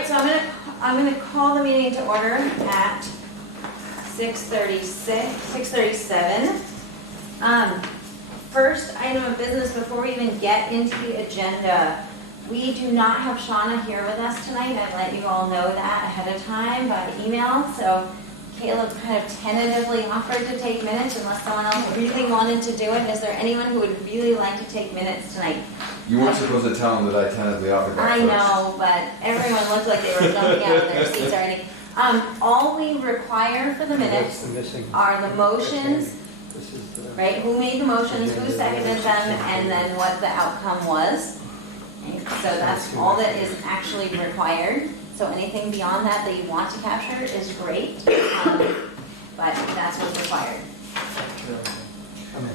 right, so I'm gonna call the meeting to order at 6:37. First item of business before we even get into the agenda. We do not have Shauna here with us tonight. I let you all know that ahead of time by email. So Caleb kind of tentatively offered to take minutes unless someone else really wanted to do it. Is there anyone who would really like to take minutes tonight? You weren't supposed to tell them that I tentatively offered that I know, but everyone looked like they were jumping out of their seats already. All we require for the minutes are the motions, right? Who made the motions, who seconded them, and then what the outcome was. So that's all that is actually required. So anything beyond that that you want to capture is great, but that's what's required. I'm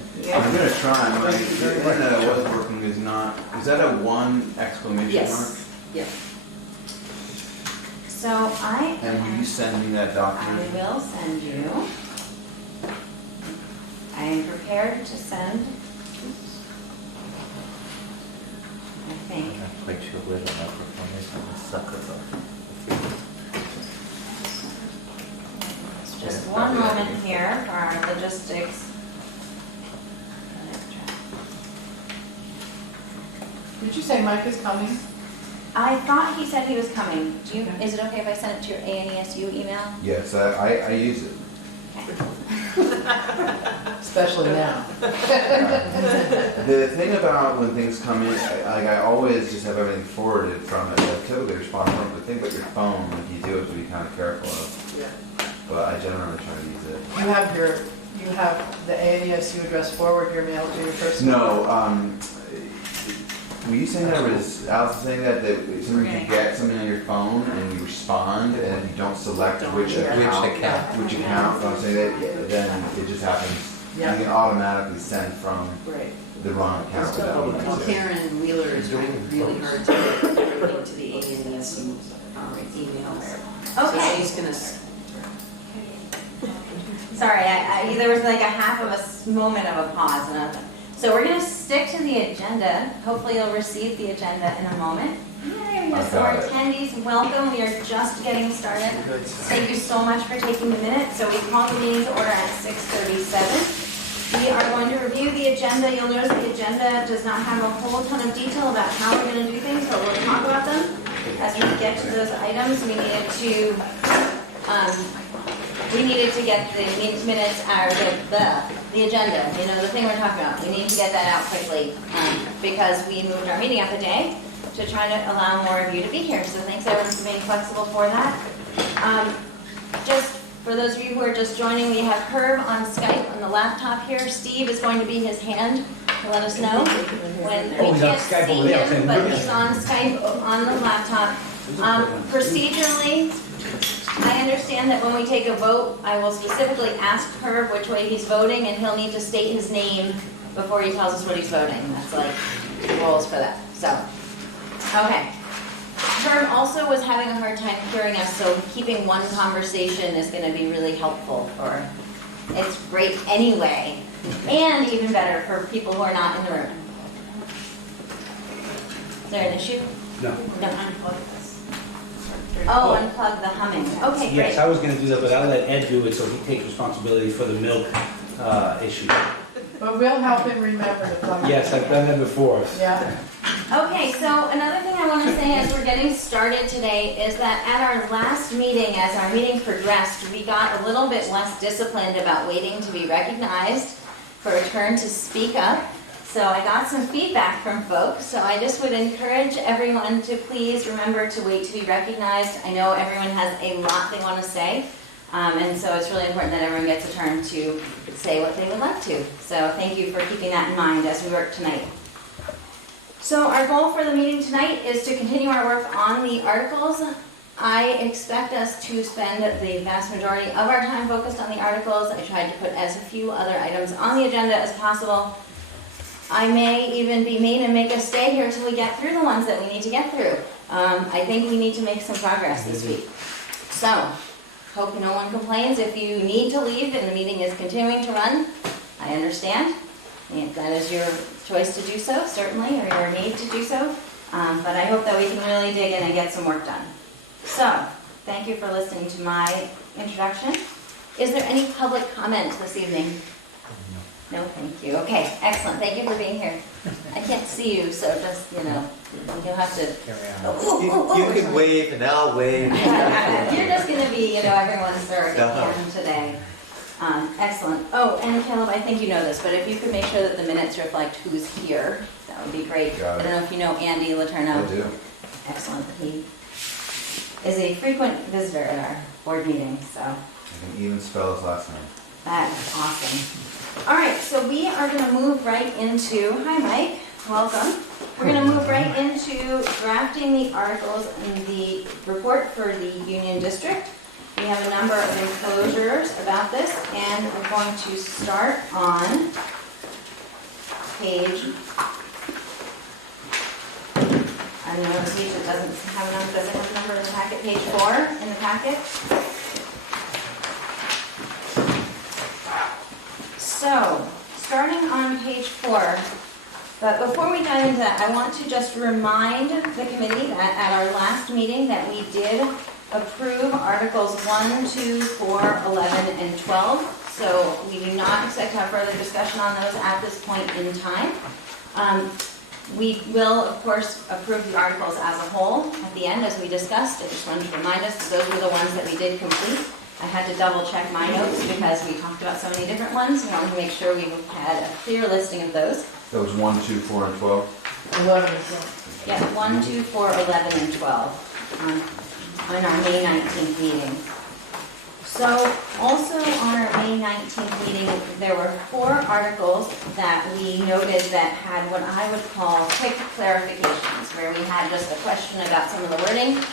going to try. My internet I was working is not. Is that a 1 exclamation mark? Yes. So And will you send me that document? I will send you. I am prepared to send. I think. Quite sure where the microphone is on the sucker. Just one moment here for our logistics. Did you say Mike is coming? I thought he said he was coming. Is it okay if I send it to your ANESU email? Yes, I use it. Especially now. The thing about when things come in, I always just have everything forwarded from it. I typically respond from it. The thing about your phone, when you do it, to be kind of careful of. Yeah. But I generally try to use it. You have the ANESU address forward your mail to your person? No, were you saying that, or was Alice saying that sometimes you get something on your phone and you respond and you don't select which account, I'm saying that, then it just happens. Yeah. You can automatically send from the wrong account. Well, Karen Wheeler is trying really hard to get everything to the ANESU emails. Okay. So she's gonna. Sorry, there was like a half of a moment of a pause. So we're going to stick to the agenda. Hopefully you'll receive the agenda in a moment. There we go. So our attendees, welcome. We are just getting started. Thank you so much for taking the minute. So we call the meeting to order at 6:37. We are going to review the agenda. You'll notice the agenda does not have a whole ton of detail about how we're going to do things, but we'll talk about them as we get to those items. We needed to get the minutes, or the agenda, the thing we're talking about. We need to get that out quickly because we moved our meeting up a day to try to allow more of you to be here. So thanks everyone for being flexible for that. Just for those of you who are just joining, we have Herb on Skype on the laptop here. Steve is going to be his hand to let us know when we can't see him, but he's on Skype on the laptop. Procedurally, I understand that when we take a vote, I will specifically ask Herb which way he's voting, and he'll need to state his name before he tells us what he's voting. That's like rules for that. So, okay. Herb also was having a hard time hearing us, so keeping one conversation is going to be really helpful for. It's great anyway, and even better for people who are not in the room. Is there an issue? No. No. Oh, unplug the humming. Okay, great. Yes, I was going to do that, but I'll let Ed do it so he takes responsibility for the milk issue. But we'll help him remember to plug it. Yes, I've done that before. Yeah. Okay, so another thing I want to say as we're getting started today is that at our last meeting, as our meeting progressed, we got a little bit less disciplined about waiting to be recognized for a turn to speak up. So I got some feedback from folks, so I just would encourage everyone to please remember to wait to be recognized. I know everyone has a lot they want to say, and so it's really important that everyone gets a turn to say what they would like to. So thank you for keeping that in mind as we work tonight. So our goal for the meeting tonight is to continue our work on the articles. I expect us to spend the vast majority of our time focused on the articles. I tried to put as few other items on the agenda as possible. I may even be mean and make us stay here until we get through the ones that we need to get through. I think we need to make some progress this week. So, hope no one complains. If you need to leave and the meeting is continuing to run, I understand. If that is your choice to do so, certainly, or your need to do so. But I hope that we can really dig in and get some work done. So, thank you for listening to my introduction. Is there any public comment this evening? No, thank you. Okay, excellent. Thank you for being here. I can't see you, so just, you'll have to. You can wave and I'll wave. You're just gonna be, everyone's surrogate again today. Excellent. Oh, and Caleb, I think you know this, but if you could make sure that the minutes reflect who's here, that would be great. Got it. I don't know if you know Andy Letourneau. I do. Excellent. He is a frequent visitor at our board meeting, so I can even spell his last name. that is awesome. All right, so we are going to move right into, hi Mike, welcome. We're going to move right into drafting the articles in the report for the Union District. We have a number of enclosures about this, and we're going to start on page, I know the page that doesn't have a number in the packet, page 4 in the packet. So, starting on page 4, but before we dive into that, I want to just remind the committee that at our last meeting that we did approve Articles 1, 2, 4, 11, and 12. So we do not expect to have further discussion on those at this point in time. We will, of course, approve the articles as a whole at the end, as we discussed. I just wanted to remind us that those were the ones that we did complete. I had to double check my notes because we talked about so many different ones. We wanted to make sure we had a clear listing of those. That was 1, 2, 4, and 12. 11 and 12. Yeah, 1, 2, 4, 11, and 12 on our May 19th meeting. So also on our May 19th meeting, there were 4 articles that we noted that had what I would call quick clarifications, where we had just a question about some of the wording.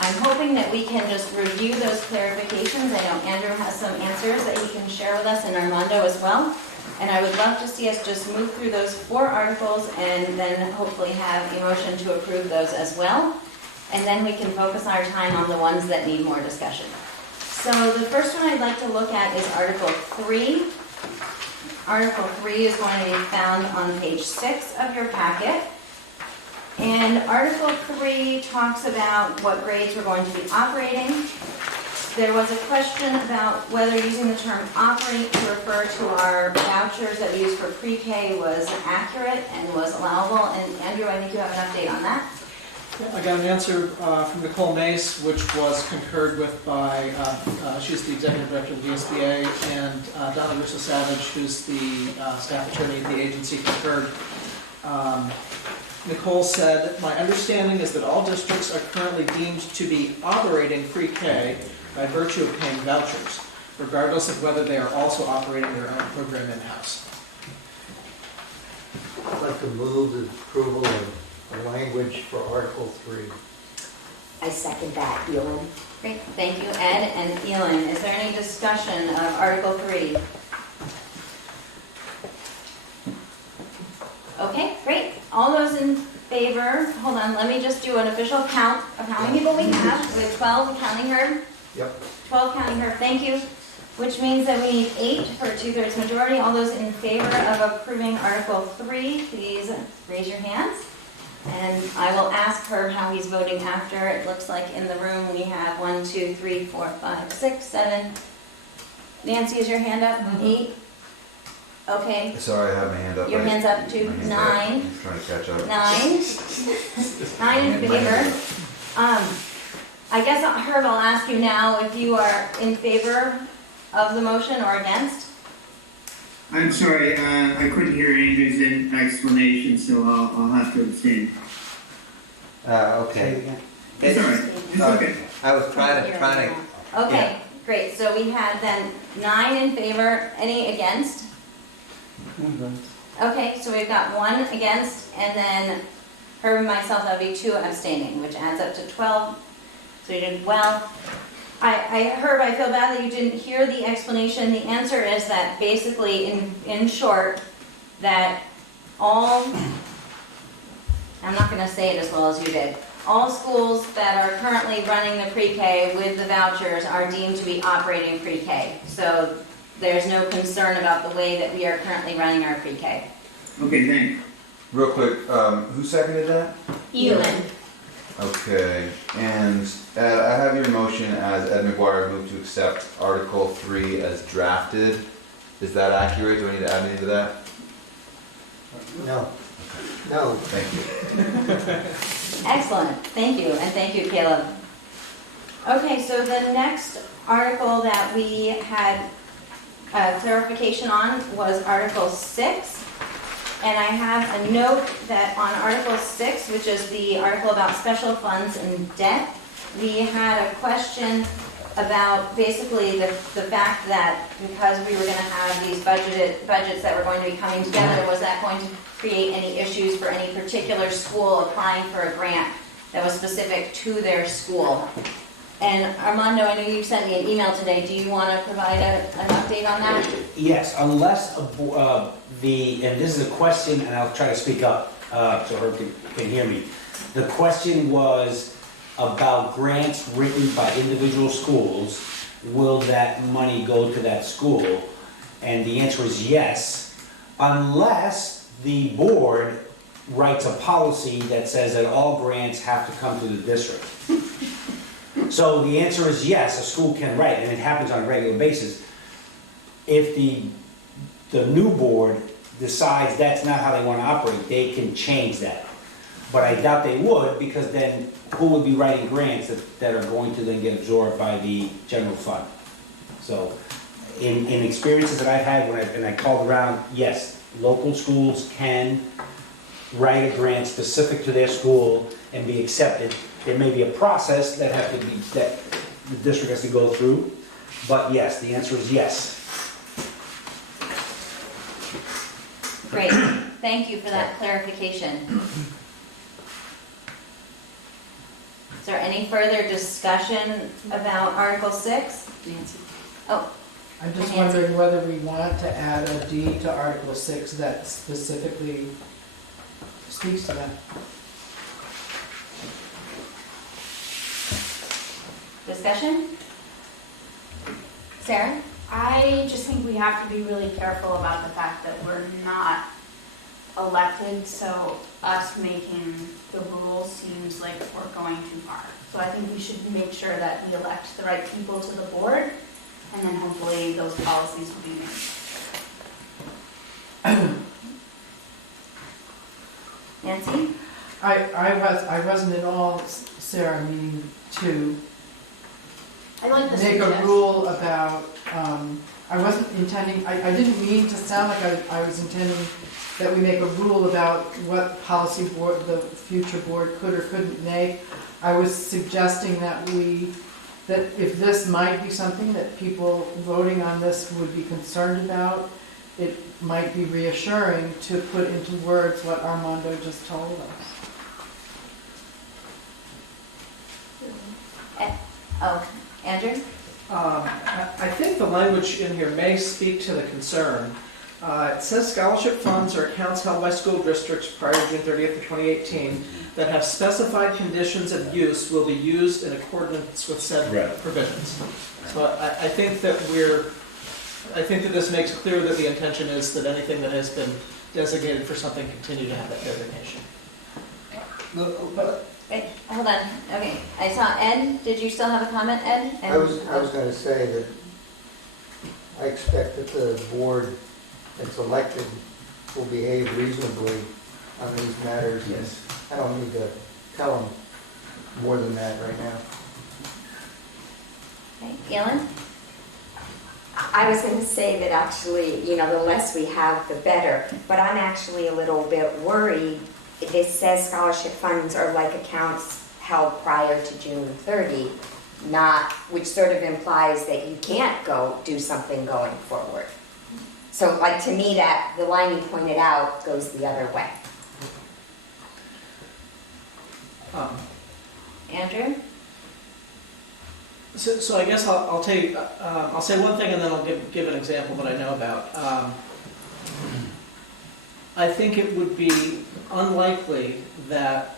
I'm hoping that we can just review those clarifications. I know Andrew has some answers that he can share with us, and Armando as well. And I would love to see us just move through those 4 articles and then hopefully have a motion to approve those as well. And then we can focus our time on the ones that need more discussion. So the first one I'd like to look at is Article 3. Article 3 is going to be found on page 6 of your packet. And Article 3 talks about what grades we're going to be operating. There was a question about whether using the term operate to refer to our vouchers that we use for pre-K was accurate and was allowable. And Andrew, I think you have an update on that. I got an answer from Nicole Mace, which was concurred with by, she's the executive director of the VSBA, and Donna Russo-Savage, who's the staff attorney at the agency, concurred. Nicole said, "My understanding is that all districts are currently deemed to be operating pre-K by virtue of paying vouchers, regardless of whether they are also operating their own program in-house." I'd like to move the approval of the language for Article 3. I second that, Elin. Great, thank you, Ed and Elin. Is there any discussion of Article 3? Okay, great. All those in favor, hold on, let me just do an official count of how many people we have. We have 12 counting her. Yep. 12 counting her, thank you. Which means that we need 8 for a 2/3 majority. All those in favor of approving Article 3, please raise your hands. And I will ask Herb how he's voting after. It looks like in the room we have 1, 2, 3, 4, 5, 6, 7. Nancy, is your hand up? 8? Okay. Sorry, I have my hand up. Your hand's up too. My hand's 9. up. I'm trying to catch up. 9. 9 in favor. I guess, Herb, I'll ask you now if you are in favor of the motion or against. I'm sorry, I couldn't hear Andrew's explanation, so I'll have to abstain. Okay. It's all right, it's okay. I was trying to. Okay, great. So we had then 9 in favor. Any against? Okay, so we've got 1 against, and then Herb and myself, that would be 2 abstaining, which adds up to 12. So you did well. Herb, I feel bad that you didn't hear the explanation. The answer is that basically, in short, that all, I'm not going to say it as well as you did, all schools that are currently running the pre-K with the vouchers are deemed to be operating pre-K. So there's no concern about the way that we are currently running our pre-K. Okay, thanks. Real quick, who seconded that? Elin. Okay, and I have your motion as Ed McGuire moved to accept Article 3 as drafted. Is that accurate? Do I need to add anything to that? No. No. Thank you. Excellent, thank you, and thank you, Caleb. Okay, so the next article that we had clarification on was Article 6. And I have a note that on Article 6, which is the article about special funds and debt, we had a question about basically the fact that because we were going to have these budgets that were going to be coming together, was that going to create any issues for any particular school applying for a grant that was specific to their school? And Armando, I know you sent me an email today. Do you want to provide an update on that? Yes, unless and this is a question, and I'll try to speak up so Herb can hear me. The question was about grants written by individual schools. Will that money go to that school? And the answer is yes, unless the board writes a policy that says that all grants have to come to the district. So the answer is yes, a school can write, and it happens on a regular basis. If the new board decides that's not how they want to operate, they can change that. But I doubt they would, because then who would be writing grants that are going to then get absorbed by the general fund? So in experiences that I've had when I called around, yes, local schools can write a grant specific to their school and be accepted. There may be a process that the district has to go through, but yes, the answer is yes. Great, thank you for that clarification. Is there any further discussion about Article 6? Nancy? Oh, I'm just Nancy. wondering whether we want to add a D to Article 6 that specifically speaks to that. discussion? Sarah? I just think we have to be really careful about the fact that we're not elected, so us making the rules seems like we're going too far. So I think we should make sure that we elect the right people to the board, and then hopefully those policies will be made. Nancy? I wasn't at all, Sarah, meaning to I like the make a suggestion. rule about, I wasn't intending, I didn't mean to sound like I was intending that we make a rule about what policy board, the future board could or couldn't make. I was suggesting that that if this might be something that people voting on this would be concerned about, it might be reassuring to put into words what Armando just told us. Oh, Andrew? I think the language in here may speak to the concern. It says scholarship funds or accounts held by school districts prior to June 30th of 2018 that have specified conditions of use will be used in accordance with said provisions. So I think that this makes clear that the intention is that anything that has been designated for something continue to have that designation. Wait, hold on. Okay, I saw Ed. Did you still have a comment, Ed? I was going to say that I expect that the board that's elected will behave reasonably on these matters. Yes. I don't need to tell them more than that right now. Okay, Galen? I was going to say that actually, the less we have, the better. But I'm actually a little bit worried. It says scholarship funds are like accounts held prior to June 30, which sort of implies that you can't go do something going forward. So, to me, that the line you pointed out goes the other way. Andrew? So I guess I'll say one thing and then I'll give an example that I know about. I think it would be unlikely that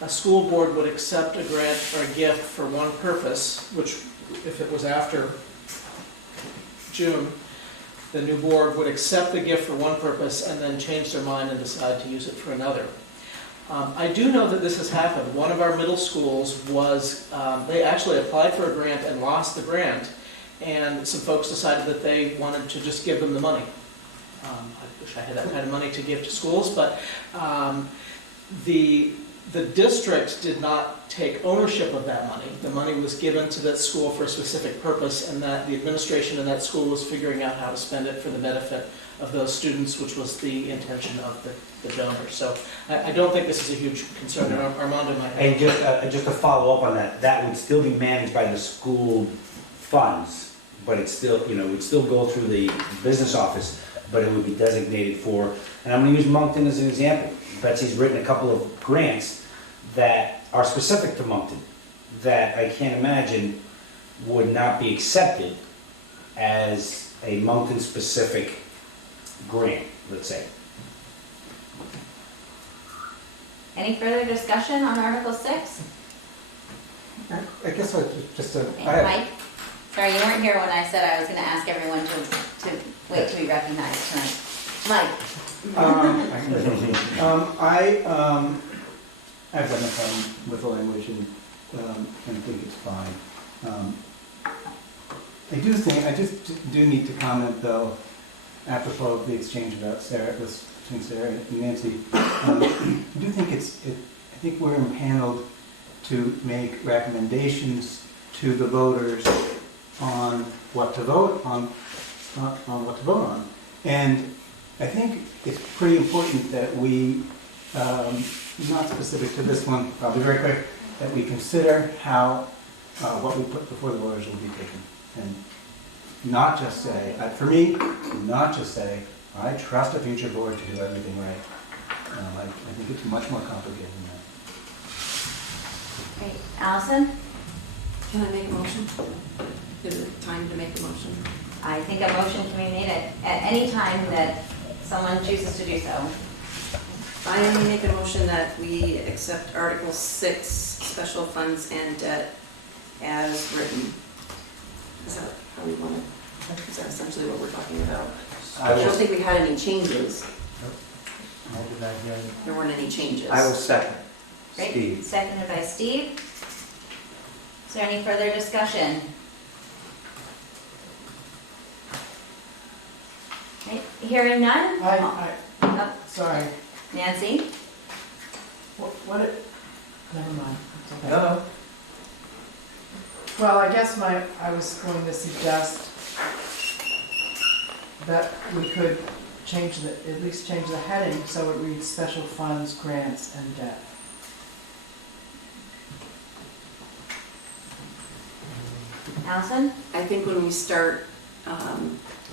a school board would accept a grant or a gift for one purpose, which if it was after June, the new board would accept the gift for one purpose and then change their mind and decide to use it for another. I do know that this has happened. One of our middle schools was, they actually applied for a grant and lost the grant, and some folks decided that they wanted to just give them the money. I wish I had that kind of money to give to schools, but the district did not take ownership of that money. The money was given to that school for a specific purpose, and that the administration in that school was figuring out how to spend it for the benefit of those students, which was the intention of the donor. So I don't think this is a huge concern, and Armando might have. And just to follow up on that, that would still be managed by the school funds, but it's still, it would still go through the business office, but it would be designated for, and I'm gonna use Moncton as an example. Betsy's written a couple of grants that are specific to Moncton, that I can't imagine would not be accepted as a Moncton-specific grant, let's say. Any further discussion on Article 6? I guess I just, Mike? Sorry, you weren't here when I said I was gonna ask everyone to wait to be recognized tonight. Mike? I've got no problem with the language and think it's fine. I just do need to comment though, apropos of the exchange about between Sarah and Nancy. I do think I think we're impaneled to make recommendations to the voters on what to vote on what to vote on. And I think it's pretty important that we, not specific to this one, I'll be very quick, that we consider how what we put before the voters will be taken. And not just say, for me, not just say, I trust a future board to do everything right. I think it's much more complicated than that. Great. Allison? Can I make a motion? Is it time to make a motion? I think a motion can be made at any time that someone chooses to do so. I make a motion that we accept Article 6, Special Funds and Debt as written. Is that how we want it? Is that essentially what we're talking about? I don't think we had any changes. I did not hear you. There weren't any changes. I will second. Great. Steve. Seconded by Steve. Is there any further discussion? Okay, hearing none? Oh, Sorry. Nancy? Never mind. It's okay. No. Well, I guess I was going to suggest that we could at least change the heading so it reads special funds, grants, and debt. Allison? I think when we start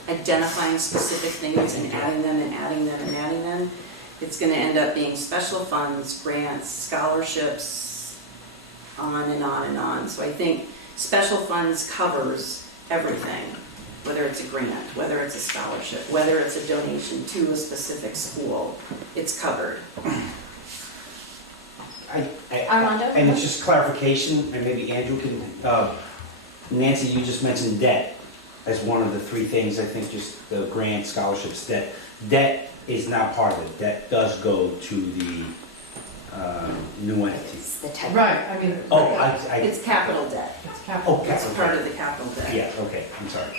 identifying specific things and adding them and adding them and adding them, it's going to end up being special funds, grants, scholarships, on and on and on. So I think special funds covers everything, whether it's a grant, whether it's a scholarship, whether it's a donation to a specific school, it's covered. Armando? And it's just clarification, and maybe Andrew can, Nancy, you just mentioned debt as one of the three things, I think just the grant, scholarships, debt. Debt is not part of it. Debt does go to the new entity. It's the type. Right, I mean. It's capital debt. It's capital. Oh, It's part of the capital debt. Yeah, okay, I'm sorry.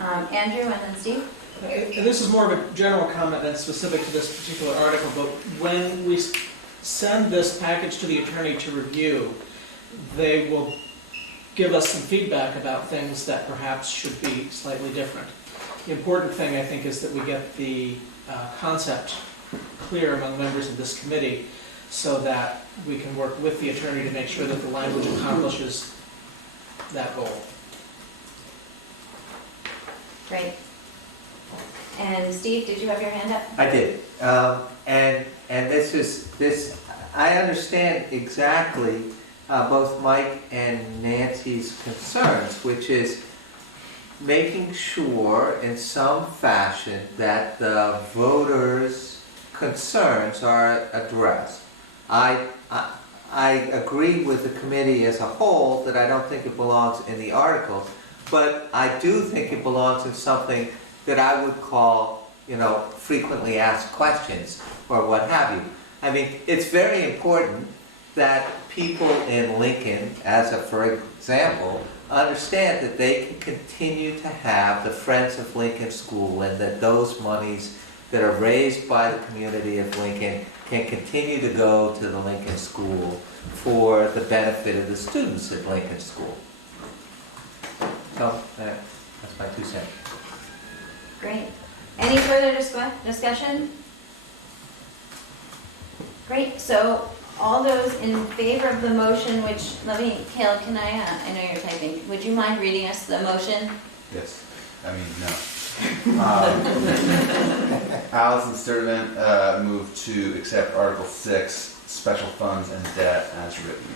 Andrew and then Steve? And this is more of a general comment than specific to this particular article, but when we send this package to the attorney to review, they will give us some feedback about things that perhaps should be slightly different. The important thing, I think, is that we get the concept clear among members of this committee so that we can work with the attorney to make sure that the language accomplishes that goal. Great. And Steve, did you have your hand up? I did. And this, I understand exactly both Mike and Nancy's concerns, which is making sure in some fashion that the voters' concerns are addressed. I agree with the committee as a whole that I don't think it belongs in the articles, but I do think it belongs in something that I would call, frequently asked questions or what have you. I mean, it's very important that people in Lincoln, for example, understand that they can continue to have the Friends of Lincoln School, and that those monies that are raised by the community of Lincoln can continue to go to the Lincoln School for the benefit of the students at Lincoln School. So, that's my 2 cents. Great. Any further discussion? Great, so all those in favor of the motion, which, Kale, can I know you're typing, would you mind reading us the motion? Yes, I mean, no. Allison Sturtevant moved to accept Article 6, Special Funds and Debt as written.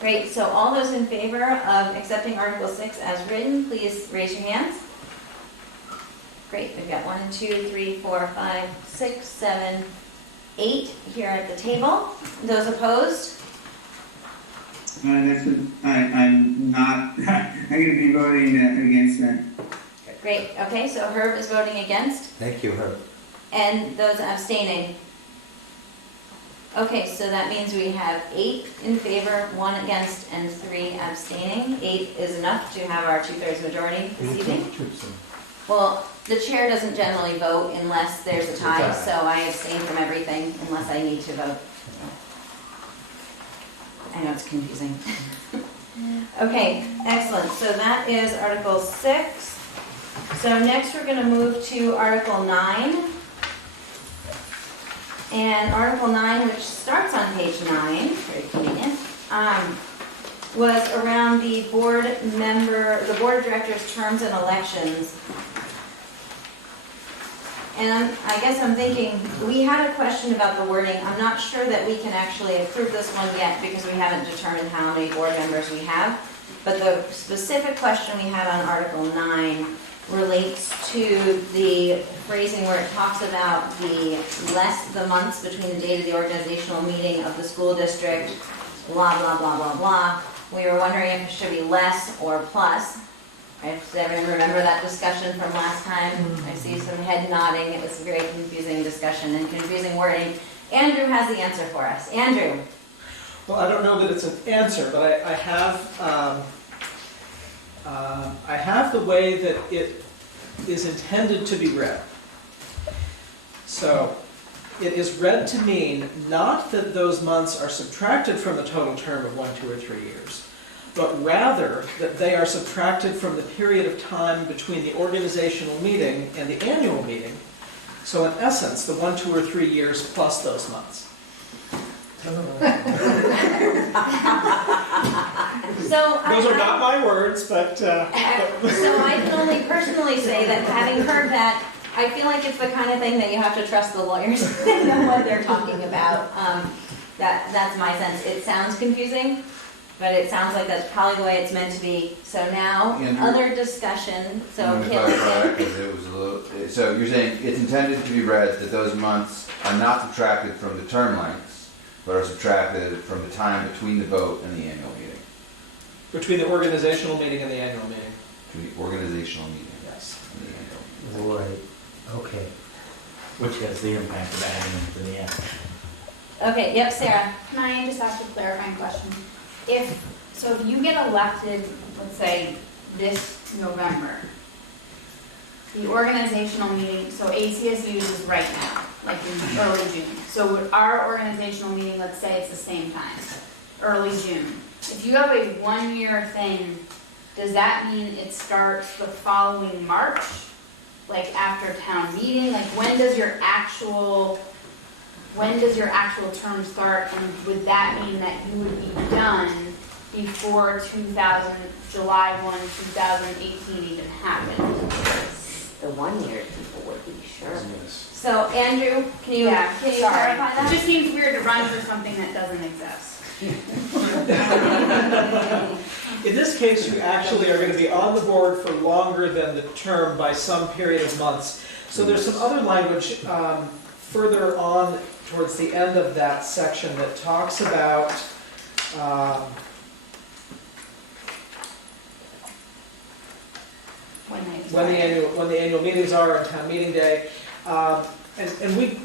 Great, so all those in favor of accepting Article 6 as written, please raise your hands. Great, we've got 1, 2, 3, 4, 5, 6, 7, 8 here at the table. Those opposed? I'm not, I'm going to be voting against that. Great, okay, so Herb is voting against, Thank you, Herb. and those abstaining. Okay, so that means we have 8 in favor, 1 against, and 3 abstaining. 8 is enough to have our 2/3 majority this evening. Well, the chair doesn't generally vote unless there's a tie, so I abstain from everything unless I need to vote. I know it's confusing. Okay, excellent. So that is Article 6. So next we're going to move to Article 9. And Article 9, which starts on page 9, very convenient, was around the board of directors' terms and elections. And I guess I'm thinking, we had a question about the wording. I'm not sure that we can actually approve this one yet because we haven't determined how many board members we have. But the specific question we had on Article 9 relates to the phrasing where it talks about the months between the date of the organizational meeting of the school district, blah, blah, blah, blah, blah. We were wondering if it should be less or plus. Right? Does everyone remember that discussion from last time? I see some head nodding. It was a very confusing discussion and confusing wording. Andrew has the answer for us. Andrew. Well, I don't know that it's an answer, but I have the way that it is intended to be read. So, it is read to mean not that those months are subtracted from the total term of 1, 2, or 3 years, but rather that they are subtracted from the period of time between the organizational meeting and the annual meeting. So in essence, the 1, 2, or 3 years plus those months. Those are not my words, but... So I can only personally say that having heard that, I feel like it's the kind of thing that you have to trust the lawyers to know what they're talking about. That's my sense. It sounds confusing, but it sounds like that's probably the way it's meant to be. So now, Andrew, other discussion. So I'm gonna clarify that 'cause it was a little. So you're saying it's intended to be read that those months are not subtracted from the term lengths, but are subtracted from the time between the vote and the annual meeting. Between the organizational meeting and the annual meeting. Between the organizational meeting, Yes. and the annual meeting. Right, okay. Which has the impact of adding them to the end. Okay, yep, Sarah. Can I just ask a clarifying question? If you get elected, let's say, this November, the organizational meeting, so ACSU is right now, like in early June. So our organizational meeting, let's say it's the same time, early June. If you have a 1-year thing, does that mean it starts the following March? Like after town meeting? Like when does your actual term start, and would that mean that you would be done before July 1, 2018 even happened? The 1 year people would be, sure. So Andrew, can you clarify that? It just seems weird to run for something that doesn't exist. In this case, you actually are going to be on the board for longer than the term by some period of months. So there's some other language further on towards the end of that section that talks about when the annual meetings are on town meeting day, and we.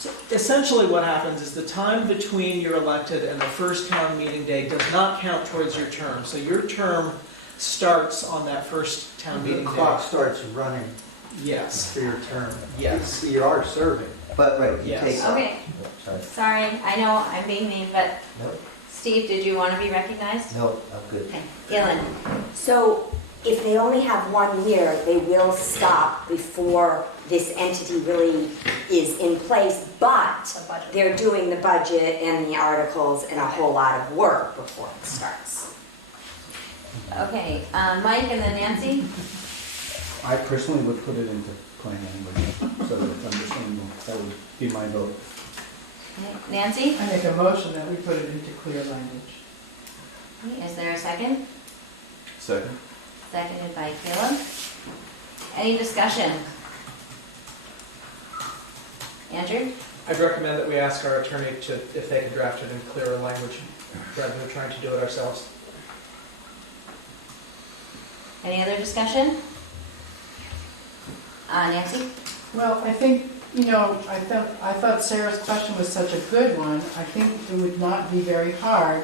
So essentially what happens is the time between you're elected and the first town meeting day does not count towards your term. So your term starts on that first town The meeting day. clock starts running Yes, for your term. yes. You are serving. But, right, you Yes. take. Okay, Sorry. sorry, I know I'm being mean, but No, Steve, did you want to be recognized? no, I'm good. Okay, Ellen, So if they only have 1 year, they will stop before this entity really is in place, but The budget. they're doing the budget and the articles and a whole lot of work before it starts. okay, Mike and then Nancy? I personally would put it into plain language, so that it's understandable. That would be my vote. Okay, Nancy? I make a motion that we put it into clear language. Okay, is there a second? Second? Seconded by Caleb. Any discussion? Andrew? I'd recommend that we ask our attorney to, if they can draft it in clearer language, rather than trying to do it ourselves. Any other discussion? Nancy? Well, I think, I thought Sarah's question was such a good one. I think it would not be very hard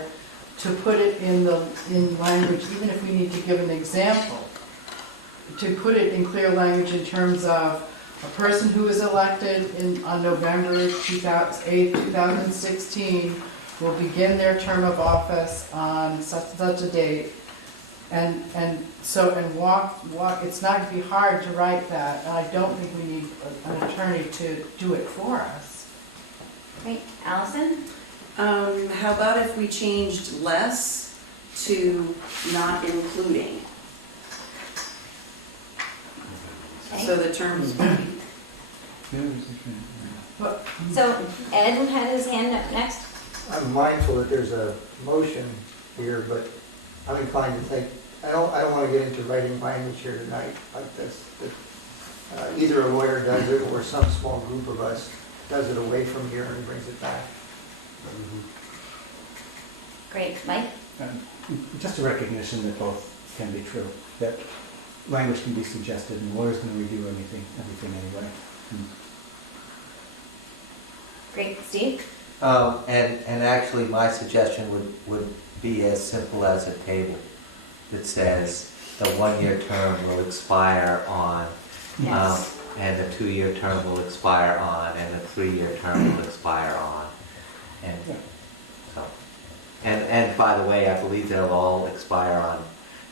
to put it in language, even if we need to give an example, to put it in clear language in terms of a person who is elected on November 8, 2016 will begin their term of office on such a date. And walk, it's not going to be hard to write that, and I don't think we need an attorney to do it for us. Great. Allison? How about if we changed less to not including? Okay. So the terms would be, So Ed had his hand up next. I'm mindful that there's a motion here, but I'm inclined to think, I don't want to get into writing language here tonight like this. That, either a lawyer does it or some small group of us does it away from here and brings it back. Great. Mike? Just a recognition that both can be true, that language can be suggested and lawyers can review everything anyway. Great. Steve? And actually, my suggestion would be as simple as a table that says the 1-year term will expire on, Yes. and the 2-year term will expire on, and the 3-year term will expire on. And so, and by the way, I believe they'll all expire on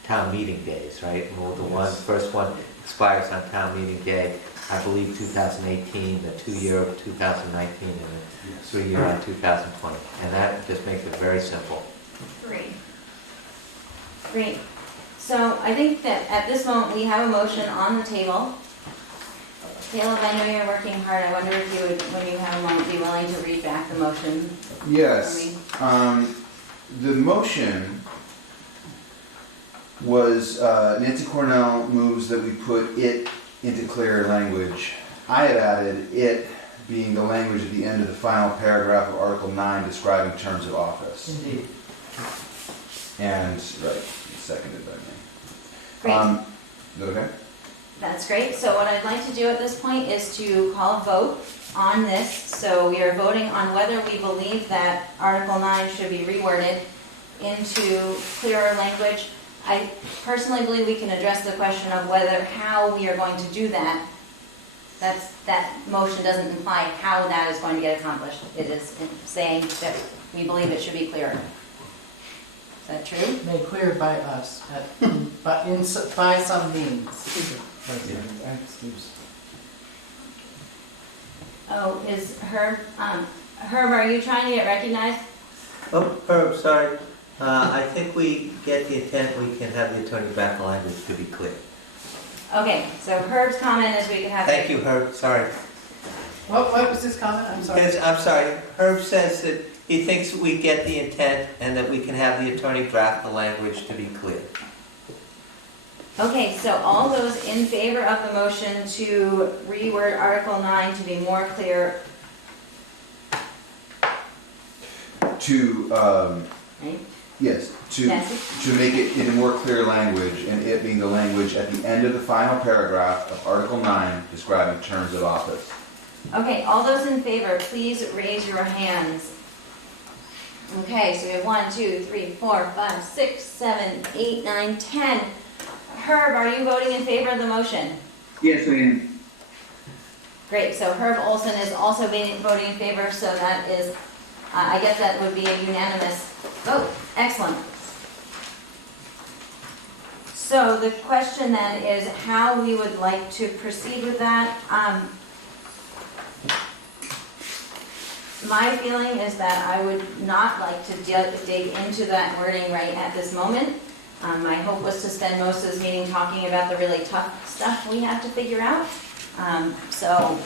town meeting days, right? Well, first one expires on town meeting day, I believe 2018, the 2-year of 2019, and the 3-year on 2020. And that just makes it very simple. Great. Great. So I think that at this moment, we have a motion on the table. Caleb, I know you're working hard. I wonder if you would, when you have a moment, be willing to read back the motion for Yes. me? The motion was, Nancy Cornell moves that we put it into clearer language. I had added it being the language at the end of the final paragraph of Article 9 describing terms of office. Indeed. And, right, seconded by me. Great. Is that okay? That's great. So what I'd like to do at this point is to call a vote on this. So we are voting on whether we believe that Article 9 should be reworded into clearer language. I personally believe we can address the question of how we are going to do that. That motion doesn't imply how that is going to get accomplished. It is saying that we believe it should be clearer. Is that true? Made clear by us, by some means. Oh, is Herb, Herb, are you trying to get recognized? Oh, Herb, sorry. I think we get the intent, we can have the attorney draft the language to be clear. Okay, so Herb's comment is we can have. Thank you, Herb, sorry. What was his comment? I'm sorry. Yes, I'm sorry. Herb says that he thinks we get the intent and that we can have the attorney draft the language to be clear. Okay, so all those in favor of the motion to reword Article 9 to be more clear, right? Yes, Nancy? to make it in a more clear language, and it being the language at the end of the final paragraph of Article 9 describing terms of office. Okay, all those in favor, please raise your hands. Okay, so we have 1, 2, 3, 4, 5, 6, 7, 8, 9, 10. Herb, are you voting in favor of the motion? Yes, I am. Great, so Herb Olson is also voting in favor, so that is, I guess that would be a unanimous vote. Excellent. So the question then is how we would like to proceed with that. My feeling is that I would not like to dig into that wording right at this moment. My hope was to spend most of this meeting talking about the really tough stuff we have to figure out. So,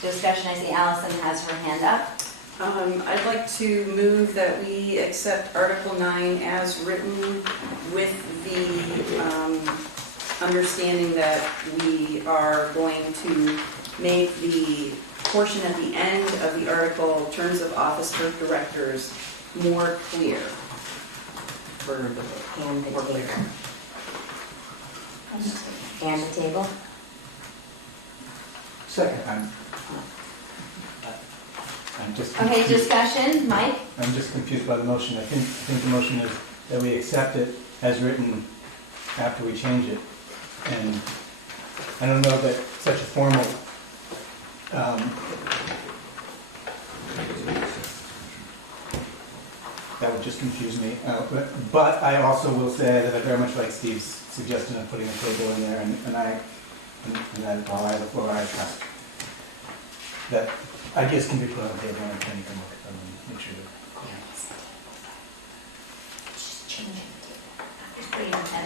discussion, I see Allison has her hand up. I'd like to move that we accept Article 9 as written with the understanding that we are going to make the portion at the end of the article, terms of office for directors, more clear. And the table. And the table. Second, I'm just Okay, confused. discussion, Mike? I'm just confused by the motion. I think the motion is that we accept it as written after we change it. And I don't know that such a formal, that would just confuse me. But I also will say that I very much like Steve's suggestion of putting a table in there, and that while I have the floor, I trust that ideas can be put on the table and then you can look at them and make sure that.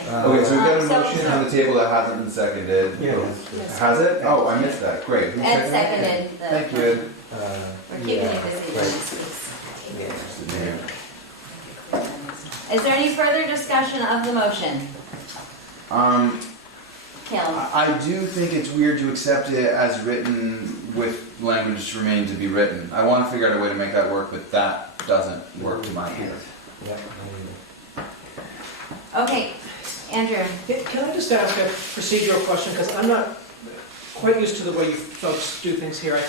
Okay, so we've got a So- motion on the table that hasn't been seconded. Yeah. Has it? Oh, I missed that. Great. Who Ed seconded? seconded the. Thank you, Ed. We're keeping it busy. Yeah. Is there any further discussion of the motion? Caleb? I do think it's weird to accept it as written with language to remain to be written. I want to figure out a way to make that work, but that doesn't work to my ear. Okay, Andrew? Can I just ask a procedural question, because I'm not quite used to the way you folks do things here. I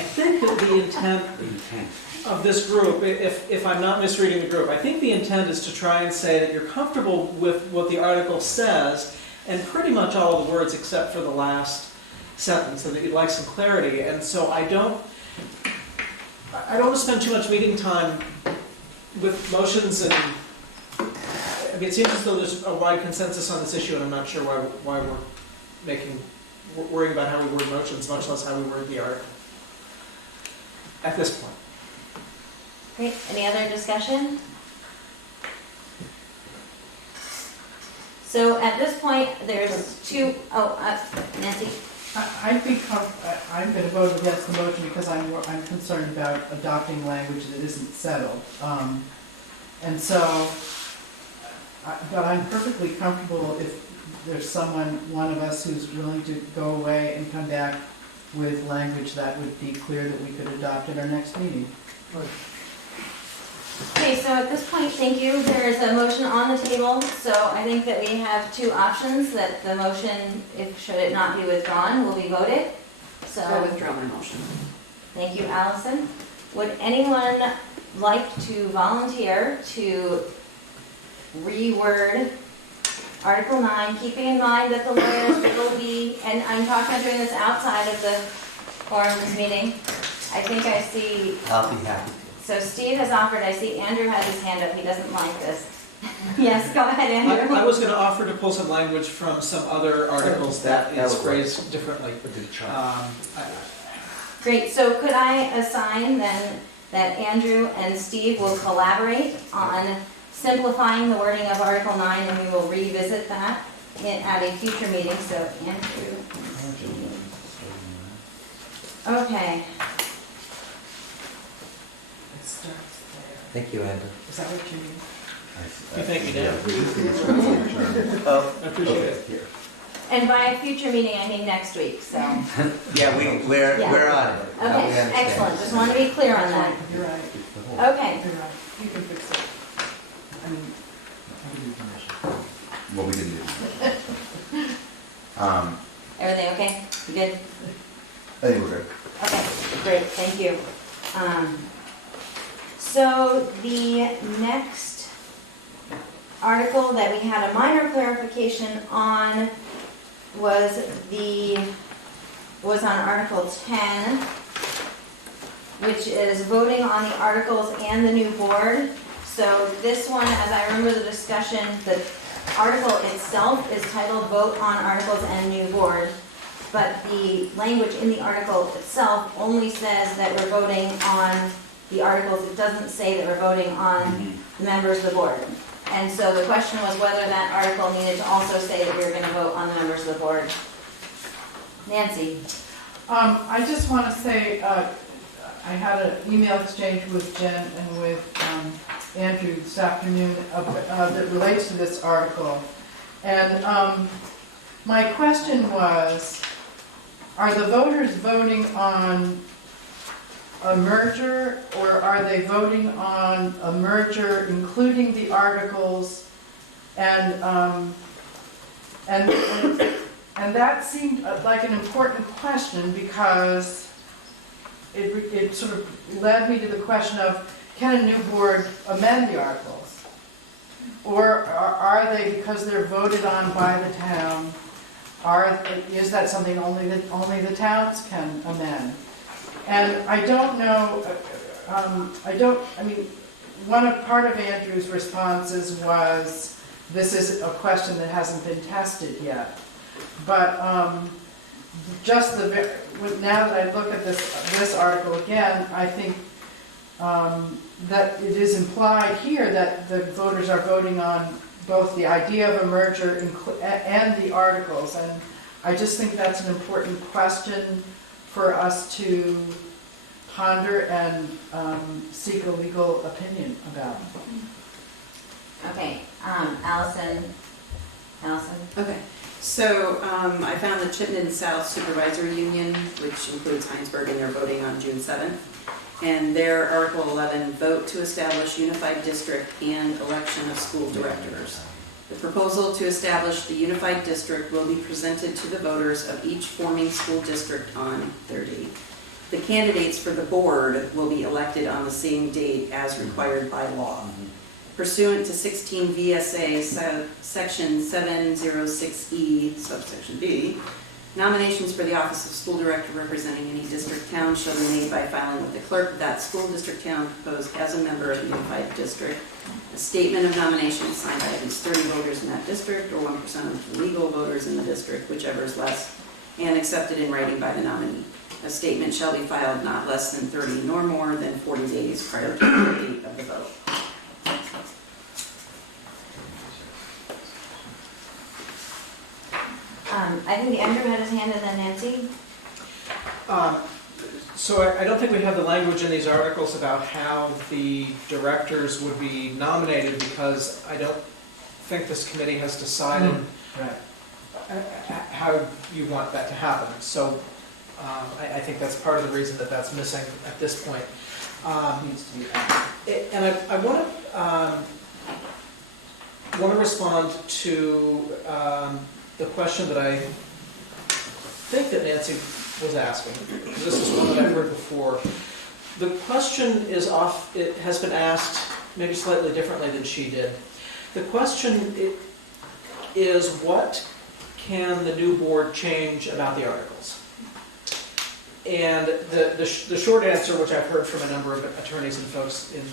think that the intent of this group, if I'm not misreading the group, I think the intent is to try and say that you're comfortable with what the article says, and pretty much all of the words except for the last sentence, and that you'd like some clarity. And so I don't want to spend too much meeting time with motions and, I mean, it seems as though there's a wide consensus on this issue, and I'm not sure why we're worrying about how we word motions, much less how we word the article at this point. Great, any other discussion? So at this point, there's two, Nancy? I'm going to vote against the motion because I'm concerned about adopting language that isn't settled. And so, but I'm perfectly comfortable if there's one of us who's willing to go away and come back with language that would be clear that we could adopt at our next meeting. Okay, so at this point, thank you. There is a motion on the table, so I think that we have two options, that the motion, should it not be withdrawn, will be voted. So I withdraw my motion. Thank you, Allison. Would anyone like to volunteer to reword Article 9, keeping in mind that the lawyers will be, and I'm talking about doing this outside of the forum this meeting. I think I see, I'll be happy. so Steve has offered, I see Andrew has his hand up, he doesn't like this. Yes, go ahead, Andrew. I was going to offer to pull some language from some other articles that is phrased differently. Great, so could I assign then that Andrew and Steve will collaborate on simplifying the wording of Article 9, and we will revisit that at a future meeting, so Andrew and Steve. Okay, It starts there. Thank you, Andrew. Is that what you mean? Thank you, Dan. I appreciate it. and by a future meeting, I mean next week, so. Yeah, we're on it. We Okay, understand. excellent, just want to be clear on that. You're right, Okay, you're right. You can fix it. I mean, Well, we didn't do. everything okay? You good? I think we're good. Okay. Great, thank you. So the next article that we had a minor clarification on was on Article 10, which is voting on the articles and the new board. So this one, as I remember the discussion, the article itself is titled Vote on Articles and New Board, but the language in the article itself only says that we're voting on the articles. It doesn't say that we're voting on the members of the board. And so the question was whether that article needed to also say that we were going to vote on the members of the board. Nancy? I just want to say, I had an email exchange with Jen and with Andrew this afternoon that relates to this article. And my question was, are the voters voting on a merger, or are they voting on a merger including the articles? And that seemed like an important question, because it sort of led me to the question of, can a new board amend the articles? Or are they, because they're voted on by the town, is that something only the towns can amend? And I don't know, part of Andrew's responses was, this is a question that hasn't been tested yet. But now that I look at this article again, I think that it is implied here that the voters are voting on both the idea of a merger and the articles. And I just think that's an important question for us to ponder and seek a legal opinion about. Okay, Allison? Okay, so I found the Chittenden South Supervisory Union, which includes Heinsberg, and they're voting on June 7th. And their Article 11, vote to establish unified district and election of school directors. The proposal to establish the unified district will be presented to the voters of each forming school district on their date. The candidates for the board will be elected on the same date as required by law. Pursuant to 16 VSA Section 706E, Subsection B, nominations for the office of school director representing any district town shall be made by filing with the clerk of that school district town proposed as a member of the unified district. A statement of nomination is signed by at least 30 voters in that district, or 1% of the legal voters in the district, whichever is less, and accepted in writing by the nominee. A statement shall be filed not less than 30 nor more than 40 days prior to the date of the vote. I think Andrew had his hand, and then Nancy. So I don't think we have the language in these articles about how the directors would be nominated, because I don't think this committee has decided how you want that to happen. So I think that's part of the reason that that's missing at this point. And I want to respond to the question that I think that Nancy was asking. This is one that I've heard before. The question it has been asked maybe slightly differently than she did. The question is, what can the new board change about the articles? And the short answer, which I've heard from a number of attorneys and folks in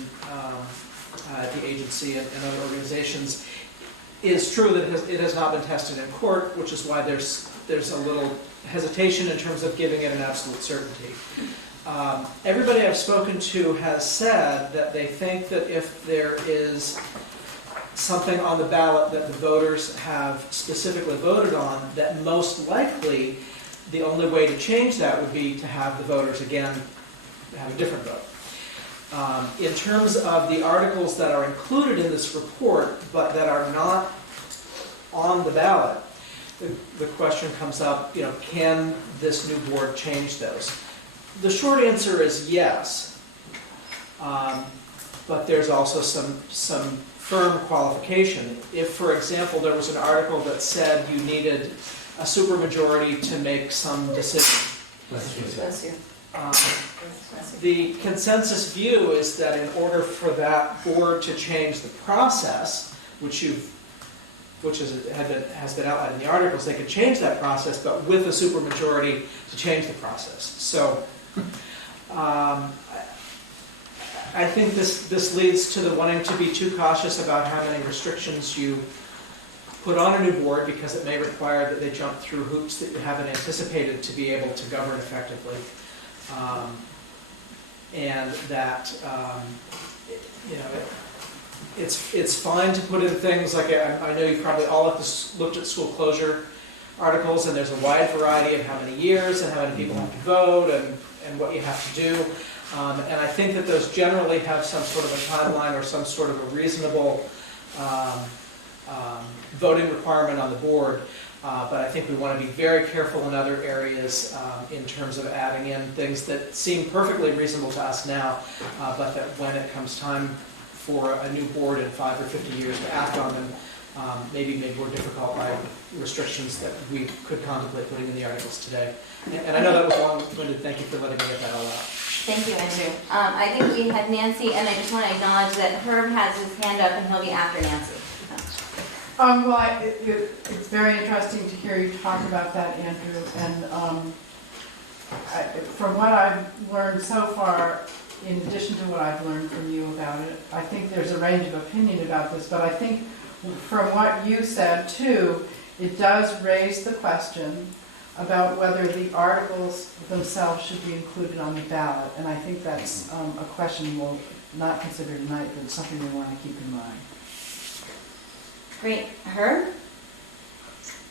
the agency and other organizations, is true that it has not been tested in court, which is why there's a little hesitation in terms of giving it an absolute certainty. Everybody I've spoken to has said that they think that if there is something on the ballot that the voters have specifically voted on, that most likely the only way to change that would be to have the voters again have a different vote. In terms of the articles that are included in this report but that are not on the ballot, the question comes up, can this new board change those? The short answer is yes, but there's also some firm qualification. If, for example, there was an article that said you needed a supermajority to make some decision, The consensus view is that in order for that board to change the process, which has been outlined in the articles, they could change that process, but with a supermajority to change the process. So I think this leads to the wanting to be too cautious about how many restrictions you put on a new board, because it may require that they jump through hoops that you haven't anticipated to be able to govern effectively. And that, it's fine to put in things like, I know you've probably all looked at school closure articles, and there's a wide variety of how many years and how many people have to vote and what you have to do. And I think that those generally have some sort of a timeline or some sort of a reasonable voting requirement on the board. But I think we want to be very careful in other areas in terms of adding in things that seem perfectly reasonable to us now, but that when it comes time for a new board in 5 or 50 years to act on them, maybe made more difficult by restrictions that we could contemplate putting in the articles today. And I know that was long-winded. Thank you for letting me get that all out. Thank you, Andrew. I think we had Nancy, and I just want to acknowledge that Herb has his hand up, and he'll be after Nancy. Well, it's very interesting to hear you talk about that, Andrew, and from what I've learned so far, in addition to what I've learned from you about it, I think there's a range of opinion about this, but I think from what you said too, it does raise the question about whether the articles themselves should be included on the ballot, and I think that's a question we'll not consider tonight, but it's something we want to keep in mind. Great. Herb?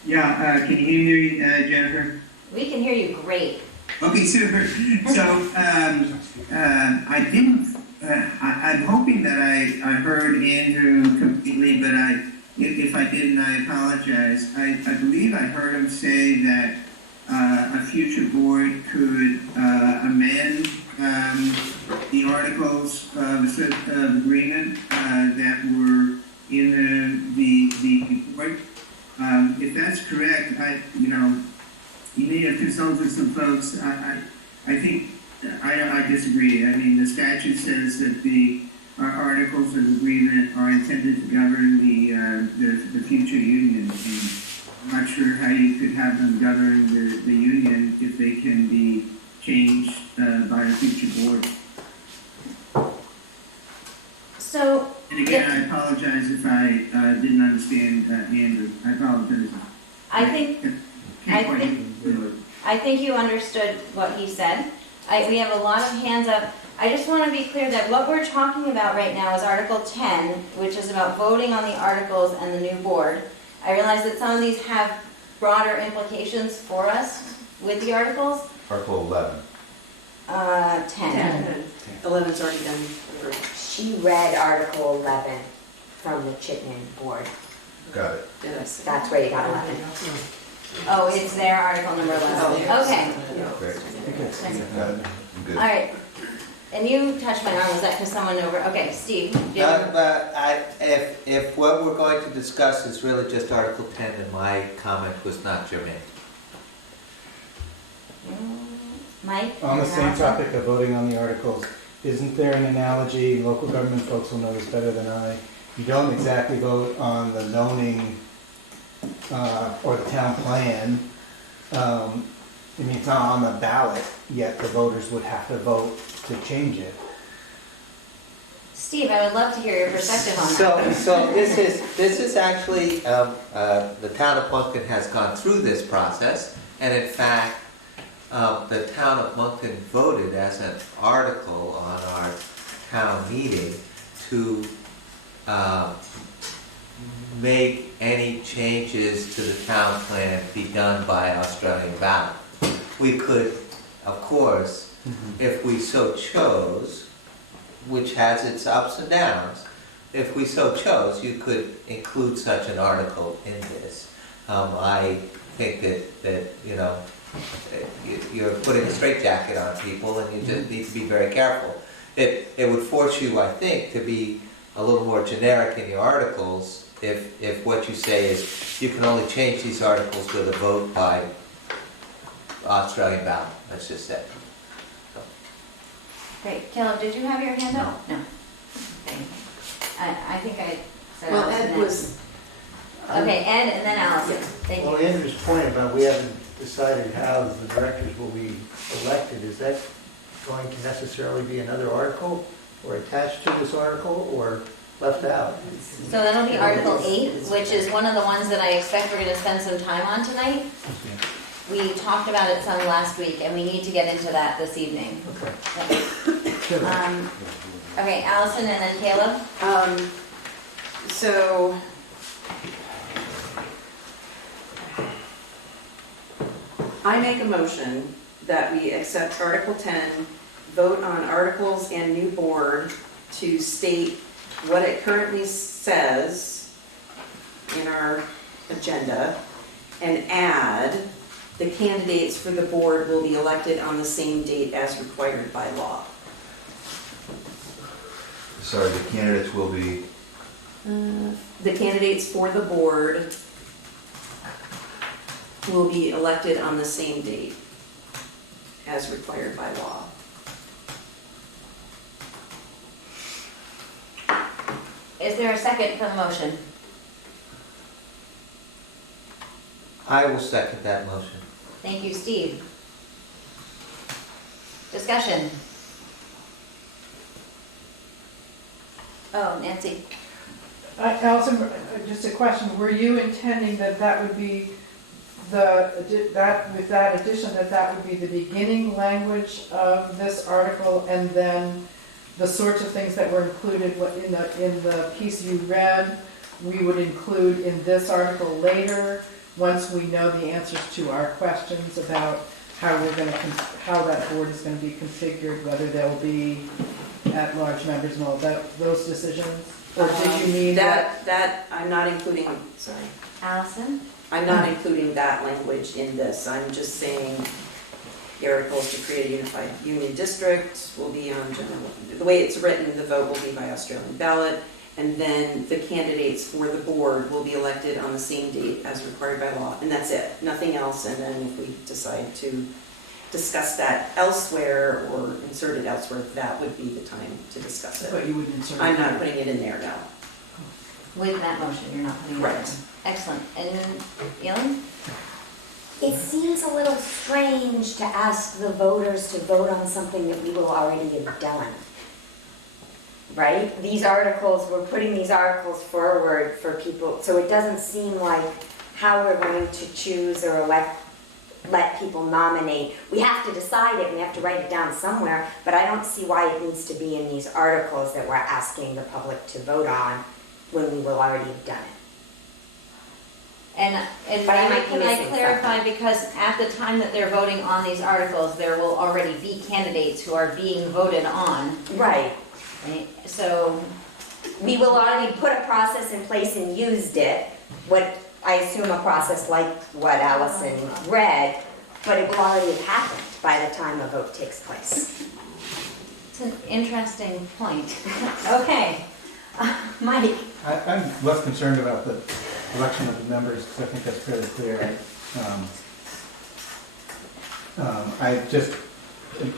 Yeah, can you hear me, Jennifer? We can hear you great. Okay, super. So, I didn't, I'm hoping that I heard Andrew completely, but if I didn't, I apologize. I believe I heard him say that a future board could amend the articles of agreement that were in the report. If that's correct, you may have consulted some folks. I think I disagree. I mean, the statute says that our articles of agreement are intended to govern the future union. And I'm not sure how you could have them govern the union if they can be changed by a future board. So, and again, I apologize if I didn't understand Andrew. I apologize. I think you understood what he said. We have a lot of hands up. I just want to be clear that what we're talking about right now is Article 10, which is about voting on the articles and the new board. I realize that some of these have broader implications for us with the articles. Article 11. 10. 11's already done. She read Article 11 from the Chittenden board. Got it. Yes. That's where you got 11. Oh, it's their article number 11. Okay. Great. All I'm good. right. And you touched my arm. Was that because someone over? Okay, Steve. If what we're going to discuss is really just Article 10, then my comment was not germane. Mike? On the same topic of voting on the articles, isn't there an analogy, local government folks will know this better than I, you don't exactly vote on the zoning or the town plan. I mean, it's not on the ballot, yet the voters would have to vote to change it. Steve, I would love to hear your perspective on that. So this is actually, the town of Moncton has gone through this process, and in fact, the town of Moncton voted as an article on our town meeting to make any changes to the town plan be done by Australian ballot. We could, of course, if we so chose, which has its ups and downs, if we so chose, you could include such an article in this. I think that you're putting a straitjacket on people, and you just need to be very careful. It would force you, I think, to be a little more generic in your articles if what you say is you can only change these articles with a vote by Australian ballot, let's just say. Great. Caleb, did you have your hand up? No. Okay. I think I said Well, Allison Ed next. was, Okay, Ed and then Allison. Yeah. Thank Well, you. Andrew's point about we haven't decided how the directors will be elected, is that going to necessarily be another article, or attached to this article, or left out? So that'll be Article 8, which is one of the ones that I expect we're going to spend some time on tonight. We talked about it some last week, and we need to get into that this evening. Okay. Okay, Allison and then Caleb. so, I make a motion that we accept Article 10, vote on articles and new board to state what it currently says in our agenda, and add the candidates for the board will be elected on the same date as required by law. Sorry, the candidates will be, The candidates for the board will be elected on the same date as required by law. Is there a second for the motion? I will second that motion. Thank you, Steve. Discussion. Oh, Nancy. Allison, just a question, were you intending that that would be with that addition, that would be the beginning language of this article, and then the sorts of things that were included in the piece you read, we would include in this article later, once we know the answers to our questions about how how that board is gonna be configured, whether they'll be at-large members and all those decisions? Or did you mean that? That, I'm not including, sorry, Allison? I'm not including that language in this. I'm just saying the articles to create a unified union district will be on general, the way it's written, the vote will be by Australian ballot, and then the candidates for the board will be elected on the same date as required by law, and that's it, nothing else. And then if we decide to discuss that elsewhere or insert it elsewhere, that would be the time to discuss it. But you wouldn't insert it. I'm not putting it in there, no. With that motion, you're not putting it in. Correct. Excellent. And then, Ellen? It seems a little strange to ask the voters to vote on something that we will already have done. Right? These articles, we're putting these articles forward for people, so it doesn't seem like how we're going to choose or let people nominate. We have to decide it, and we have to write it down somewhere, but I don't see why it needs to be in these articles that we're asking the public to vote on when we will already have done it. And But I maybe might be can I missing clarify, because at the time that they're voting on these articles, there will already be candidates who are being voted on, Right. right? So, We will already put a process in place and used it, what I assume a process like what Allison read, but it will already have happened by the time a vote takes place. it's an interesting point. Okay. Mike? I'm less concerned about the election of the members, because I think that's fairly clear.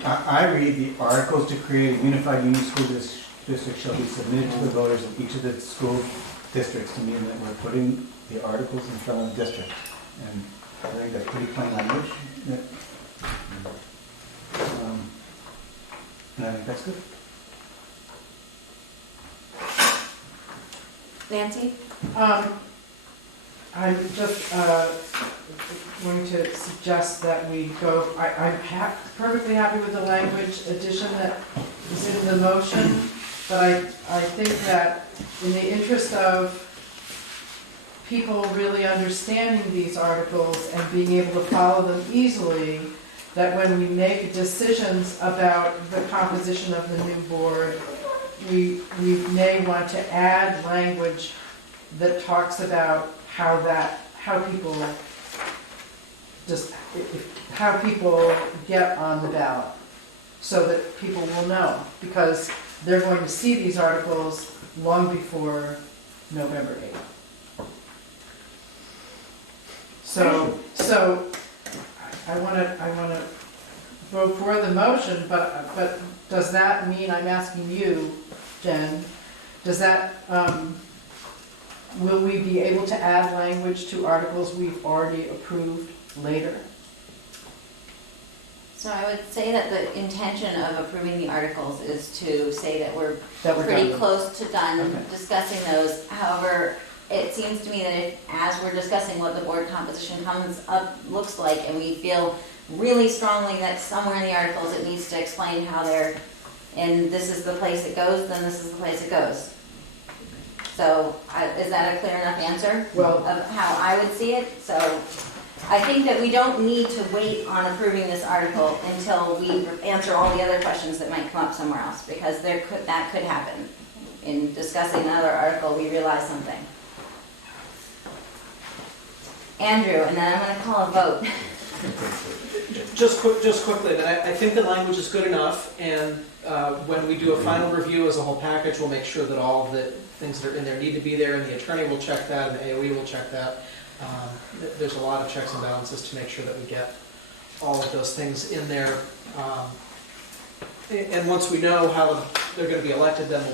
I read the articles to create a unified union school district shall be submitted to the voters of each of the school districts to mean that we're putting the articles in front of the district. And I think that's pretty plain language. And I think that's good. Nancy? I'm just going to suggest that we go, I'm perfectly happy with the language addition that is in the motion, but I think that in the interest of people really understanding these articles and being able to follow them easily, that when we make decisions about the composition of the new board, we may want to add language that talks about how people get on the ballot, so that people will know, because they're going to see these articles long before November 8th. So I want to vote for the motion, but does that mean, I'm asking you, Jen, does that, will we be able to add language to articles we've already approved later? So I would say that the intention of approving the articles is to say that we're That we're pretty done? close to done Okay. discussing those. However, it seems to me that as we're discussing what the board composition comes up, looks like, and we feel really strongly that somewhere in the articles it needs to explain how they're, and this is the place it goes, then this is the place it goes. So, is that a clear enough answer Well, of how I would see it? So, I think that we don't need to wait on approving this article until we answer all the other questions that might come up somewhere else, because that could happen. In discussing another article, we realize something. Andrew, and then I'm gonna call a vote. Just quickly, that I think the language is good enough, and when we do a final review as a whole package, we'll make sure that all of the things that are in there need to be there, and the attorney will check that, and the AOE will check that. There's a lot of checks and balances to make sure that we get all of those things in there. And once we know how they're going to be elected, then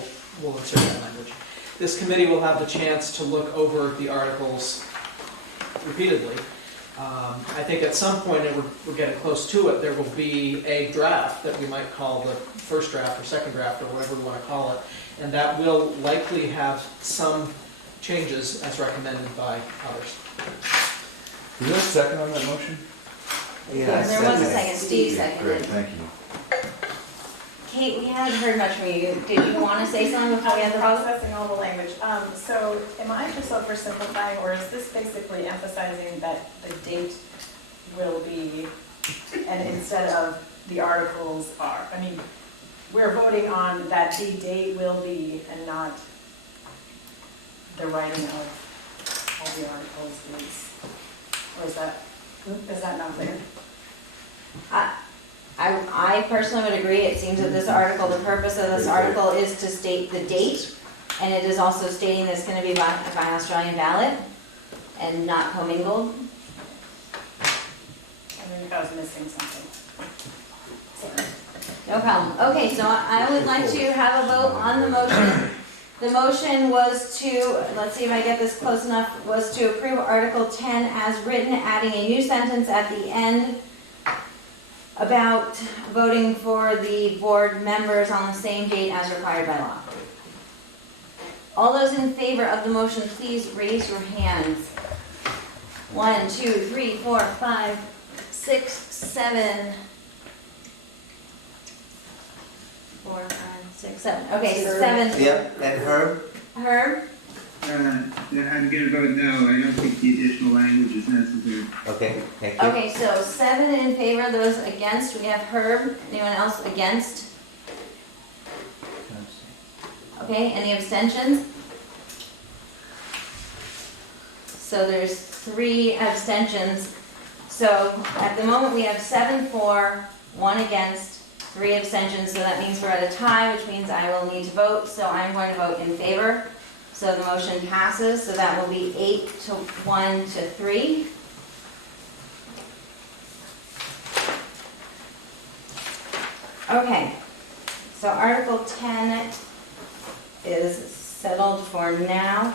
we'll insert that language. This committee will have the chance to look over the articles repeatedly. I think at some point, and we're getting close to it, there will be a draft that we might call the first draft or second draft or whatever we want to call it. And that will likely have some changes as recommended by others. Is there a second on that motion? Yeah, There was a second. second, Steve Great, seconded. thank you. Kate, we haven't heard much from you. Did you want to say something before we have the vote? Processing all the language. So am I just oversimplifying, or is this basically emphasizing that the date will be, and instead of the articles are? I mean, we're voting on that the date will be and not the writing of all the articles is. Or is that not clear? I personally would agree. It seems that this article, the purpose of this article is to state the date, and it is also stating that it's going to be by Australian ballot and not commingled. I mean, if I was missing something. Sorry. No problem. Okay, so I would like to have a vote on the motion. The motion was to, let's see if I get this close enough, was to approve Article 10 as written, adding a new sentence at the end about voting for the board members on the same date as required by law. All those in favor of the motion, please raise your hands. 1, 2, 3, 4, 5, 6, 7. 4, 5, 6, 7. Okay, 7. Yep, and Herb? Herb? I'm gonna vote no, I don't think the additional language is necessary. Okay, thank you. Okay, so 7 in favor, those against, we have Herb. Anyone else against? Okay, any abstentions? So there's 3 abstentions. So at the moment, we have 7 for, 1 against, 3 abstentions, so that means we're at a tie, which means I will need to vote, so I'm going to vote in favor. So the motion passes, so that will be 8 to 1 to 3. Okay, so Article 10 is settled for now.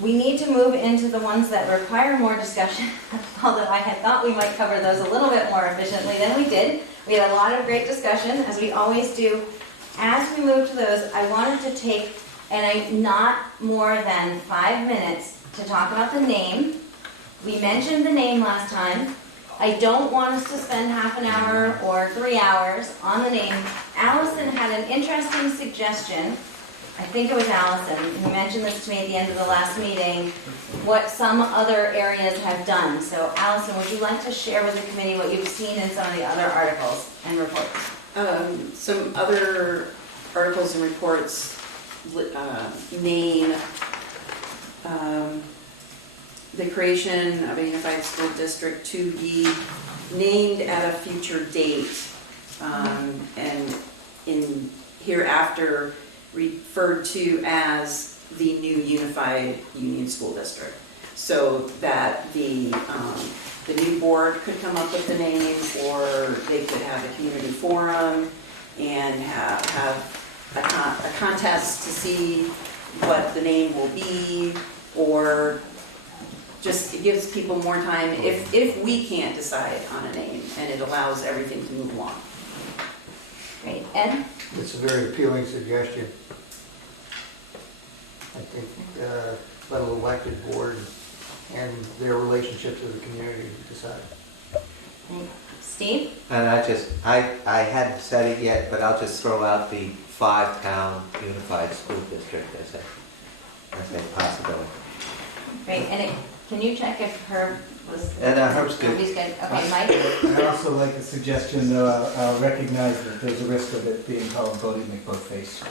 We need to move into the ones that require more discussion, although I had thought we might cover those a little bit more efficiently than we did. We had a lot of great discussion, as we always do. As we move to those, I wanted to take, not more than 5 minutes to talk about the name. We mentioned the name last time. I don't want us to spend half an hour or 3 hours on the name. Allison had an interesting suggestion. I think it was Allison, who mentioned this to me at the end of the last meeting, what some other areas have done. So Allison, would you like to share with the committee what you've seen in some of the other articles and reports? Some other articles and reports name the creation of a unified school district to be named at a future date, and in hereafter referred to as the new unified union school district. so that the new board could come up with the name, or they could have a community forum and have a contest to see what the name will be, or just, it gives people more time if we can't decide on a name, and it allows everything to move along. Great. Ed? It's a very appealing suggestion. I think let an elected board and their relationships with the community decide. Steve? And I hadn't said it yet, but I'll just throw out the 5-town unified school district as a possibility. Great. And can you check if Herb was? And Herb's good. He's good. Okay, Mike? I also like the suggestion, though, I'll recognize that there's a risk of it being called Voting McBoatface.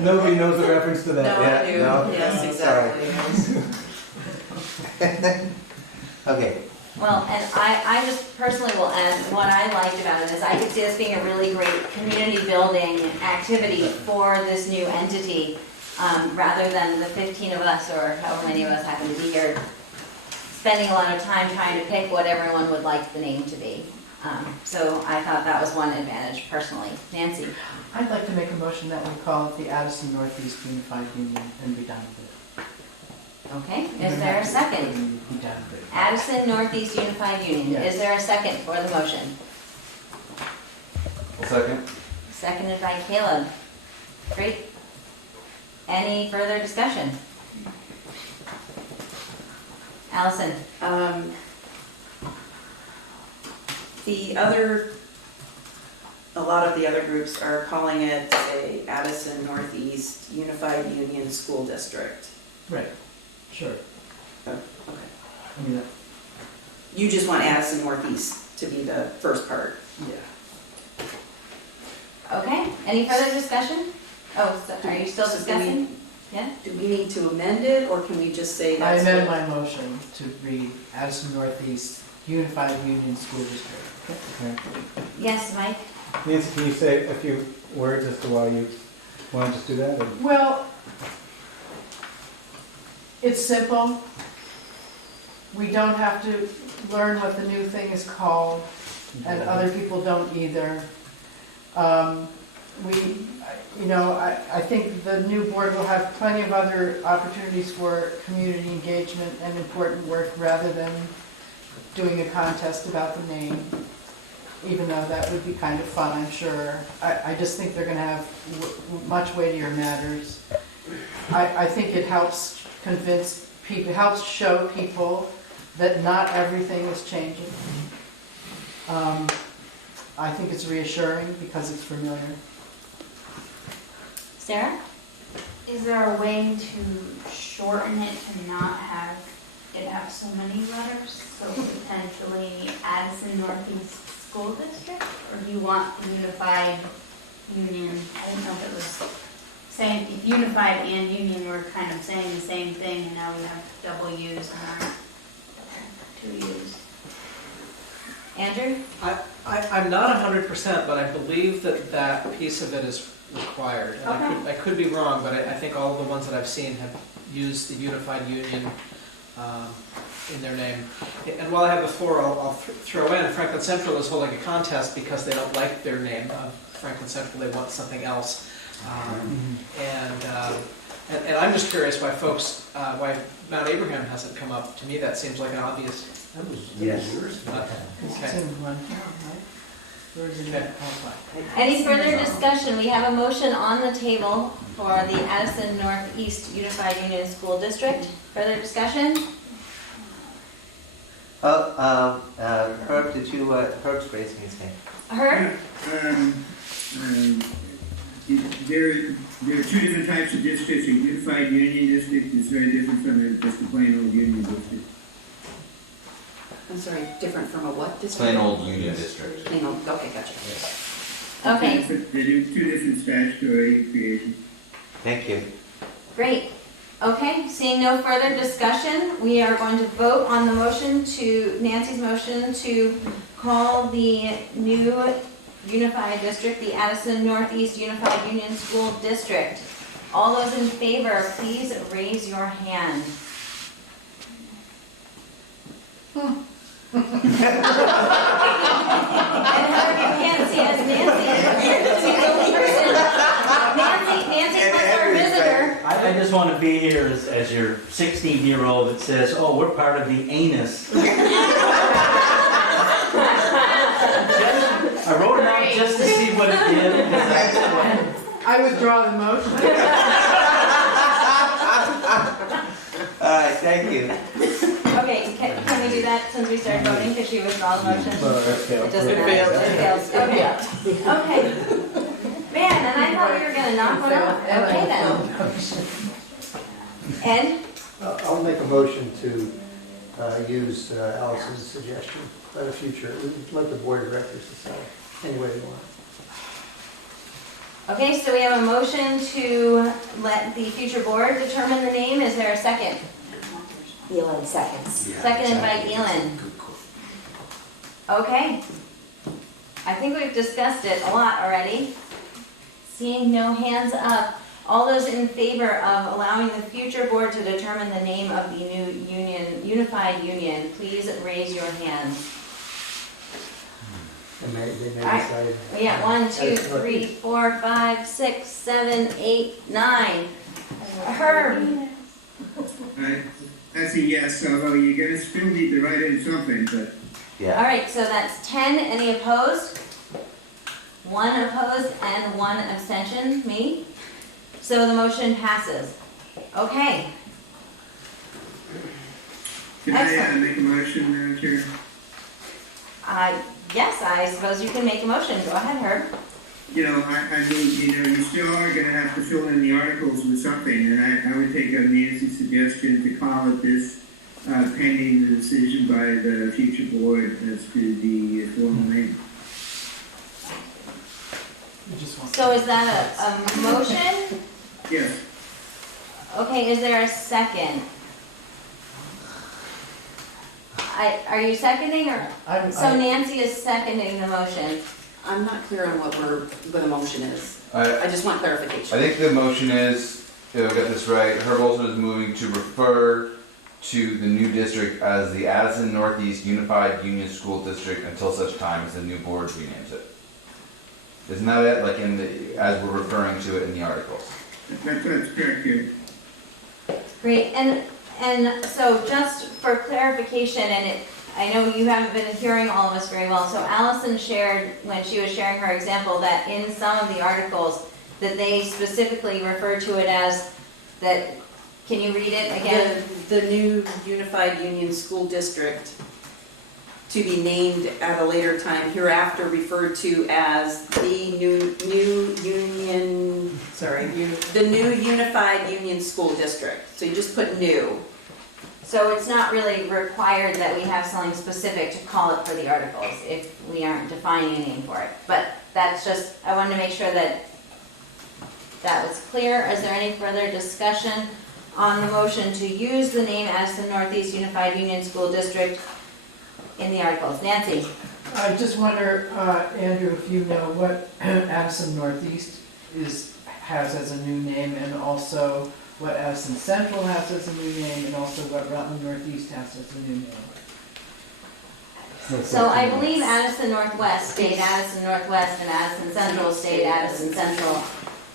Nobody knows the reference to that. No, I do, no? yes, exactly. Okay. Well, and I just personally will add, what I liked about it is I could see this being a really great community building activity for this new entity, rather than the 15 of us, or however many of us happen to be here, spending a lot of time trying to pick what everyone would like the name to be. So I thought that was one advantage personally. Nancy? I'd like to make a motion that we call it the Addison Northeast Unified Union and be done with it. Okay, is there a second? Be done with it. Addison Northeast Unified Union. Yes. Is there a second for the motion? Second. Seconded by Caleb. Great. Any further discussion? Allison? A lot of the other groups are calling it, say, Addison Northeast Unified Union School District. Right, sure. Oh, okay. I mean, You just want Addison Northeast to be the first part. yeah. Okay, any further discussion? Oh, so are you still So discussing? Yeah? Do we need to amend it, or can we just say I that's? amend my motion to read Addison Northeast Unified Union School District. Okay. Yes, Mike? Nancy, can you say a few words as to why you want to just do that? Or? Well, it's simple. We don't have to learn what the new thing is called, and other people don't either. I think the new board will have plenty of other opportunities for community engagement and important work rather than doing a contest about the name, even though that would be kind of fun, I'm sure. I just think they're going to have much weightier matters. I think it helps convince people, helps show people that not everything is changing. I think it's reassuring because it's familiar. Sarah? Is there a way to shorten it to not have it have so many letters? So potentially Addison Northeast School District? Or do you want the unified union? I didn't know if it was saying, if unified and union were kind of saying the same thing, and now we have double U's and aren't two U's. Andrew? I'm not 100%, but I believe that piece of it is required. And I could be wrong, but I think all of the ones that I've seen have used the unified union in their name. And while I have the floor, I'll throw in, Franklin Central is holding a contest because they don't like their name of Franklin Central, they want something else. And I'm just curious why why Mount Abraham hasn't come up. To me, that seems like an obvious. Yes. It's Okay. in one town, right? Or is it in Any further discussion? We have a motion on the table for the Addison Northeast Unified Union School District. Further discussion? Herb, Herb's raising his hand. Herb? There are two different types of districts. A unified union district is very different from just a plain old union district. I'm sorry, different from a what district? Plain old union district. Plain old, okay, gotcha. Okay, They do two different statutory creations. Thank you. great. Okay, seeing no further discussion, we are going to vote on the motion Nancy's motion to call the new unified district, the Addison Northeast Unified Union School District. All those in favor, please raise your hand. And Heather, you can't see us, Nancy. She's the only person. Nancy was our visitor. I just want to be here as your 16-year-old that says, oh, we're part of the anus. I wrote it out just to see what it did. I withdraw the motion. All right, thank you. Okay, can we do that since we started voting? Could she withdraw the motion? Well, that's fair. It doesn't matter. It fails. Okay. Man, and I thought we were gonna knock one out. Okay then. Ed? I'll make a motion to use Allison's suggestion at a future, let the board of directors decide any way they want. Okay, so we have a motion to let the future board determine the name. Is there a second? Elin seconds. Seconded by Elin. Okay. I think we've discussed it a lot already. Seeing no hands up, all those in favor of allowing the future board to determine the name of the new unified union, please raise your hand. And they may All right. decide. We got 1, 2, 3, 4, 5, 6, 7, 8, 9. Herb. That's a yes, although you're gonna still need to write in something, but. All right, so that's 10. Any opposed? 1 opposed and 1 abstention, me. So the motion passes. Okay. Can I Excellent. make a motion, Madam Chair? Yes, I suppose you can make a motion. Go ahead, Herb. You know, I mean, you still are gonna have to fill in the articles with something, and I would take up Nancy's suggestion to call it this, pending the decision by the future board as to the formal name. So is that a motion? Yes. Okay, is there a second? Are you seconding or? So Nancy is seconding the motion. I'm not clear on what the motion is. I just want clarification. I think the motion is, if I got this right, Herb Olson is moving to refer to the new district as the Addison Northeast Unified Union School District until such time as the new board renames it. Isn't that it? Like as we're referring to it in the articles. That's correct, here. Great, and so just for clarification, I know you haven't been hearing all of us very well, so Allison shared, when she was sharing her example, that in some of the articles, that they specifically refer to it as, that, can you read it again? The new unified union school district to be named at a later time, hereafter referred to as the new union, the new unified union school district. So you just put new. So it's not really required that we have something specific to call it for the articles, if we aren't defining a name for it. But that's just, I wanted to make sure that that was clear. Is there any further discussion on the motion to use the name as the Northeast Unified Union School District in the articles? Nancy? I just wonder, Andrew, if you know what Addison Northeast has as a new name, and also what Addison Central has as a new name, and also what Rutland Northeast has as a new name. So I believe Addison Northwest stayed Addison Northwest, and Addison Central stayed Addison Central.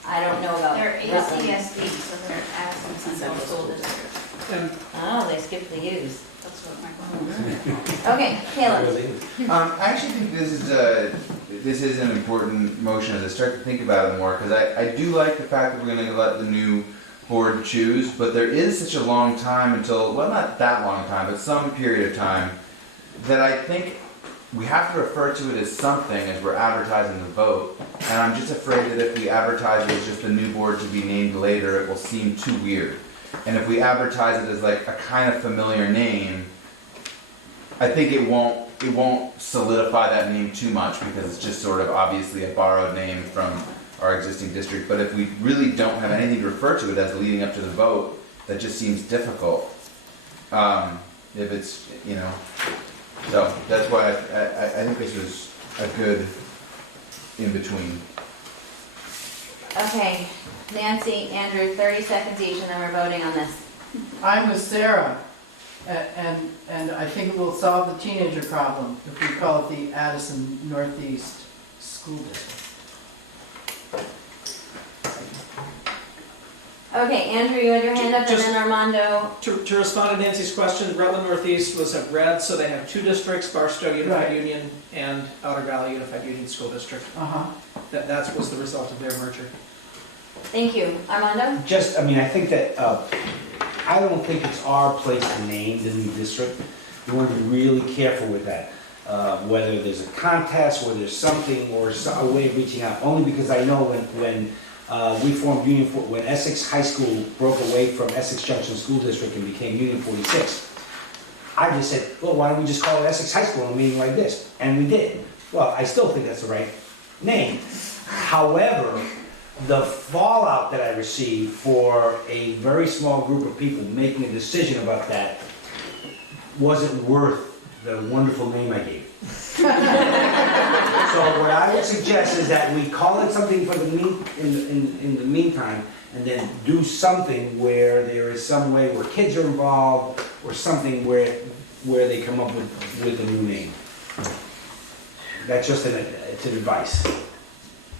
I don't know about They're Rutland. ACSD, so they're Addison Central School District. Oh, they skipped the U's. That's what my. Okay, Caleb. I actually think this is an important motion as I start to think about it more, because I do like the fact that we're going to let the new board choose, but there is such a long time until, well, not that long time, but some period of time, that I think we have to refer to it as something as we're advertising the vote. And I'm just afraid that if we advertise it as just the new board to be named later, it will seem too weird. And if we advertise it as like a kind of familiar name, I think it won't solidify that name too much, because it's just sort of obviously a borrowed name from our existing district. But if we really don't have anything to refer to it as leading up to the vote, that just seems difficult. If it's, so that's why I think this was a good in-between. Okay, Nancy, Andrew, 30 seconds each, and then we're voting on this. I'm with Sarah, and I think it will solve the teenager problem if we call it the Addison Northeast School District. Okay, Andrew, you had your hand up, and Just- then Armando. To respond to Nancy's question, Rutland Northeast was at red, so they have two districts, Barstow Unified Right. Union and Outer Valley Unified Union School District. Uh-huh. That was the result of their merger. Thank you. Armando? Just, I mean, I think that, I don't think it's our place to name the new district. We want to be really careful with that. Whether there's a contest, whether there's something, or a way of reaching out. Only because I know when we formed Union, when Essex High School broke away from Essex Junction School District and became Union 46, I just said, well, why don't we just call it Essex High School in a meeting like this? And we did. Well, I still think that's the right name. However, the fallout that I received for a very small group of people making a decision about that wasn't worth the wonderful name I gave. So what I would suggest is that we call it something for the in the meantime, and then do something where there is some way where kids are involved, or something where they come up with a new name. That's just it's an advice.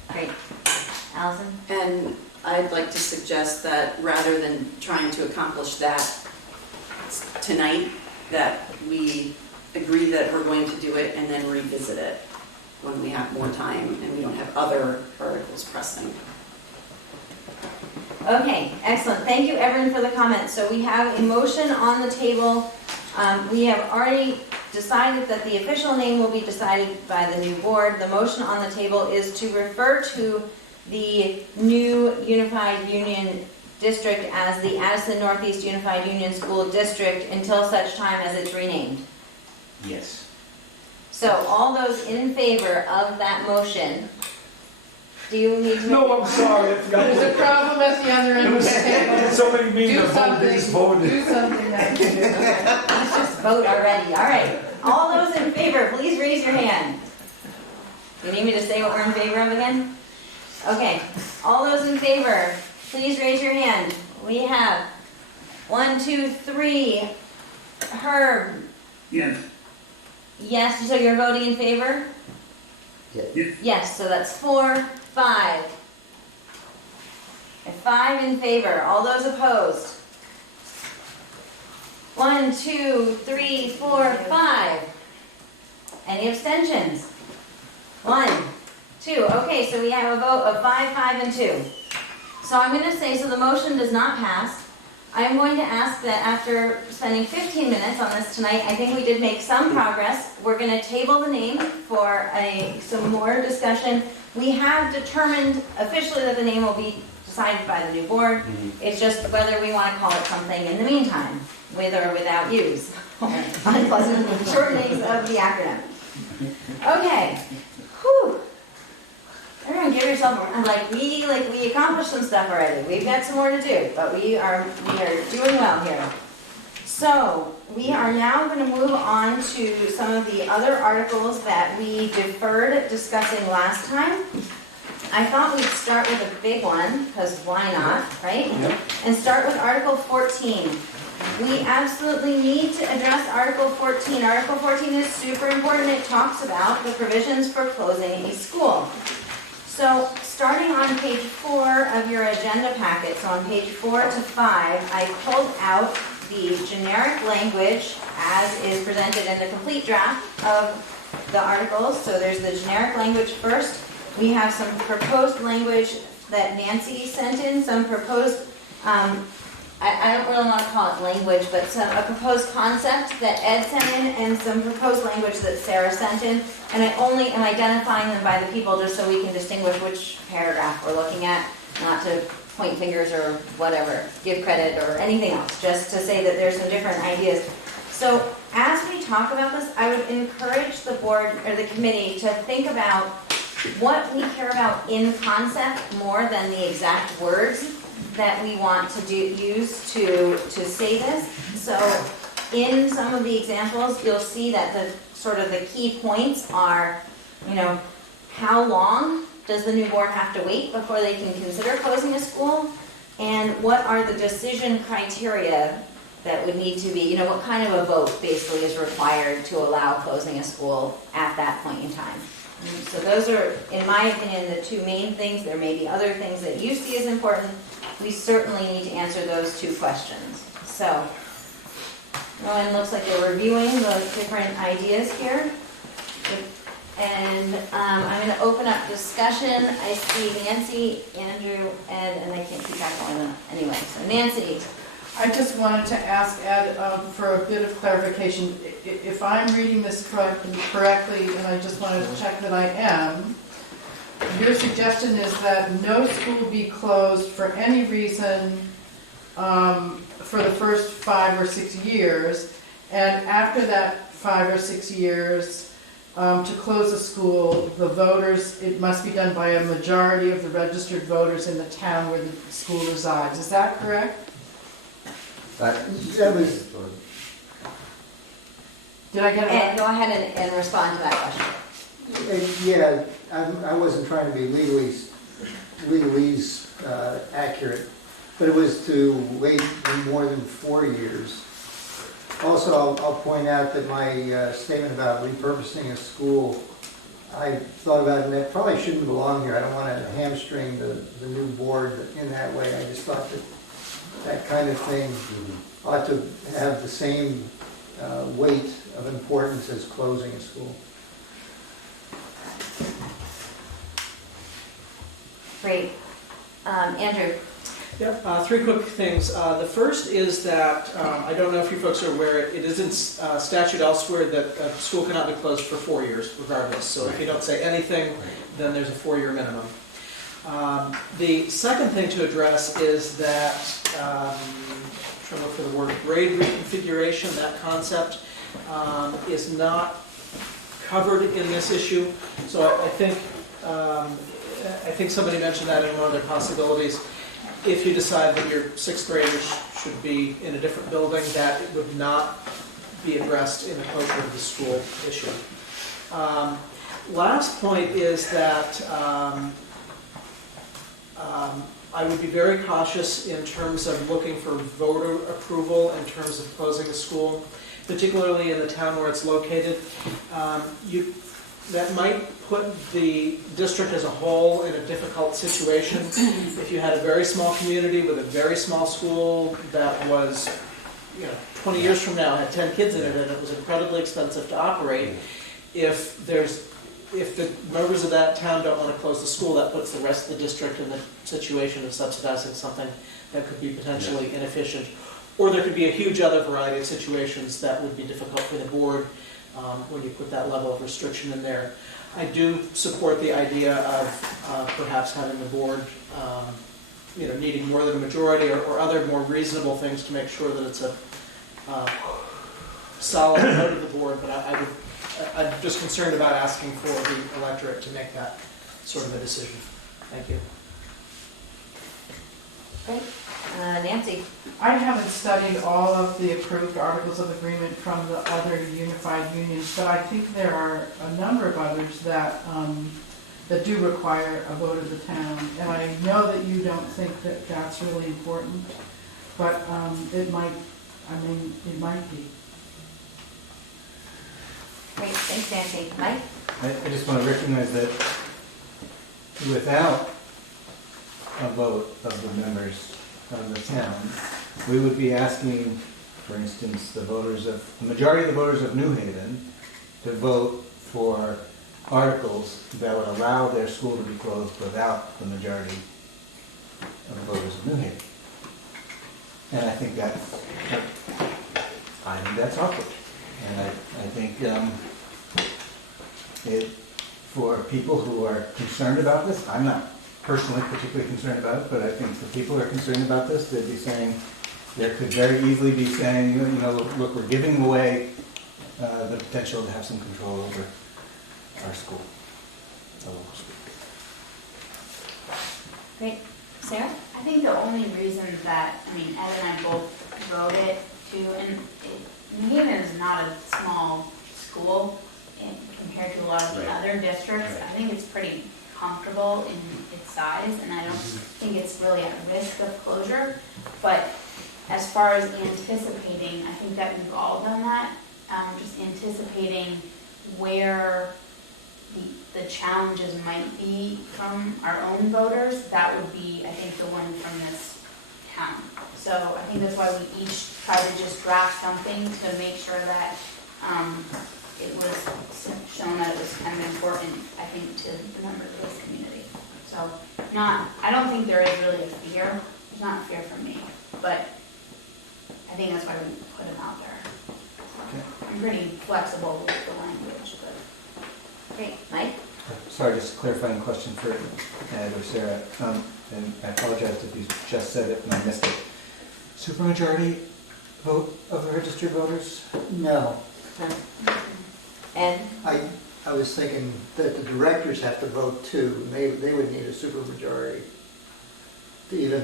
Great. Allison? And I'd like to suggest that rather than trying to accomplish that tonight, that we agree that we're going to do it and then revisit it when we have more time and we don't have other articles pressing. Okay, excellent. Thank you, everyone, for the comments. So we have a motion on the table. We have already decided that the official name will be decided by the new board. The motion on the table is to refer to the new Unified Union District as the Addison Northeast Unified Union School District until such time as it's renamed. Yes. So all those in favor of that motion, do you need to? No, I'm sorry, I forgot. There's a problem at the other end of the table. So many meetings, Do I something, just voted. do something that you do. Let's just vote already. All right. All those in favor, please raise your hand. You need me to say what we're in favor of again? Okay. All those in favor, please raise your hand. We have 1, 2, 3. Herb. Yes. Yes, so you're voting in favor? Yes. Yes, so that's 4, 5. And 5 in favor. All those opposed? 1, 2, 3, 4, 5. Any abstentions? 1, 2. Okay, so we have a vote of 5, 5, and 2. So I'm going to say, so the motion does not pass. I'm going to ask that after spending 15 minutes on this tonight, I think we did make some progress. We're going to table the name for some more discussion. We have determined officially that the name will be decided by the new board. It's just whether we want to call it something in the meantime, with or without use. Unpleasant shortenings of the acronym. Okay. Whew. Everyone give yourself more. We accomplished some stuff already. We've got some more to do, but we are doing well here. So we are now going to move on to some of the other articles that we deferred discussing last time. I thought we'd start with a big one, because why not, right? Yep. And start with Article 14. We absolutely need to address Article 14. Article 14 is super important. It talks about the provisions for closing a school. So starting on page 4 of your agenda packet, so on page 4 to 5, I pulled out the generic language as is presented in the complete draft of the articles. So there's the generic language first. We have some proposed language that Nancy sent in, some proposed, I don't really want to call it language, but a proposed concept that Ed sent in, and some proposed language that Sarah sent in. And I only am identifying them by the people just so we can distinguish which paragraph we're looking at, not to point fingers or whatever, give credit or anything else, just to say that there's some different ideas. So as we talk about this, I would encourage the board or the committee to think about what we care about in concept more than the exact words that we want to use to say this. So in some of the examples, you'll see that the sort of the key points are, how long does the new board have to wait before they can consider closing a school? And what are the decision criteria that would need to be, you know, what kind of a vote basically is required to allow closing a school at that point in time? So those are, in my opinion, the two main things. There may be other things that you see as important. We certainly need to answer those two questions. So, Rowan looks like they're reviewing the different ideas here. And I'm going to open up discussion. I see Nancy, Andrew, Ed, and I can't keep track of all of them anyway. So Nancy. I just wanted to ask Ed for a bit of clarification. If I'm reading this correctly, and I just wanted to check that I am, your suggestion is that no school be closed for any reason for the first 5 or 6 years, and after that 5 or 6 years, to close a school, the voters, it must be done by a majority of the registered voters in the town where the school resides. Is that correct? That was, Did I get it Ed, right? go ahead and respond to that question. yeah, I wasn't trying to be legalese accurate, but it was to wait more than 4 years. Also, I'll point out that my statement about repurposing a school, I thought about it, and it probably shouldn't belong here. I don't want to hamstring the new board in that way. I just thought that kind of thing ought to have the same weight of importance as closing a school. Great. Andrew. Yep, 3 quick things. The first is that, I don't know if you folks are aware, it is in statute elsewhere that a school cannot be closed for 4 years regardless. So if you don't say anything, then there's a 4-year minimum. The second thing to address is that, I'm trying to look for the word, grade reconfiguration, that concept is not covered in this issue. So I think somebody mentioned that in one of their possibilities. If you decide that your 6th graders should be in a different building, that it would not be addressed in the closure of the school issue. Last point is that I would be very cautious in terms of looking for voter approval in terms of closing a school, particularly in the town where it's located. That might put the district as a whole in a difficult situation. If you had a very small community with a very small school that was, 20 years from now had 10 kids in it and it was incredibly expensive to operate, if the members of that town don't want to close the school, that puts the rest of the district in the situation of subsidizing something that could be potentially inefficient. Or there could be a huge other variety of situations that would be difficult for the board when you put that level of restriction in there. I do support the idea of perhaps having the board, needing more than a majority or other more reasonable things to make sure that it's a solid vote of the board, but I'm just concerned about asking for the electorate to make that sort of a decision. Thank you. Great. Nancy. I haven't studied all of the approved articles of agreement from the other unified unions, but I think there are a number of others that do require a vote of the town. And I know that you don't think that that's really important, but it might be. Great, thanks Nancy. Mike? I just want to recognize that without a vote of the members of the town, we would be asking, for instance, the majority of the voters of New Haven to vote for articles that would allow their school to be closed without the majority of the voters of New Haven. And I think that's awkward. And I think for people who are concerned about this, I'm not personally particularly concerned about it, but I think for people who are concerned about this, they'd be saying, there could very easily be saying, look, we're giving away the potential to have some control over our school, the local school. Great. Sarah? I think the only reason that, Ed and I both wrote it too, and New Haven is not a small school compared to a lot of the other districts. I think it's pretty comfortable comfortable in its size, and I don't think it's really at risk of closure. But as far as anticipating, I think that we've all done that, just anticipating where the challenges might be from our own voters, that would be, I think, the one from this town. So I think that's why we each tried to just draft something to make sure that it was shown that it was kind of important, I think, to the members of this community. So I don't think there is really a fear. There's not a fear from me, but I think that's why we put it out there. So I'm pretty flexible with the language, but. Great, Mike? Sorry, just a clarifying question for Ed or Sarah, and I apologize if you just said it and I missed it. Supermajority vote of the registered voters? No. Ed? I was thinking that the directors have to vote too, and they would need a supermajority to even,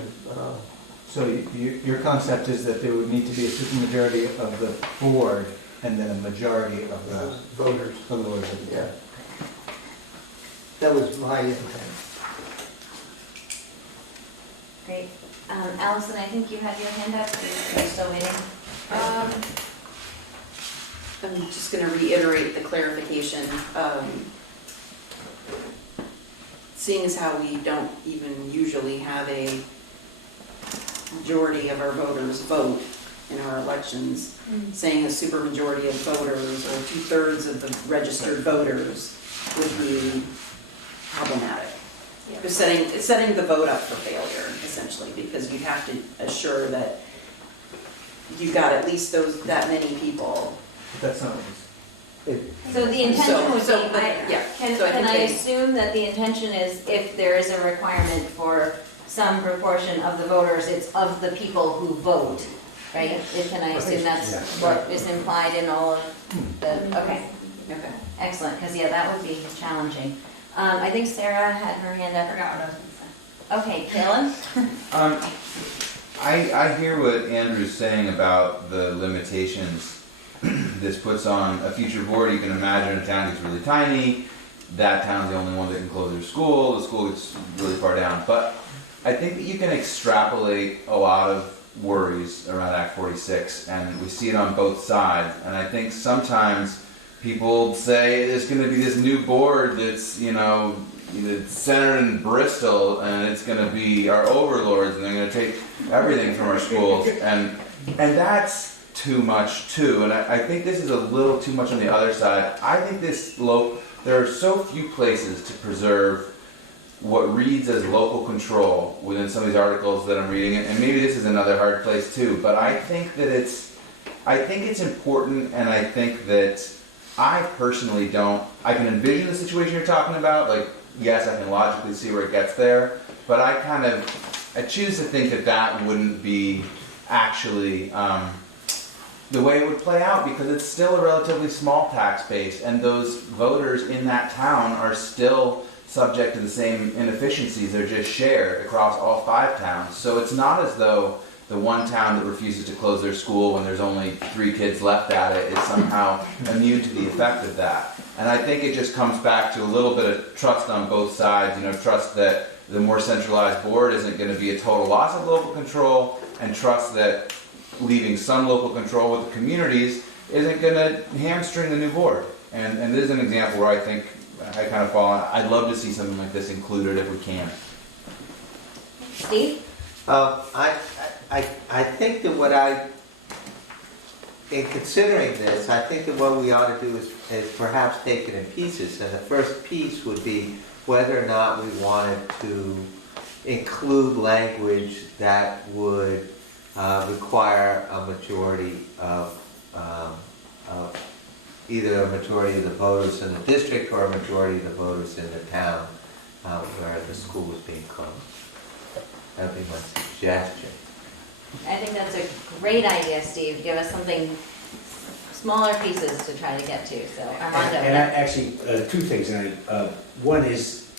So your concept is that there would need to be a supermajority of the board and then a majority of the voters. of the voters. Yeah. That was my intent. Great. Allison, I think you had your hand up. Are you still waiting? I'm just going to reiterate the clarification. Seeing as how we don't even usually have a majority of our voters vote in our elections, saying a supermajority of voters or 2/3 of the registered voters would be problematic. It's setting the vote up for failure, essentially, because you have to assure that you've got at least that many people. That's not So the intention would be, yeah. can I assume that the intention is if there is a requirement for some proportion of the voters, it's of the people who vote, right? Can I assume that's what is implied in all of the, okay. Okay, excellent, because that would be challenging. I think Sarah had her hand up. I forgot what I was going to say. Okay, Kaylin? I hear what Andrew's saying about the limitations this puts on a future board. You can imagine a town gets really tiny, that town's the only one that can close their school, the school gets really far down. But I think that you can extrapolate a lot of worries around Act 46, and we see it on both sides. And I think sometimes people say there's going to be this new board that's, it's centered in Bristol, and it's going to be our overlords, and they're going to take everything from our schools, and that's too much too. And I think this is a little too much on the other side. I think there are so few places to preserve what reads as local control within some of these articles that I'm reading, and maybe this is another hard place too. But I think that it's important, and I think that I personally don't. I can envision the situation you're talking about. Like, yes, I can logically see where it gets there, but I choose to think that wouldn't be actually the way it would play out, because it's still a relatively small tax base, and those voters in that town are still subject to the same inefficiencies. They're just shared across all 5 towns. So it's not as though the one town that refuses to close their school when there's only 3 kids left at it is somehow immune to the effect of that. And I think it just comes back to a little bit of trust on both sides, trust that the more centralized board isn't going to be a total loss of local control, and trust that leaving some local control with the communities isn't going to hamstring the new board. And this is an example where I think I kind of fall on. I'd love to see something like this included if we can. Steve? I think that in considering this, I think that what we ought to do is perhaps take it in pieces. And the first piece would be whether or not we wanted to include language that would require a majority of either a majority of the voters in the district or a majority of the voters in the town where the school was being closed. That would be my suggestion. I think that's a great idea, Steve. Give us something, smaller pieces to try to get to. So Armando. And actually, 2 things. One is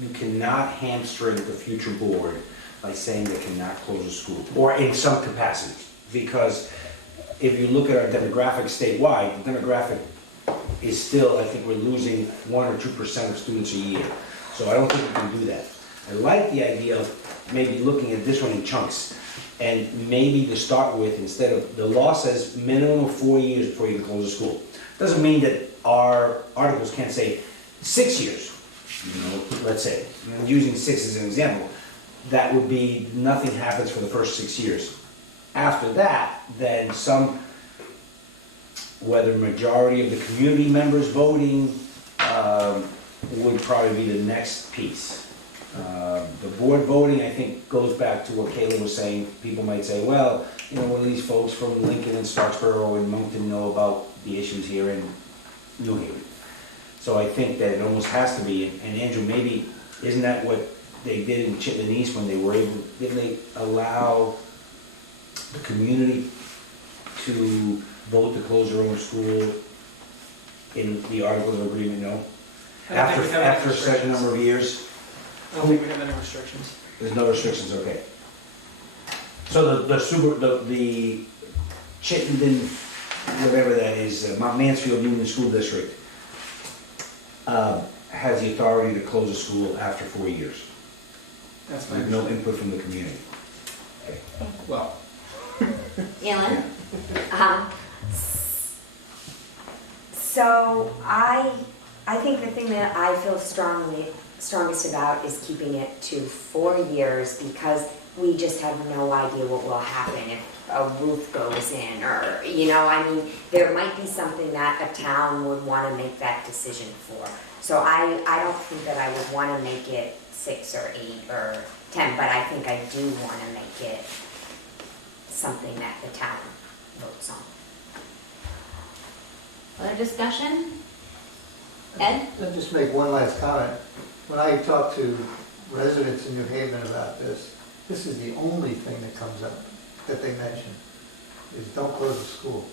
you cannot hamstring the future board by saying they cannot close a school, or in some capacity. Because if you look at our demographic statewide, the demographic is still, I think we're losing 1 or 2% of students a year. So I don't think we can do that. I like the idea of maybe looking at this one in chunks, and maybe to start with, instead of, the law says minimum of 4 years before you can close a school. Doesn't mean that our articles can't say 6 years, let's say. I'm using 6 as an example. That would be, nothing happens for the first 6 years. After that, then whether majority of the community members voting would probably be the next piece. The board voting, I think, goes back to what Kayla was saying. People might say, well, what do these folks from Lincoln and Starksboro and Moncton know about the issues here in New Haven? So I think that it almost has to be, and Andrew, maybe, isn't that what they did in Chittenden East when they were able, didn't they allow the community to vote to close their own school in the Articles of Agreement, no? I don't think we have any After a certain restrictions. number of years? I don't think we have any restrictions. There's no restrictions, okay. So the Chittenden, whatever that is, Mount Mansfield Union School District, has the authority to close a school after 4 years. That's With fine. no input from the community. Well, Ellen? So I think the thing that I feel strongest about is keeping it to 4 years, because we just have no idea what will happen if a roof goes in, or, there might be something that a town would want to make that decision for. So I don't think that I would want to make it 6 or 8 or 10, but I think I do want to make it something that the town votes on. Other discussion? Ed? I'll just make one last comment. When I talk to residents in New Haven about this is the only thing that comes up that they mention, is don't close the school.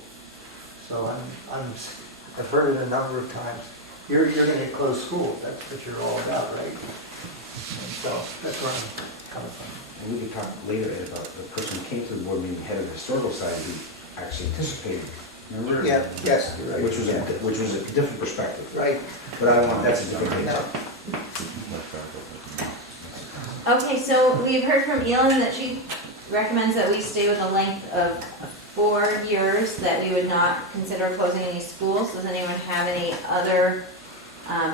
So I've heard it a number of times. You're gonna close schools, that's what you're all about, right? And so that's where I'm coming from. And we could talk later about the person who came to the board meeting, head of the historical society, who actually anticipated. Remember? Yeah, yes, you're right. Which was a different perspective. Right. But I don't want, that's a different thing. No. Okay, so we've heard from Elin that she recommends that we stay with a length of 4 years, that we would not consider closing any schools. Does anyone have any other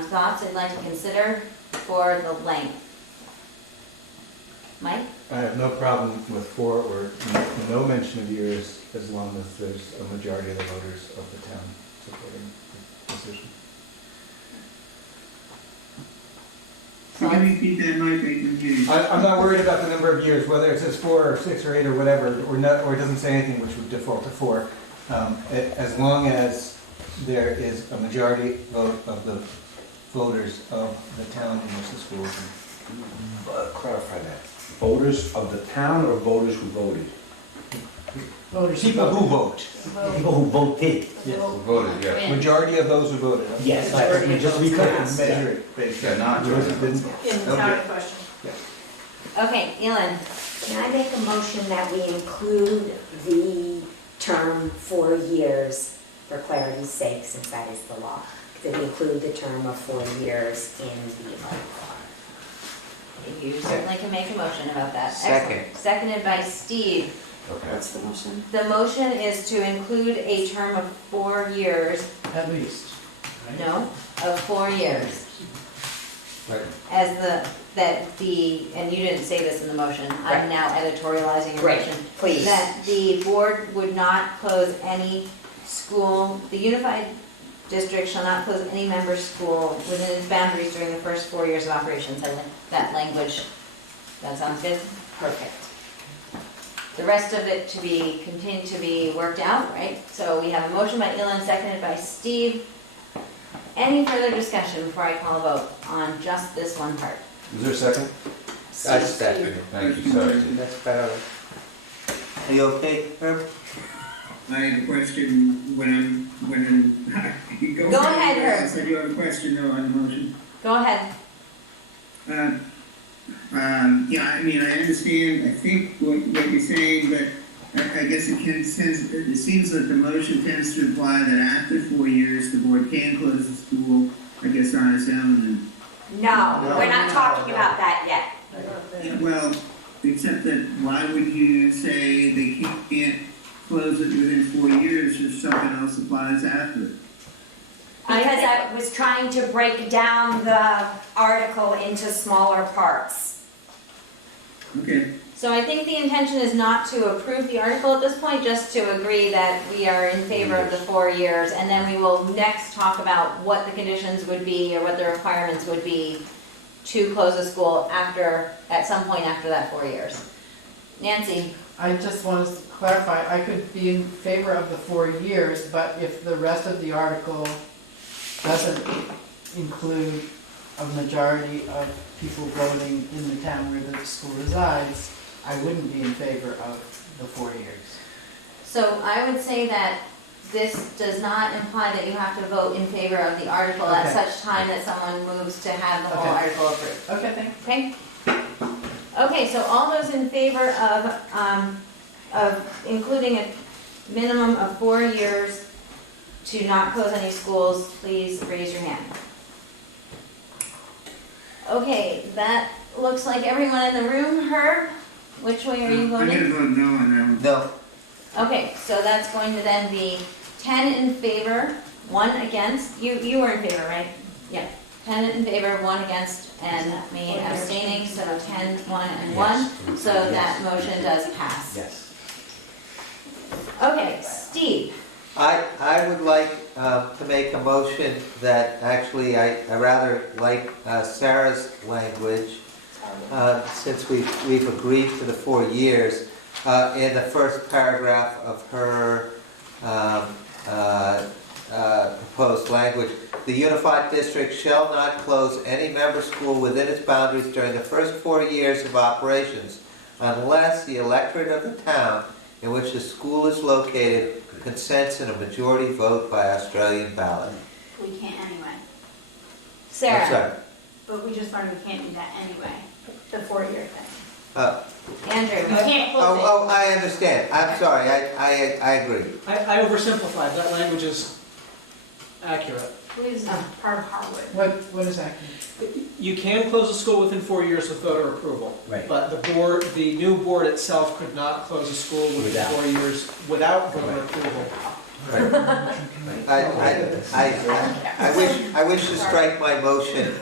thoughts they'd like to consider for the length? Mike? I have no problem with 4 or no mention of years, as long as there's a majority of the voters of the town supporting the decision. Could you repeat that, Mike? I can hear you. I'm not worried about the number of years, whether it says 4 or 6 or 8 or whatever, or it doesn't say anything which would default to 4. As long as there is a majority vote of the voters of the town in which the school is in. Clarify that. Voters of the town or voters who voted? Voters. People who vote. People who voted. Yes. Voted, yeah. Majority of those who voted. Yes, But just to be clear, Yes. measure it based Yeah, on. not Didn't- in the town in question. Okay, Elin? Can I make a motion that we include the term 4 years, for clarity's sake, since that is the law, that we include the term of 4 years in the article? You certainly can make a motion about that. Second. Excellent. Seconded by Steve. Okay. What's the motion? The motion is to include a term of 4 years, At least. no, of 4 years. Right. As and you didn't say this in the motion, Right. I'm now editorializing your Great, motion. please. That the board would not close any school, the unified district shall not close any member school within its boundaries during the first 4 years of operations. That language, that sounds good? Perfect. The rest of it to be, continue to be worked out, right? So we have a motion by Elin, seconded by Steve. Any further discussion before I call a vote on just this one part? Is there a second? That's second. Thank you, sorry. That's better. Are you okay, Herb? I have a question when I'm. Go ahead, Herb. I said you have a question though on the motion. Go ahead. Yeah, I mean, I understand, I think what you're saying, but I guess it seems that the motion tends to imply that after 4 years, the board can close the school, I guess, on its own, No, we're not talking about that yet. Yeah, well, except that why would you say they can't close it within 4 years if something else applies after it? Because I was trying to break down the article into smaller parts. Okay. So I think the intention is not to approve the article at this point, just to agree that we are in favor of the 4 years, and then we will next talk about what the conditions would be or what the requirements would be to close a school after, at some point after that 4 years. Nancy? I just want to clarify, I could be in favor of the 4 years, but if the rest of the article doesn't include a majority of people voting in the town where the school resides, I wouldn't be in favor of the 4 years. So I would say that this does not imply that you have to vote in favor of the article at Okay. such time that someone moves to have the whole Okay. article approved. Okay, thanks. Okay? Okay, so all those in favor of including a minimum of 4 years to not close any schools, please raise your hand. Okay, that looks like everyone in the room. Herb, which way are you I'm voting? gonna vote no on that one. No, Okay, so that's going to then be 10 in favor, 1 against. You were in favor, right? Yeah. 10 in favor, 1 against, and me abstaining, so 10, 1, and 1. So that motion does pass. Yes. Okay, Steve. I would like to make a motion that actually I rather like Sarah's language, since we've agreed to the 4 years. In the first paragraph of her proposed language, the unified district shall not close any member school within its boundaries during the first 4 years of operations unless the electorate of the town in which the school is located consents in a majority vote by Australian ballot. We can't anyway, I'm Sarah. sorry. but we just learned we can't do that anyway, the 4-year thing. Andrew. We can't close it. Oh, I understand. I'm sorry. I agree. I oversimplified, that language is accurate. Please, part of Harwood. What is that? You can close a school within 4 years with voter approval. Right. But the new board itself could not close a school within Without. 4 years without voter approval. I wish to strike my motion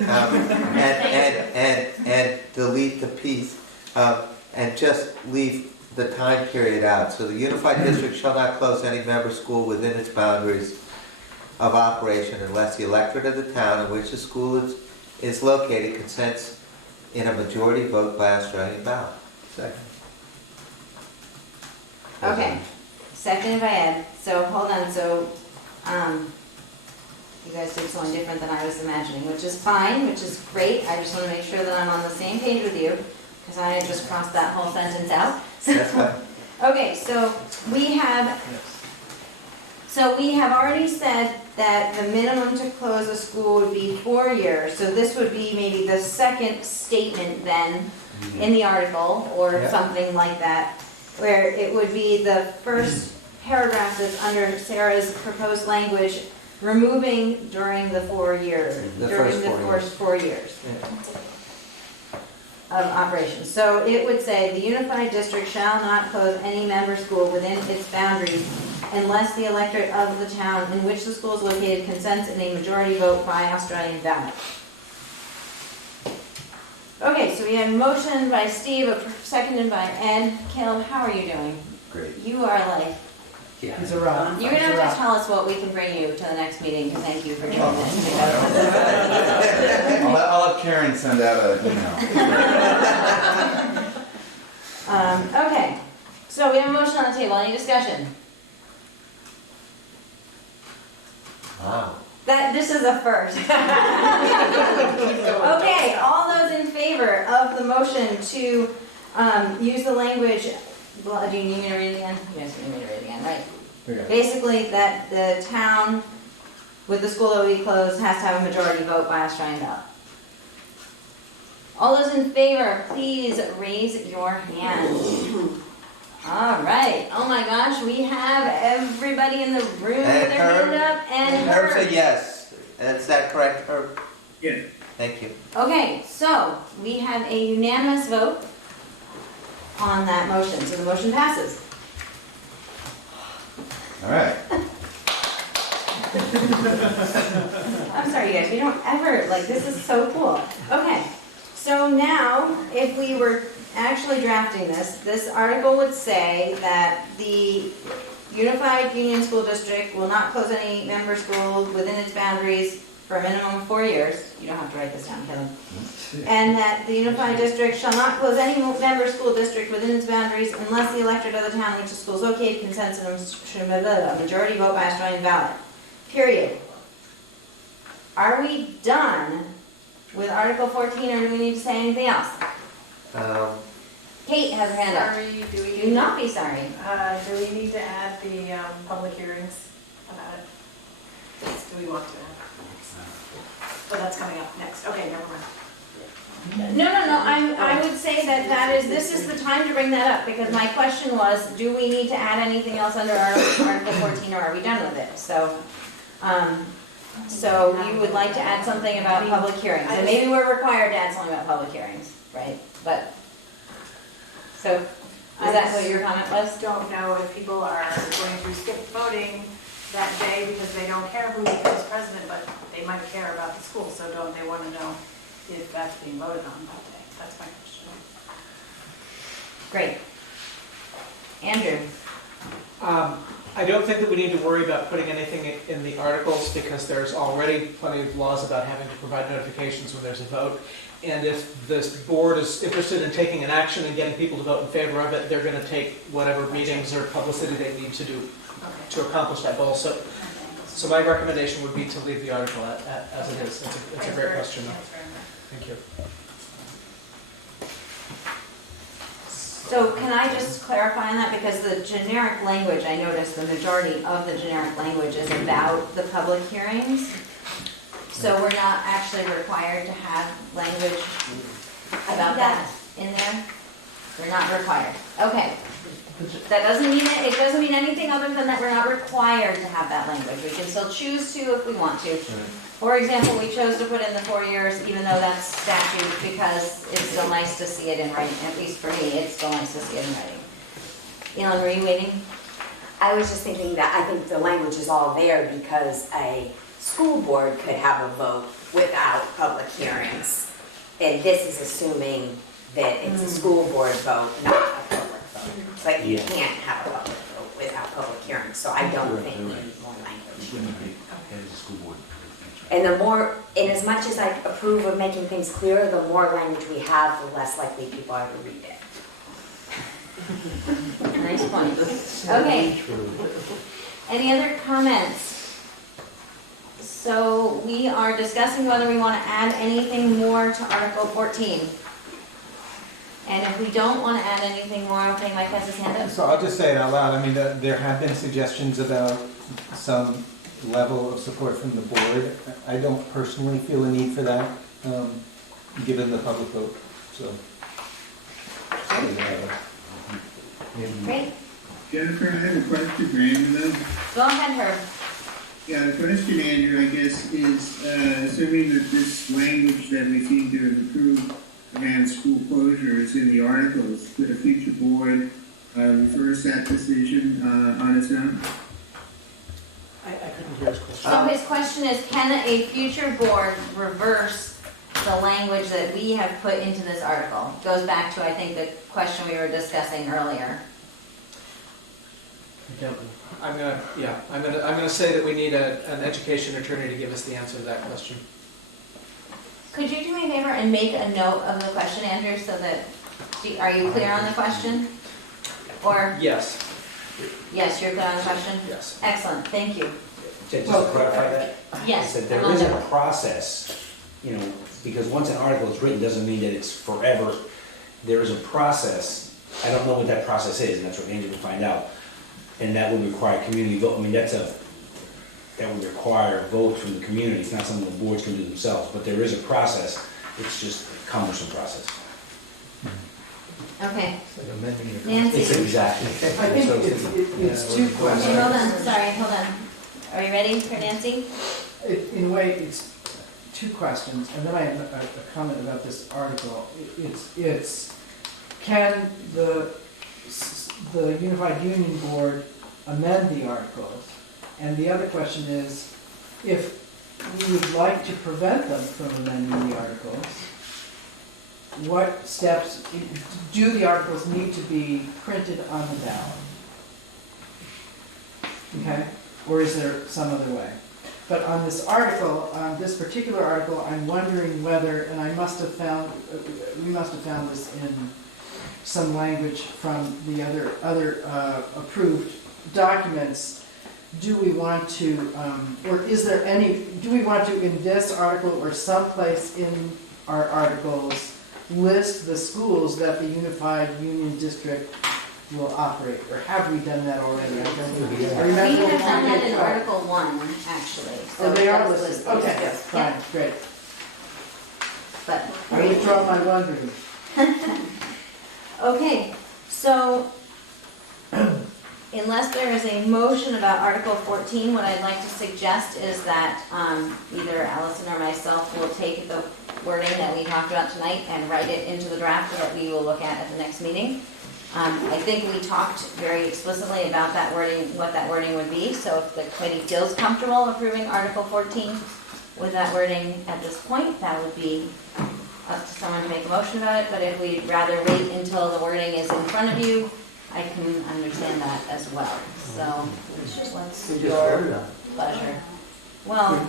and delete the piece and just leave the time period out. So the unified district shall not close any member school within its boundaries of operation unless the electorate of the town in which the school is located consents in a majority vote by Australian ballot. Second. Okay, seconded by Ed. So hold on, so you guys did something different than I was imagining, which is fine, which is great. I just want to make sure that I'm on the same page with you, because I had just crossed that whole sentence out. That's fine. Okay, so we have already said that the minimum to close a school would be 4 years. So this would be maybe the second statement then in the article, or Yeah. something like that, where it would be the first paragraph that's under Sarah's proposed language, removing during the 4 years, The during first the 4 years. first 4 years Yeah. of operation. So it would say, the unified district shall not close any member school within its boundaries unless the electorate of the town in which the school is located consents in a majority vote by Australian ballot. Okay, so we have a motion by Steve, seconded by Ed. Caleb, how are you doing? Great. You are like, Yeah. He's a rock. you're gonna He's a have rock. to tell us what we can bring you to the next meeting, to thank you for doing this. I'll have Karen send out an email. Okay, so we have a motion on the table, any discussion? Wow. This is a first. Okay, all those in favor of the motion to use the language, well, do you need me to read it again? Yes, you need me to read it again, right? Basically, that the town with the school that will be closed has to have a majority vote by Australian ballot. All those in favor, please raise your hand. All right, oh my gosh, we have everybody in the room with their hand up, and Herb said Herb. yes. Is that correct, Herb? Yeah. Thank you. Okay, so we have a unanimous vote on that motion, so the motion passes. All right. I'm sorry, you guys, we don't ever, like, this is so cool. Okay, so now, if we were actually drafting this article would say that the Unified Union School District will not close any member schools within its boundaries for a minimum of 4 years. You don't have to write this down, Kevin. And that the Unified District shall not close any member school district within its boundaries unless the electorate of the town in which the school is located consents in a majority vote by Australian ballot. Period. Are we done with Article 14, or do we need to say anything else? Kate has her hand up. Sorry, Do not be sorry. do we need to add the public hearings about it? Do we want to add? Oh, that's coming up next. Okay, never mind. No, I would say that this is the time to bring that up, because my question was, do we need to add anything else under Article 14, or are we done with it? So you would like to add something about public hearings, and maybe we're required to add something about public hearings, right? But, so, is that what your comment was? I don't know if people are going to skip voting that day because they don't care who becomes president, but they might care about the school, so don't they want to know if that's being voted on that day? That's my question. Great. Andrew? I don't think that we need to worry about putting anything in the articles because there's already plenty of laws about having to provide notifications when there's a vote. And if this board is interested in taking an action and getting people to vote in favor of it, they're going to take whatever meetings or publicity they need to do to accomplish that goal. So my recommendation would be to leave the article as it is. It's a great question, though. Thank you. So can I just clarify on that, because the generic language, I noticed the majority of the generic language is about the public hearings. So we're not actually required to have language about that in there? We're not required. Okay. That doesn't mean, it doesn't mean anything other than that we're not required to have that language. We can still choose to if we want to. For example, we chose to put in the 4 years, even though that's statute, because it's still nice to see it in writing. At least for me, it's still nice to see it in writing. Elon, were you waiting? I was just thinking that I think the language is all there because a school board could have a vote without public hearings. And this is assuming that it's a school board vote, not a public vote. It's like you can't have a public vote without public hearings, so I don't think we need more language. And the more, and as much as I approve of making things clearer, the more language we have, the less likely people are to read it. Nice point. Okay. Any other comments? So we are discussing whether we want to add anything more to Article 14. And if we don't want to add anything more, okay, Mike has his hand up. So I'll just say it out loud. I mean, there have been suggestions about some level of support from the board. I don't personally feel a need for that, given the public vote, so. Great. Jennifer, I have a question for Andrew though. Go ahead, Herb. Yeah, the question, Andrew, I guess, is assuming that this language that we seem to have approved around school closure is in the articles, could a future board reverse that decision on its own? I couldn't hear his question. So his question is, can a future board reverse the language that we have put into this article? Goes back to, I think, the question we were discussing earlier. I'm gonna say that we need an education attorney to give us the answer to that question. Could you do me a favor and make a note of the question, Andrew, so that, are you clear on the question? Or, Yes. yes, you're clear on the question? Yes. Excellent, thank you. Just to clarify that, Yes. that there is a process, you know, because once an article is written, doesn't mean that it's forever. There is a process. I don't know what that process is, and that's what Andrew will find out. And that would require community vote. I mean, that would require votes from the community. It's not something the boards can do themselves, but there is a process. It's just a cumbersome process. Okay. It's like amending your Nancy? It's exactly. I think it's two Okay, questions. hold on, sorry, hold on. Are you ready for Nancy? In a way, it's two questions, and then I have a comment about this article. It's can the Unified Union Board amend the articles? And the other question is, if we would like to prevent them from amending the articles, what steps, do the articles need to be printed on the ballot? Okay? Or is there some other way? But on this article, this particular article, I'm wondering whether, and we must have found this in some language from the other approved documents. Do we want to, or is there any, do we want to, in this article or someplace in our articles, list the schools that the Unified Union District will operate? Or have we done that already? I don't know. We have done that in Article 1, actually. So they are that's listed, okay, yes. fine, great. But, I withdraw my wondering. okay, so unless there is a motion about Article 14, what I'd like to suggest is that either Allison or myself will take the wording that we talked about tonight and write it into the draft that we will look at the next meeting. I think we talked very explicitly about that wording, what that wording would be, so if the committee feels comfortable approving Article 14 with that wording at this point, that would be up to someone to make a motion about it, but if we'd rather wait until the wording is in front of you, I can understand that as well. So, what's your pleasure? Well,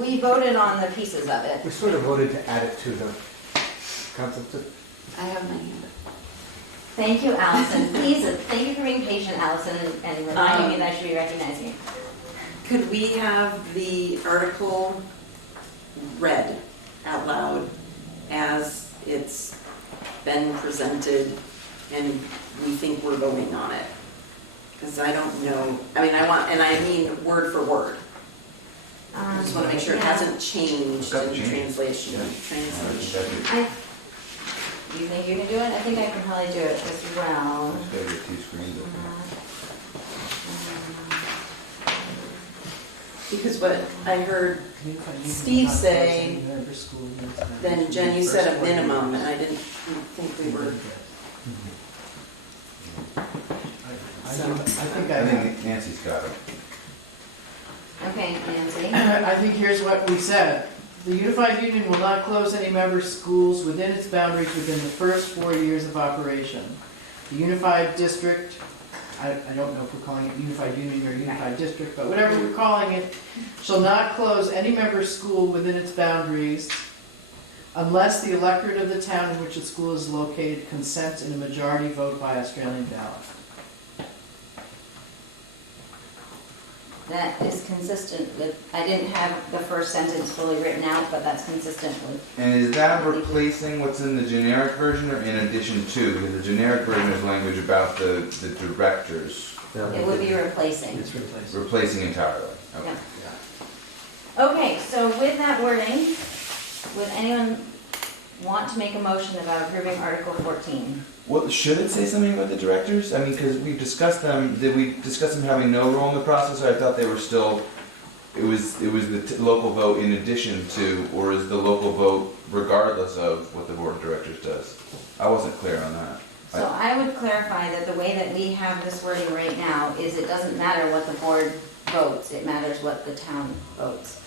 we voted on the pieces of it. We sort of voted to add it to the concept of... I have my hand up. Thank you, Allison. Please, thank you for being patient, Allison, and reminding me that I should be recognizing you. Could we have the article read out loud as it's been presented and we think we're voting on it? Because I don't know, I mean word for word. I just want to make sure it hasn't changed in translation. You think you can do it? I think I can probably do it as well. Let's go to your 2 screens open. Because what I heard Steve say, then Jen, you said a minimum, and I didn't think we were. I think Nancy's got it. Okay, Nancy. I think here's what we said. The Unified Union will not close any member schools within its boundaries within the first 4 years of operation. The Unified District, I don't know if we're calling it Unified Union or Unified District, but whatever we're calling it, shall not close any member school within its boundaries unless the electorate of the town in which the school is located consents in a majority vote by Australian ballot. That is consistent with, I didn't have the first sentence fully written out, but that's consistent with. And is that replacing what's in the generic version or in addition to? Because the generic version is language about the directors. It would be replacing. It's replaced. Replacing entirely. Okay. Yeah. Okay, so with that wording, would anyone want to make a motion about approving Article 14? Well, should it say something about the directors? I mean, because we've discussed them. Did we discuss them having no role in the process? Or I thought they were still. It was the local vote in addition to, or is the local vote regardless of what the board of directors does? I wasn't clear on that. So I would clarify that the way that we have this wording right now is it doesn't matter what the board votes, it matters what the town votes.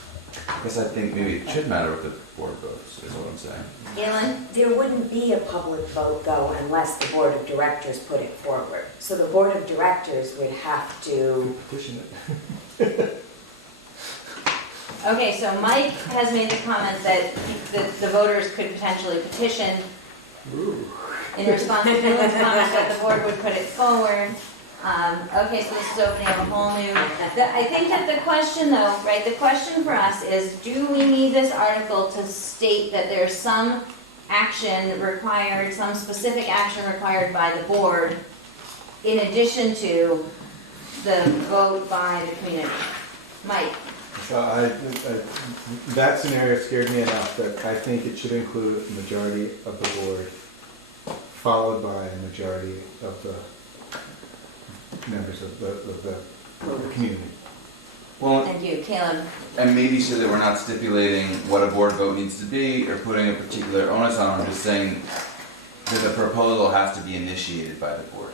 I guess I think maybe it should matter what the board votes, is what I'm saying. Galen? There wouldn't be a public vote though unless the board of directors put it forward. So the board of directors would have to. Petition it. Okay, so Mike has made the comment that the voters could potentially petition in response to Galen's comment that the board would put it forward. Okay, so this is opening up a whole new, I think that the question though, right, the question for us is, do we need this article to state that there's some action required, some specific action required by the board in addition to the vote by the community? Mike? That scenario scared me enough that I think it should include a majority of the board, followed by a majority of the members of the community. Well, And you. Caleb? And maybe so that we're not stipulating what a board vote needs to be or putting a particular onus on them, just saying that the proposal has to be initiated by the board.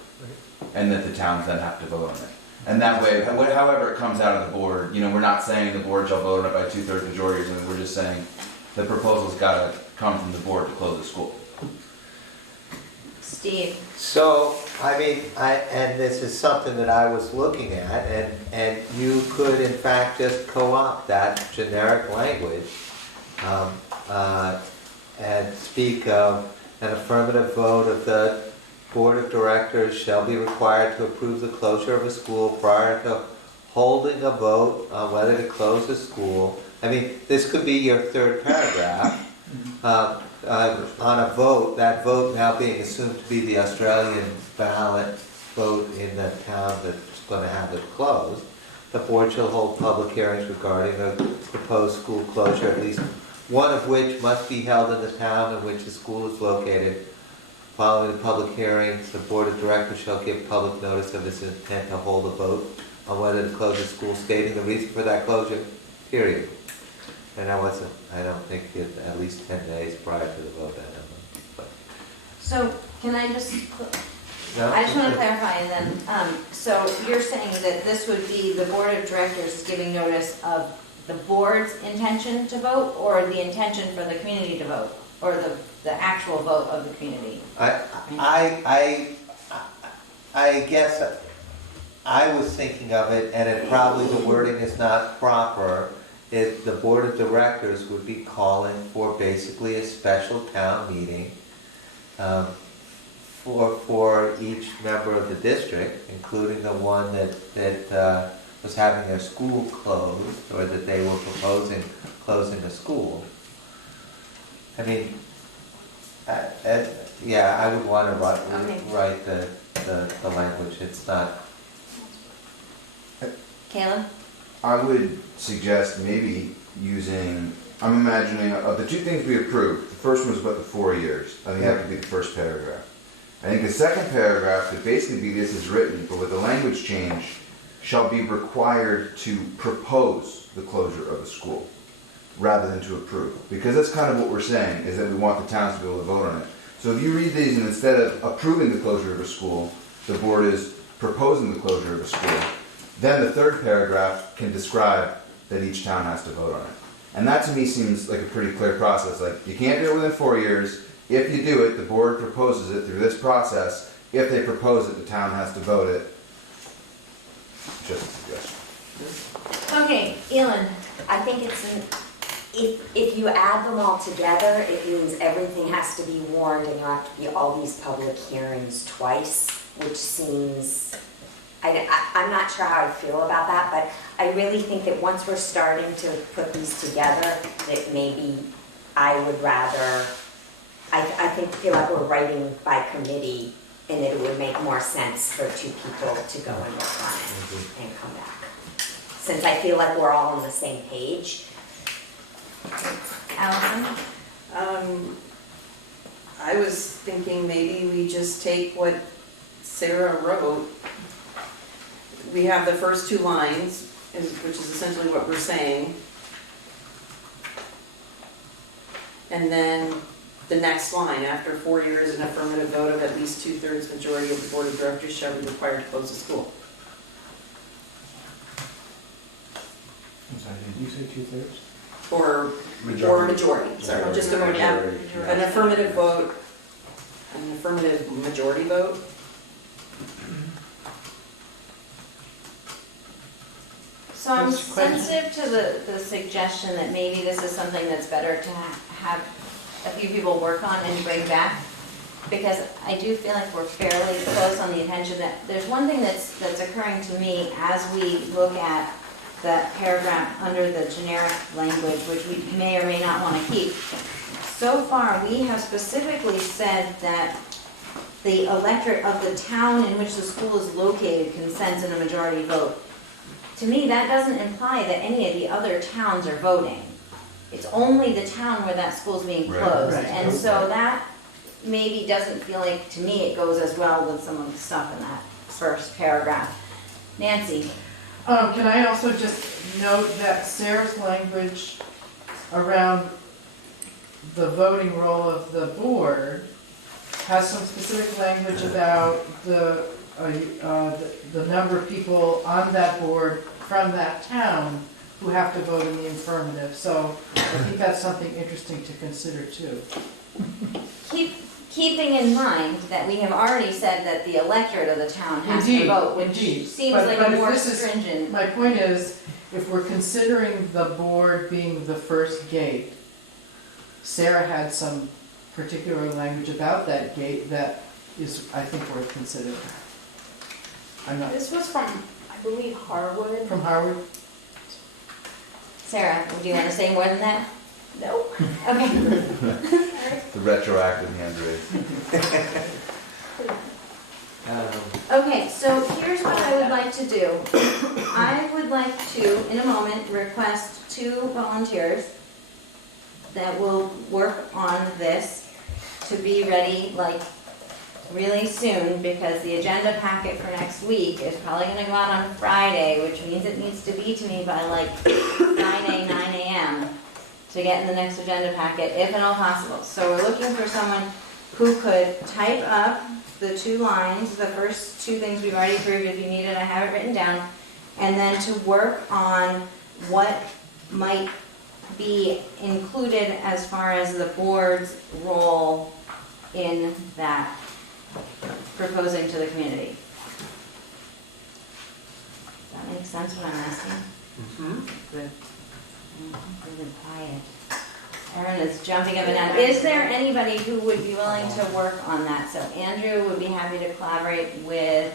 And that the towns then have to vote on it. And that way, however it comes out of the board, we're not saying the board shall vote on it by 2/3 majority, and we're just saying the proposal's gotta come from the board to close the school. Steve? So, and this is something that I was looking at, and you could in fact just co-opt that generic language and speak of an affirmative vote of the Board of Directors shall be required to approve the closure of a school prior to holding a vote on whether to close a school. This could be your third paragraph. On a vote, that vote now being assumed to be the Australian ballot vote in the town that's going to have it closed. The board shall hold public hearings regarding the proposed school closure, at least one of which must be held in the town in which the school is located. Following the public hearings, the Board of Directors shall give public notice of its intent to hold a vote on whether to close the school, stating the reason for that closure, period. And I don't think it's at least 10 days prior to the vote, I don't know. But, So, can I just, no? I just want to clarify, and then, so you're saying that this would be the Board of Directors giving notice of the board's intention to vote, or the intention for the community to vote, or the actual vote of the community? I guess I was thinking of it, and it probably the wording is not proper. If the Board of Directors would be calling for basically a special town meeting for each member of the district, including the one that was having their school closed, or that they were proposing closing a school. I would want to write the language. It's not. Caleb? I would suggest maybe using, I'm imagining, of the two things we approved, the first one was about the 4 years. I think that could be the first paragraph. I think the second paragraph could basically be this is written, but with the language change, shall be required to propose the closure of a school rather than to approve. Because that's kind of what we're saying, is that we want the towns to be able to vote on it. So if you read these and instead of approving the closure of a school, the board is proposing the closure of a school, then the third paragraph can describe that each town has to vote on it. And that to me seems like a pretty clear process. Like, you can't do it within 4 years. If you do it, the board proposes it through this process. If they propose it, the town has to vote it. Just a suggestion. Okay, Elin? I think if you add them all together, it means everything has to be warned and there have to be all these public hearings twice, which seems, I'm not sure how I feel about that, but I really think that once we're starting to put these together, that maybe I would rather, feel like we're writing by committee and that it would make more sense for two people to go and work on it and come back. Since I feel like we're all on the same page. Allison? I was thinking maybe we just take what Sarah wrote. We have the first two lines, which is essentially what we're saying. And then the next line, after 4 years, an affirmative vote of at least 2/3 majority of the Board of Directors shall be required to close the school. I'm sorry, did you say 2/3? Or majority, sorry, just an affirmative vote, an affirmative majority vote. So I'm sensitive to the suggestion that maybe this is something that's better to have a few people work on and bring back, because I do feel like we're fairly close on the attention. That there's one thing that's occurring to me as we look at the paragraph under the generic language, which we may or may not want to keep. So far, we have specifically said that the electorate of the town in which the school is located consents in a majority vote. To me, that doesn't imply that any of the other towns are voting. It's only the town where that school's being closed. Right. And so that maybe doesn't feel like, to me, it goes as well with some of the stuff in that first paragraph. Nancy? Can I also just note that Sarah's language around the voting role of the board has some specific language about the number of people on that board from that town who have to vote in the affirmative. So I think that's something interesting to consider too. Keeping in mind that we have already said that the electorate of the town has to vote, which seems But like if a more this is- stringent. My point is, if we're considering the board being the first gate, Sarah had some particular language about that gate that is, I think, worth considering. I'm not, This was from, I believe, Harwood. from Harvard? Sarah, do you want to say more than that? No. Okay. The retroactive hand raise. Okay, so here's what I would like to do. I would like to, in a moment, request 2 volunteers that will work on this to be ready, like, really soon, because the agenda packet for next week is probably gonna go out on Friday, which means it needs to be to me by like Friday, 9 a.m. to get in the next agenda packet, if at all possible. So we're looking for someone who could type up the 2 lines, the first 2 things we've already approved. If you need it, I have it written down. And then to work on what might be included as far as the board's role in that proposing to the community. Does that make sense what I'm asking? Good. Really quiet. Erin is jumping up and down. Is there anybody who would be willing to work on that? So Andrew would be happy to collaborate with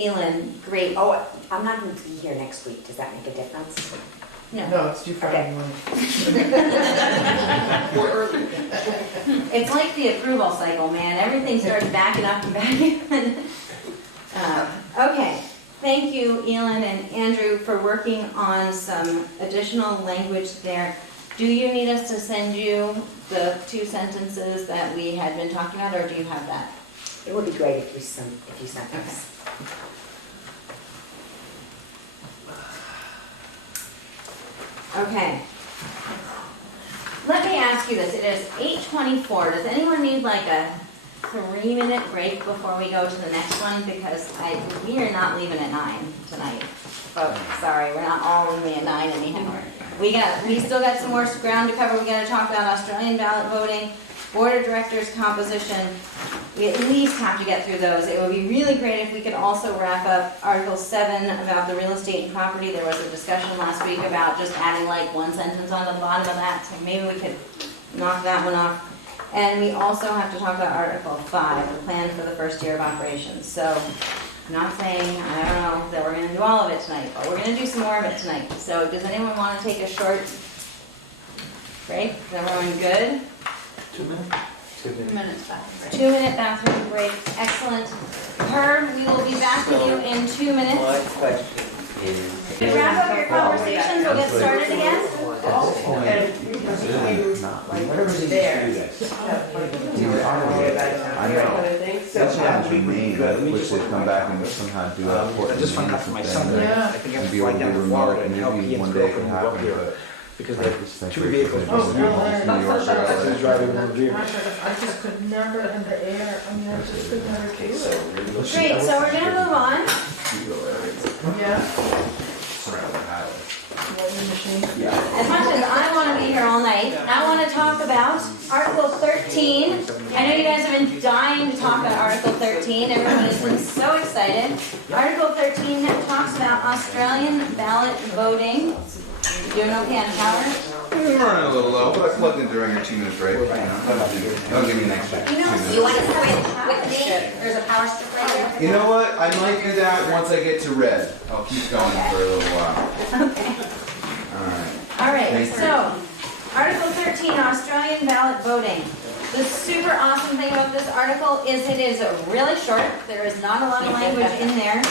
Elin. Great. Oh, I'm not going to be here next week. Does that make a difference? No. No, it's too Friday morning. It's like the approval cycle, man. Everything starts backing up and backing. Okay. Thank you, Elin and Andrew, for working on some additional language there. Do you need us to send you the 2 sentences that we had been talking about, or do you have that? It would be great if you sent us. Okay. Let me ask you this. It is 8:24. Does anyone need like a 3-minute break before we go to the next one? Because we are not leaving at 9 tonight. Folks, sorry, we're not all leaving at 9 anyhow. We still got some more ground to cover. We got to talk about Australian ballot voting, board of directors composition. We at least have to get through those. It would be really great if we could also wrap up Article 7 about the real estate and property. There was a discussion last week about just adding like 1 sentence on the bottom of that, so maybe we could knock that one off. And we also have to talk about Article 5, the plan for the first year of operations. So I'm not saying, I don't know, that we're going to do all of it tonight, but we're going to do some more of it tonight. So does anyone want to take a short break? Is everyone good? 2 minutes? 2 minutes. 2 minutes back. 2-minute bathroom break. Excellent. Herb, we will be back with you in 2 minutes. My question is. To wrap up your conversations, we'll get started again. Whatever's there. I know. Sometimes remain, which they come back and somehow do a I just found out from my son thing. that I think I have And to be able fly to down do to remote, Florida and and help maybe Ian's one day girlfriend can move up happen, here. but. Because I they just think 2 we're vehicles. just New York She's driving one vehicle. I just could never in the air, I mean, I just could never do it. Great, so we're gonna move on. Yeah, Surround the highway. voting machine. As much as I want to be here all night, I want to talk about Article 13. I know you guys have been dying to talk about Article 13. Everyone has been so excited. Article 13 talks about Australian ballot voting. You doing okay on power? I'm running a little low, but I plugged in during your 2-minute break. Don't give me an extra 2 minutes. You want to come with me? There's a power strip right there. You know what? I might do that once I get to red. I'll keep going for a little while. Okay. Alright. All right, Thank you. so, Article 13, Australian ballot voting. The super awesome thing about this article is it is really short. There is not a lot of language in there.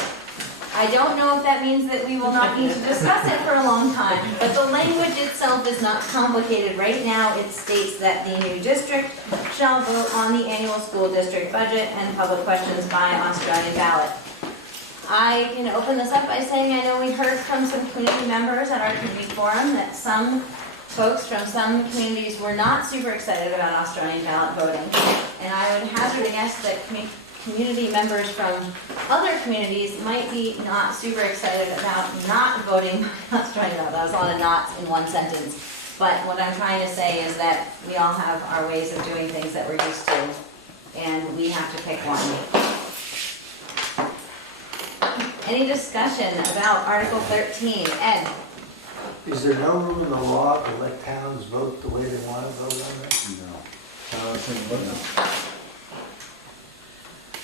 I don't know if that means that we will not need to discuss it for a long time, but the language itself is not complicated. Right now, it states that the new district shall vote on the annual school district budget and public questions by Australian ballot. I can open this up by saying I know we heard from some community members at our community forum that some folks from some communities were not super excited about Australian ballot voting. And I would hazard a guess that community members from other communities might be not super excited about not voting Australian ballot. That was a lot of nots in one sentence. But what I'm trying to say is that we all have our ways of doing things that we're used to, and we have to pick one. Any discussion about Article 13? Ed? Is there no room in the law to let towns vote the way they want to vote on this? No.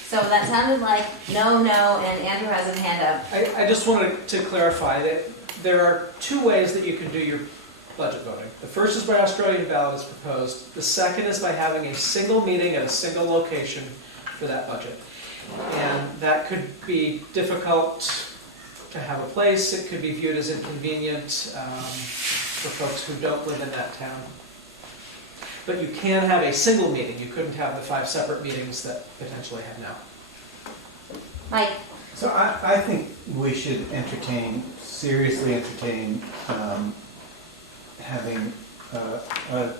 So that sounded like no, and Andrew has his hand up. I just wanted to clarify that there are two ways that you can do your budget voting. The first is by Australian ballot as proposed. The second is by having a single meeting at a single location for that budget. And that could be difficult to have a place. It could be viewed as inconvenient for folks who don't live in that town. But you can have a single meeting. You couldn't have the 5 separate meetings that potentially have now. Mike? So I think we should seriously entertain having a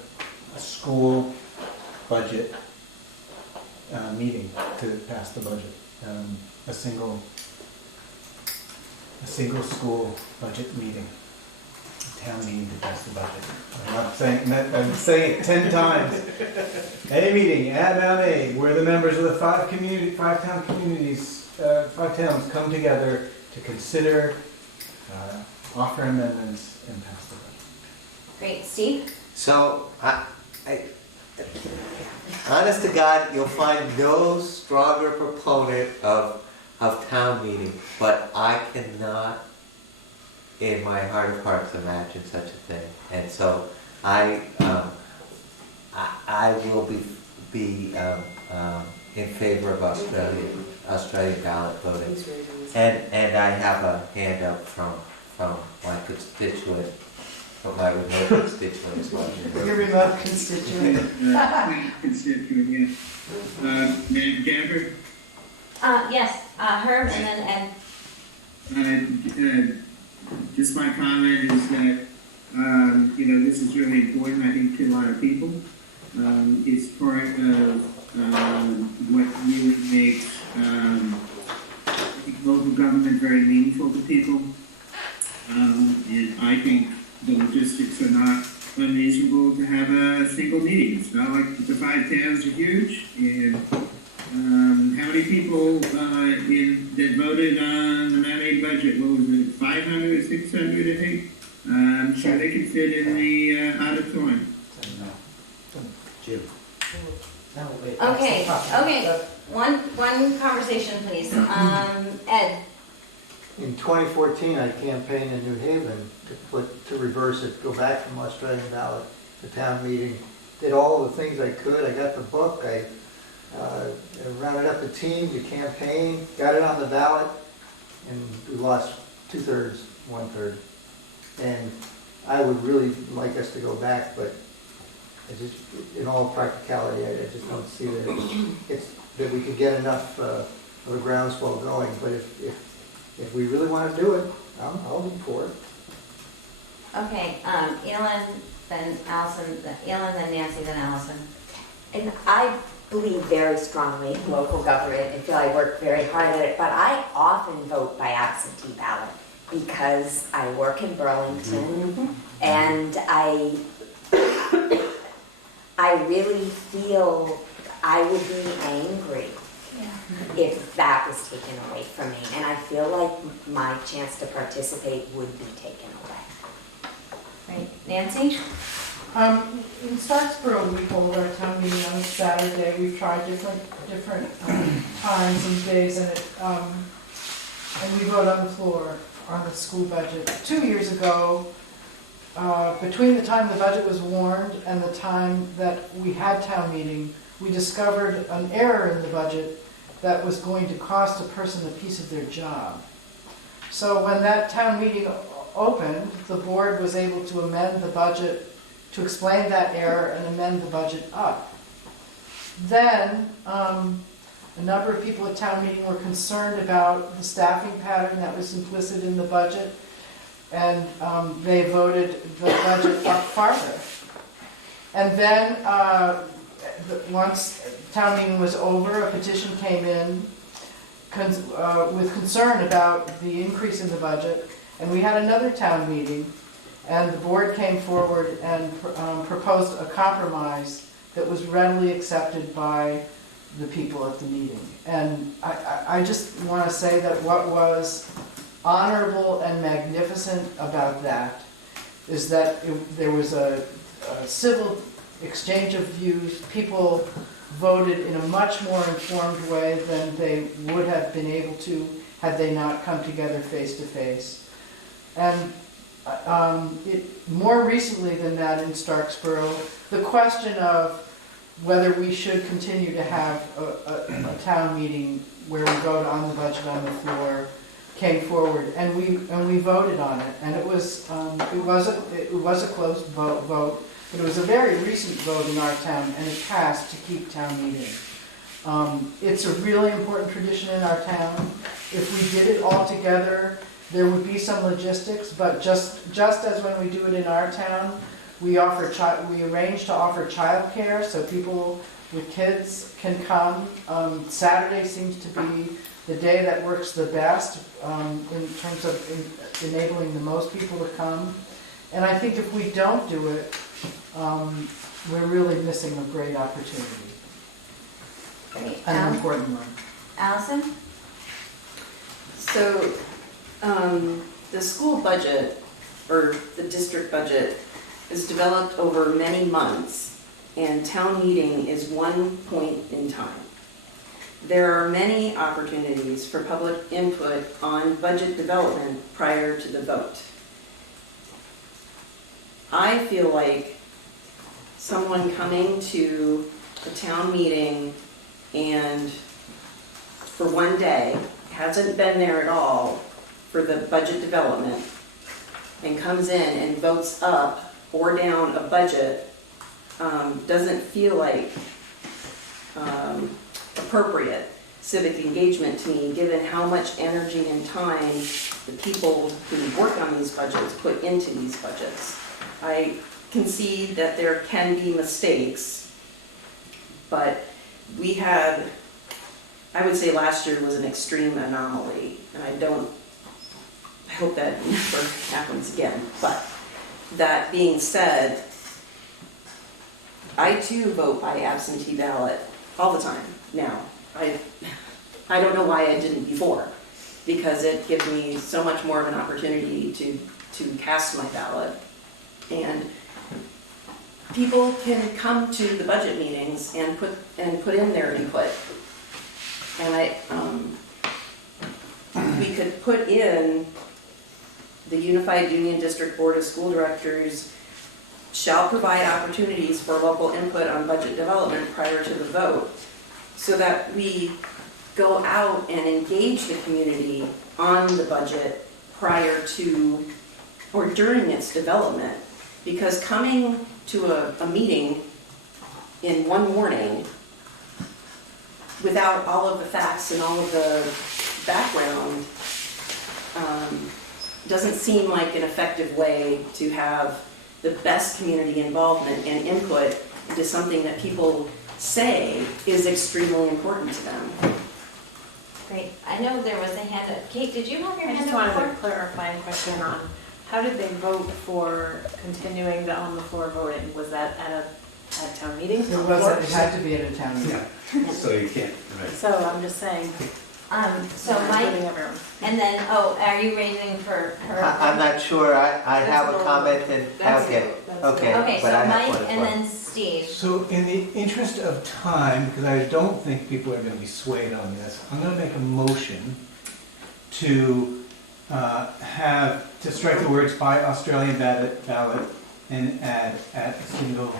school budget meeting to pass the budget. A single school budget meeting. Town meeting to pass the budget. I'm saying it 10 times. Any meeting at Mount A where the members of the 5 town communities, 5 towns come together to consider, offer amendments, and pass the budget. Great. Steve? So, honest to God, you'll find no stronger proponent of town meeting, but I cannot in my heart of hearts imagine such a thing. And so I will be in favor of Australian ballot voting. And I have a hand up from my constituent, from my remote constituent as well. Your remote constituent. Constituent, yeah. Jennifer? Yes, Herb and then Ed. Just my comment is that, this is really important, I think, to a lot of people. It's part of what really makes local government very meaningful to people. And I think the logistics are not unreasonable to have a single meeting. It's not like the 5 towns are huge, and how many people that voted on the Mount A budget? What was it, 500 or 600, I think? So they can fit in the auditorium. Jim. Okay. One conversation, please. Ed? In 2014, I campaigned in New Haven to reverse it, go back from Australian ballot to town meeting. Did all the things I could. I got the book. I rounded up the team, the campaign, got it on the ballot, and we lost 2/3, 1/3. And I would really like us to go back, but I just, in all practicality, I just don't see that we could get enough of a groundswell going. But if we really want to do it, I'll be for it. Okay, Elin, then Allison, Elin, then Nancy, then Allison. And I believe very strongly in local government and feel I work very hard at it, but I often vote by absentee ballot because I work in Burlington and I really feel I would be angry if that was taken away from me. And I feel like my chance to participate would be taken away. Right, Nancy? In Starksboro, we hold our town meeting on a Saturday. We've tried different times and days, and we vote on the floor on the school budget. 2 years ago, between the time the budget was warned and the time that we had town meeting, we discovered an error in the budget that was going to cost a person a piece of their job. So when that town meeting opened, the board was able to amend the budget to explain that error and amend the budget up. Then A number of people at town meeting were concerned about the staffing pattern that was implicit in the budget, and they voted the budget up farther. And then, once town meeting was over, a petition came in with concern about the increase in the budget, and we had another town meeting, and the board came forward and proposed a compromise that was readily accepted by the people at the meeting. And I just want to say that what was honorable and magnificent about that is that there was a civil exchange of views. People voted in a much more informed way than they would have been able to had they not come together face to face. And more recently than that in Starksboro, the question of whether we should continue to have a town meeting where we vote on the budget on the floor came forward, and we voted on it, and it was a close vote, but it was a very recent vote in our town, and it passed to keep town meeting. It's a really important tradition in our town. If we did it all together, there would be some logistics, but just as when we do it in our town, we arrange to offer childcare so people with kids can come. Saturday seems to be the day that works the best in terms of enabling the most people to come. And I think if we don't do it, we're really missing a great opportunity, Great. an important one. Allison? So, the school budget, or the district budget, is developed over many months, and town meeting is one point in time. There are many opportunities for public input on budget development prior to the vote. I feel like someone coming to a town meeting and for one day hasn't been there at all for the budget development and comes in and votes up or down a budget doesn't feel like appropriate civic engagement to me, given how much energy and time the people who work on these budgets put into these budgets. I concede that there can be mistakes, but we had, I would say last year was an extreme anomaly, and I hope that never happens again. But that being said, I too vote by absentee ballot all the time now. I don't know why I didn't before, because it gives me so much more of an opportunity to cast my ballot. And people can come to the budget meetings and put in their input. And we could put in the Unified Union District Board of School Directors shall provide opportunities for local input on budget development prior to the vote, so that we go out and engage the community on the budget prior to or during its development. Because coming to a meeting in one morning without all of the facts and all of the background doesn't seem like an effective way to have the best community involvement and input into something that people say is extremely important to them. Great. I know there was a hand up. Kate, did you have your I hand just up wanted before? a clarifying question on, how did they vote for continuing the on the floor voting? Was that at town meetings? It had to be at a town meeting. Yeah, so you can't, right. So I'm just saying, So Mike, including everyone. and then, are you raising for her? I'm not sure, I have a comment and, okay, Okay, but so I have Mike one as and well. then Steve. So in the interest of time, because I don't think people are going to be swayed on this, I'm going to make a motion to to strike the words by Australian ballot and add at a single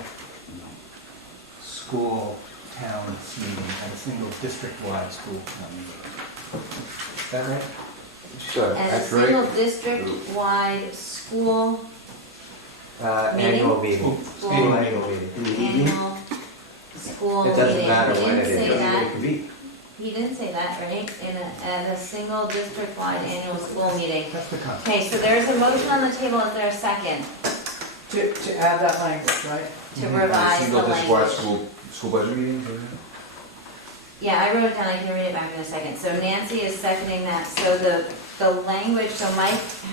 school town meeting, at a single district-wide school town meeting. Is that right? Sure, And a that's right. single district-wide school Annual meeting. School. Annual meeting. annual school It meeting. doesn't matter We when didn't it say is. that. It could be. He didn't say that, right? At a single district-wide annual school meeting. That's the concept. Okay, so there's a motion on the table, is there a second To add that language, right? to revise the Single district-wide language? school budget meetings, or? Yeah, I wrote it down, I can read it back in a second. So Nancy is seconding that, so the language, so Mike's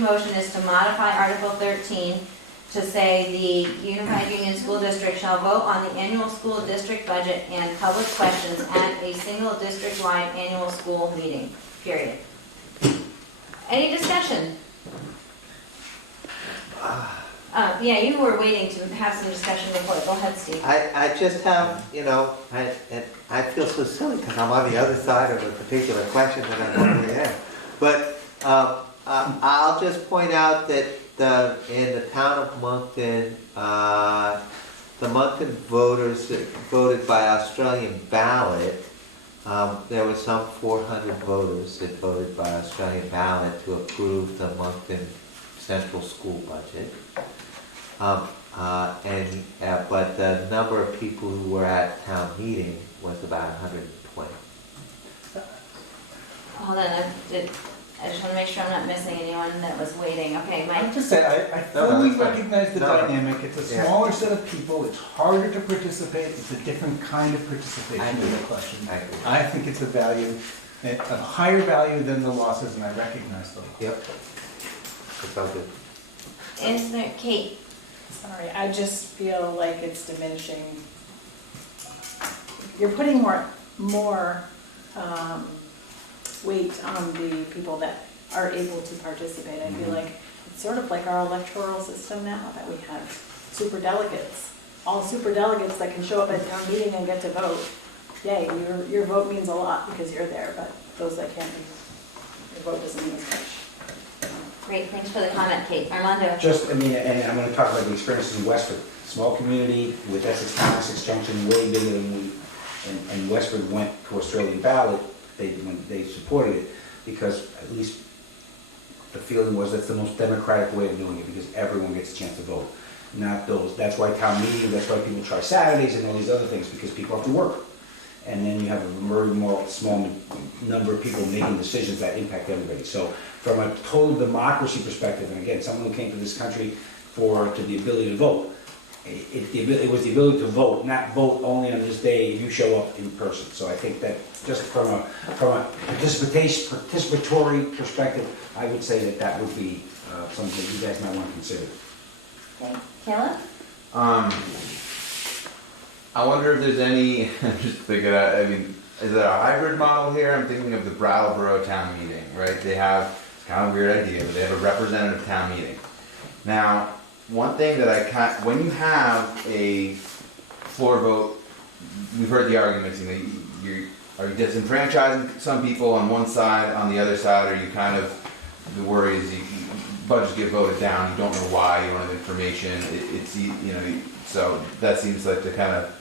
motion is to modify Article 13 to say the Unified Union School District shall vote on the annual school district budget and public questions at a single district-wide annual school meeting, period. Any discussion? Yeah, you were waiting to have some discussion before, go ahead, Steve. I just have, I feel so silly because I'm on the other side of a particular question that I normally am. But I'll just point out that in the town of Moncton, the Moncton voters that voted by Australian ballot, there were some 400 voters that voted by Australian ballot to approve the Moncton Central School budget. But the number of people who were at town meeting was about 120. Hold on, I just want to make sure I'm not missing anyone that was waiting. Okay, I have Mike? to say, I fully recognize the dynamic. It's a Yeah. smaller set of people, it's harder to participate, it's a different kind of participation I in agree. the question. I agree. I think it's a value, a higher value than the losses, and I recognize them. Yep. It's all good. Is there, Kate? Sorry, I just feel like it's diminishing. You're putting more weight on the people that are able to participate. I feel like it's sort of like our electoral system now, that we have super delegates. All super delegates that can show up at town meeting and get to vote. Yay, your vote means a lot because you're there, but those that can't, your vote doesn't mean as much. Great, thanks for the comment, Kate. Armando? Just, and I'm gonna talk about the experiences in Westford. Small community with Essex Town, Essex Junction, way bigger than we, and Westford went to Australian ballot, when they supported it, because at least the feeling was that's the most democratic way of doing it, because everyone gets a chance to vote. Not those, that's why town meeting, that's why people try Saturdays and all these other things, because people have to work. And then you have a very more small number of people making decisions that impact everybody. So from a total democracy perspective, and again, someone who came to this country to the ability to vote, it was the ability to vote, not vote only on this day if you show up in person. So I think that just from a participatory perspective, I would say that would be something that you guys might want to consider. Okay, Caleb? I wonder if there's any, I'm just thinking, I mean, is it a hybrid model here? I'm thinking of the Brattleboro town meeting, right? They have, it's kind of a weird idea, but they have a representative town meeting. Now, one thing that when you have a floor vote, we've heard the arguments, are you disenfranchising some people on one side, on the other side, or you kind of, the worry is budgets get voted down, you don't know why, you don't have information, so that seems like the kind of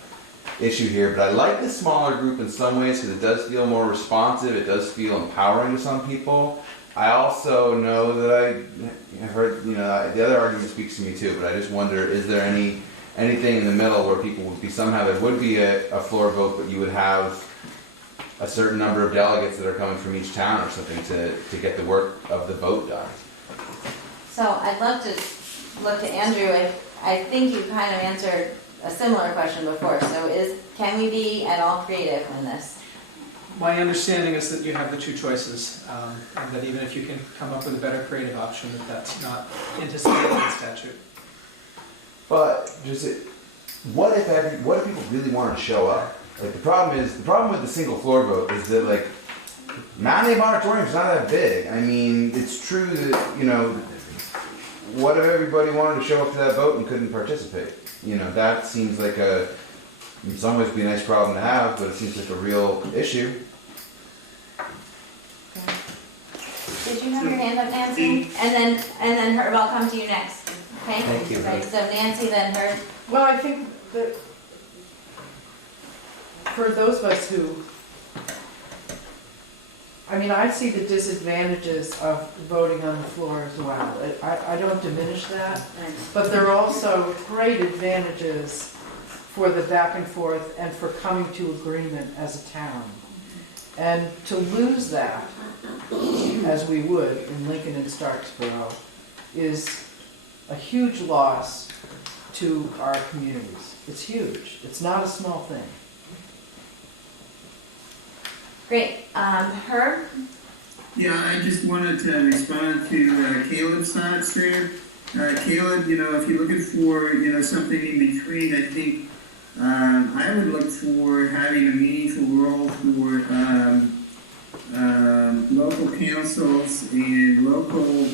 issue here. But I like the smaller group in some ways because it does feel more responsive, it does feel empowering to some people. I also know that I've heard, the other argument speaks to me too, but I just wonder, is there anything in the middle where people would be, somehow there would be a floor vote, but you would have a certain number of delegates that are coming from each town or something to get the work of the vote done? So I'd love to look to Andrew. I think you kind of answered a similar question before. So can we be at all creative in this? My understanding is that you have the two choices, and that even if you can come up with a better creative option, that's not anticipated in statute. But what if people really wanted to show up? Like the problem with the single floor vote is that like Mount Auditorium's not that big. I mean, it's true that what if everybody wanted to show up to that vote and couldn't participate? That seems like in some ways be a nice problem to have, but it seems like a real issue. Did you have your hand up, Nancy? And then Herb, I'll come to you next. Okay? Thank you. Right, so Nancy, then Herb. Well, I think that for those of us who, I see the disadvantages of voting on the floor as well. I don't diminish that, but there are also great advantages for the back and forth and for coming to agreement as a town. And to lose that, as we would in Lincoln and Starksboro, is a huge loss to our communities. It's huge. It's not a small thing. Great. Herb? Yeah, I just wanted to respond to Caleb's thoughts there. Caleb, if you're looking for, something in between, I think I would look for having a meaningful role for local councils and local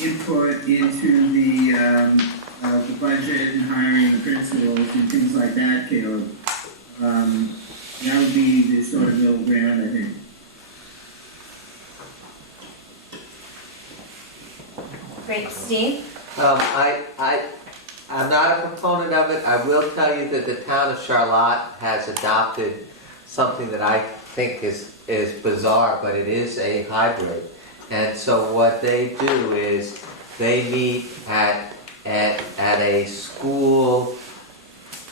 input into the budget and hiring the principals and things like that, Caleb. That would be the sort of middle ground, I think. Great. Steve? I'm not a proponent of it. I will tell you that the town of Charlotte has adopted something that I think is bizarre, but it is a hybrid. And so what they do is they meet at a school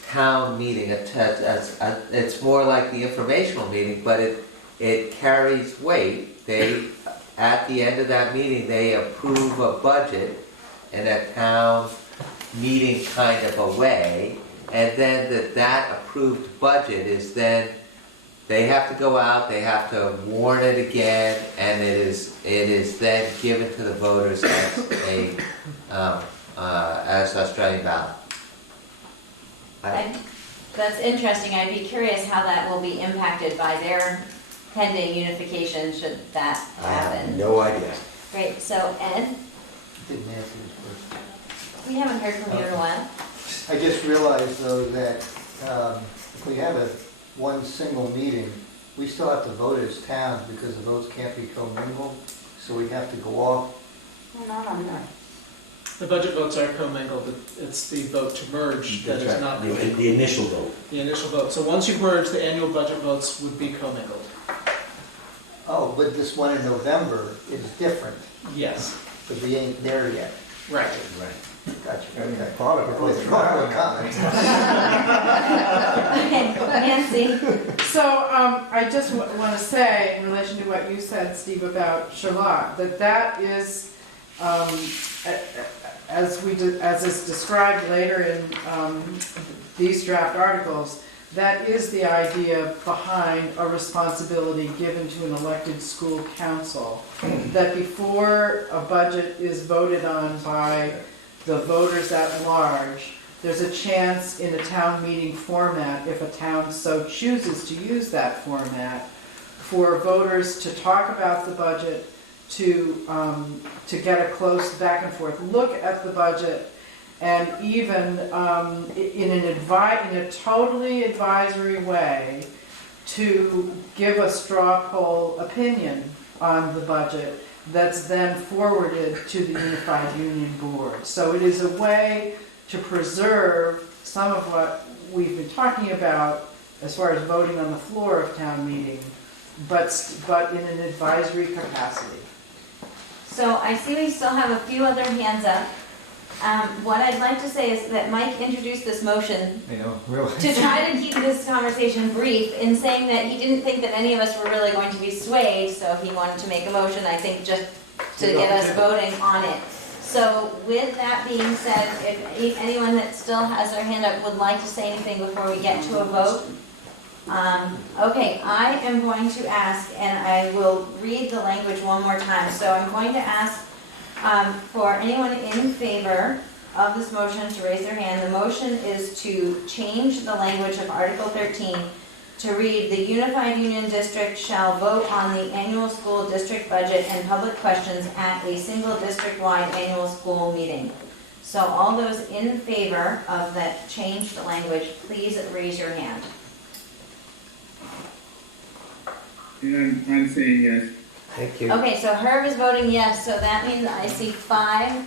town meeting. It's more like the informational meeting, but it carries weight. At the end of that meeting, they approve a budget in a town meeting kind of a way, and then that approved budget is then, they have to go out, they have to warn it again, and it is then given to the voters as Australian ballot. That's interesting. I'd be curious how that will be impacted by their pending unification, should that happen. No idea. Great. So, Ed? Didn't answer this question. We haven't heard from you in a while. I just realized though that if we have one single meeting, we still have to vote as towns because the votes can't be commingled, so we have to go off. Well, not on that. The budget votes are commingled, it's the vote to merge that is not commingled. The initial vote. The initial vote. So once you merge, the annual budget votes would be commingled. Oh, but this one in November is different, Yes, because we ain't there yet. right. Gotcha. Okay. Part of it was comment. Okay, Nancy? So I just want to say, in relation to what you said, Steve, about Charlotte, that is, as is described later in these draft articles, that is the idea behind a responsibility given to an elected school council, that before a budget is voted on by the voters at large, there's a chance in a town meeting format, if a town so chooses to use that format, for voters to talk about the budget, to get a close back and forth look at the budget, and even in a totally advisory way, to give a straw poll opinion on the budget that's then forwarded to the Unified Union Board. So it is a way to preserve some of what we've been talking about as far as voting on the floor of town meeting, but in an advisory capacity. So I see we still have a few other hands up. What I'd like to say is that Mike introduced this motion I know, really. to try to keep this conversation brief, in saying that he didn't think that any of us were really going to be swayed, so he wanted to make a motion, I think, just to get us voting on it. So with that being said, if anyone that still has their hand up would like to say anything before we get to a vote. Okay, I am going to ask, and I will read the language one more time. So I'm going to ask for anyone in favor of this motion to raise their hand. The motion is to change the language of Article 13 to read, "The Unified Union District shall vote on the annual school district budget and public questions at a single district-wide annual school meeting." So all those in favor of that changed language, please raise your hand. And I'm saying yes. Thank you. Okay, so Herb is voting yes, so that means I see five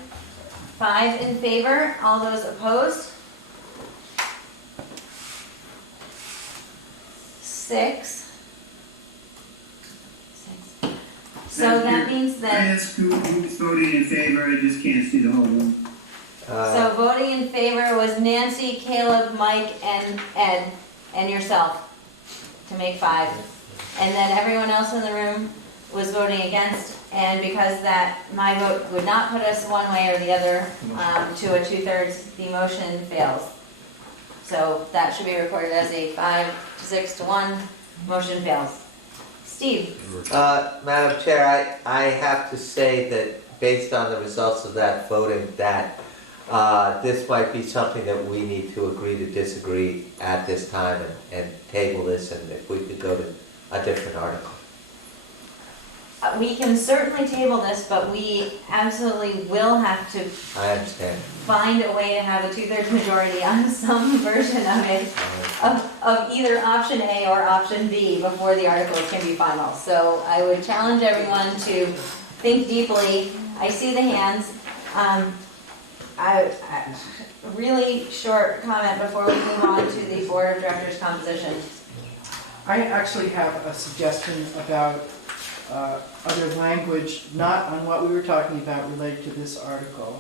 in favor. All those opposed? 6. So that means I that, ask who's voting in favor, I just can't see the whole room. so voting in favor was Nancy, Caleb, Mike, and Ed, and yourself, to make 5. and then everyone else in the room was voting against, and because that, my vote would not put us one way or the other to a 2/3, the motion fails. So that should be recorded as a 5 to 6 to 1, motion fails. Steve? Madam Chair, I have to say that based on the results of that voting, that this might be something that we need to agree to disagree at this time and table this, and if we could go to a different article. We can certainly table this, but we absolutely will have to I understand. find a way to have a 2/3 majority on some version of it, of either option A or option B before the articles can be final. So I would challenge everyone to think deeply. I see the hands. A really short comment before we move on to the Board of Directors composition. I actually have a suggestion about other language, not on what we were talking about related to this article.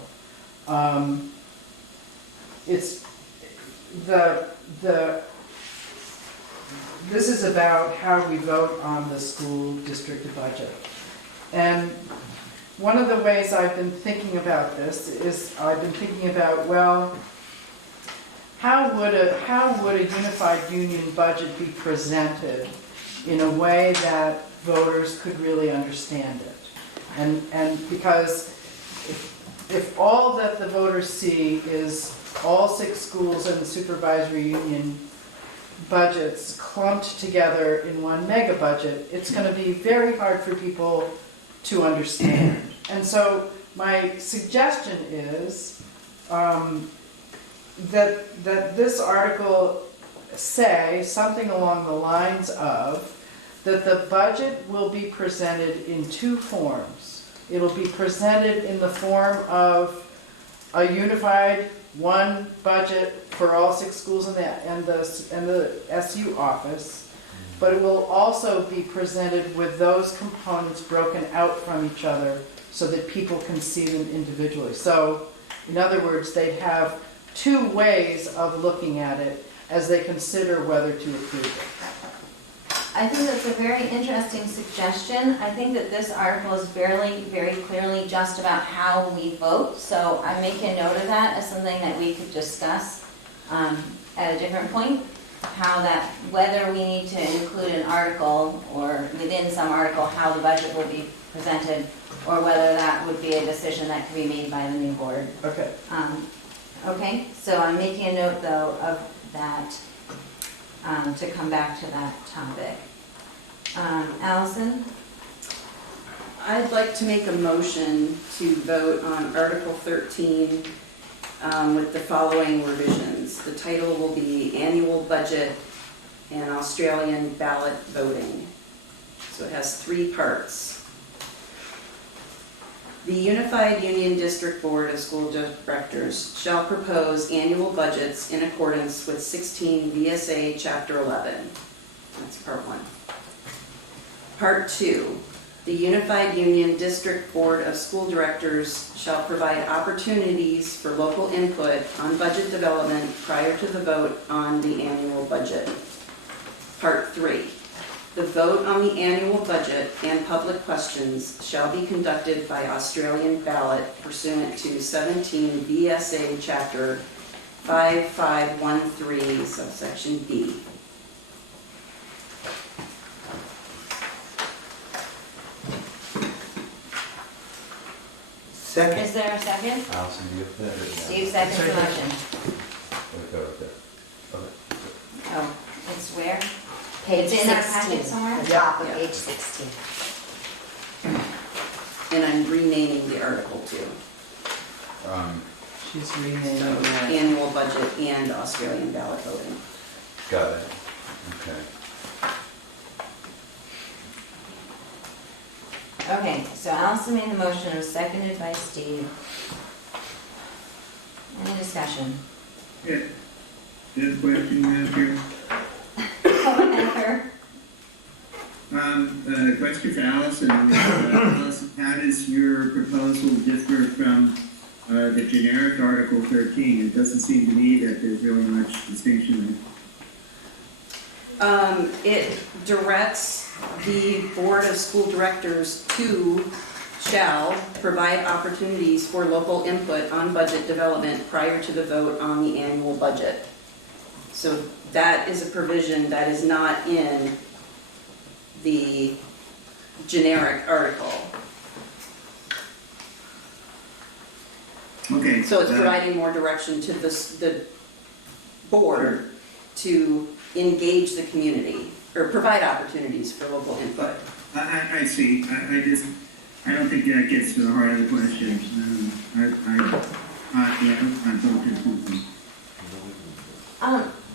It's this is about how we vote on the school district budget. And one of the ways I've been thinking about this is I've been thinking about, well, how would a unified union budget be presented in a way that voters could really understand it? And because if all that the voters see is all 6 schools and the supervisory union budgets clumped together in one mega budget, it's going to be very hard for people to understand. And so my suggestion is that this article say something along the lines of that the budget will be presented in 2 forms. It'll be presented in the form of a unified one budget for all 6 schools and the SU office, but it will also be presented with those components broken out from each other so that people can see them individually. So, in other words, they'd have 2 ways of looking at it as they consider whether to approve it. I think that's a very interesting suggestion. I think that this article is very clearly just about how we vote, so I'm making a note of that as something that we could discuss at a different point. How that, whether we need to include an article or within some article how the budget will be presented, or whether that would be a decision that could be made by the new board. Okay. Okay, so I'm making a note though of that to come back to that topic. Allison? I'd like to make a motion to vote on Article 13 with the following revisions. The title will be Annual Budget and Australian Ballot Voting. So it has 3 parts. The Unified Union District Board of School Directors shall propose annual budgets in accordance with 16 VSA Chapter 11. That's part 1. Part 2. The Unified Union District Board of School Directors shall provide opportunities for local input on budget development prior to the vote on the annual budget. Part 3. The vote on the annual budget and public questions shall be conducted by Australian ballot pursuant to 17 VSA Chapter 5513, Subsection B. Second. Is there a second? Allison, do you have that? Steve seconds the motion. Okay. Oh, it's where? Page It's in our 16, packet somewhere? the top of Yeah. page 16. And I'm renaming the article too. She's renaming So, that. annual budget and Australian ballot voting. Got it. Okay. Okay, so Allison made the motion, it was seconded by Steve. Any discussion? Yeah. Just question, Madam Chair. Anchor? Question for Allison. Allison, how does your proposal differ from the generic Article 13? It doesn't seem to me that there's really much distinction It directs the Board of School Directors shall provide opportunities for local input on budget development prior to the vote on the annual budget. So that is a provision that is not in the generic article. Okay. So it's providing more direction to the board to engage the community, or provide opportunities for local input. I see. I don't think that gets to the heart of the question. I'm so confused.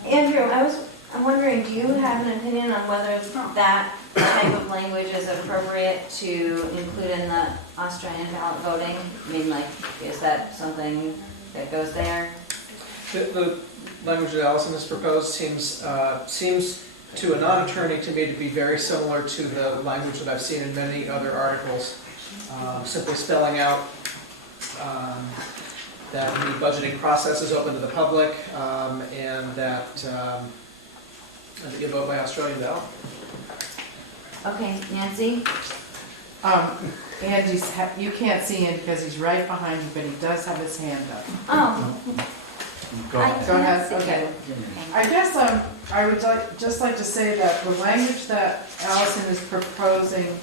Andrew, I'm wondering, do you have an opinion on whether that type of language is appropriate to include in the Australian ballot voting? I mean, like, is that something that goes there? The language that Allison has proposed seems to a non-attorney to me to be very similar to the language that I've seen in many other articles, simply spelling out that the budgeting process is open to the public, and that you vote by Australian ballot. Okay, Nancy? Andy's, you can't see him because he's right behind you, but he does have his hand up. Oh. Go I ahead. Go ahead, can't see okay. you. I guess I would just like to say that the language that Allison is proposing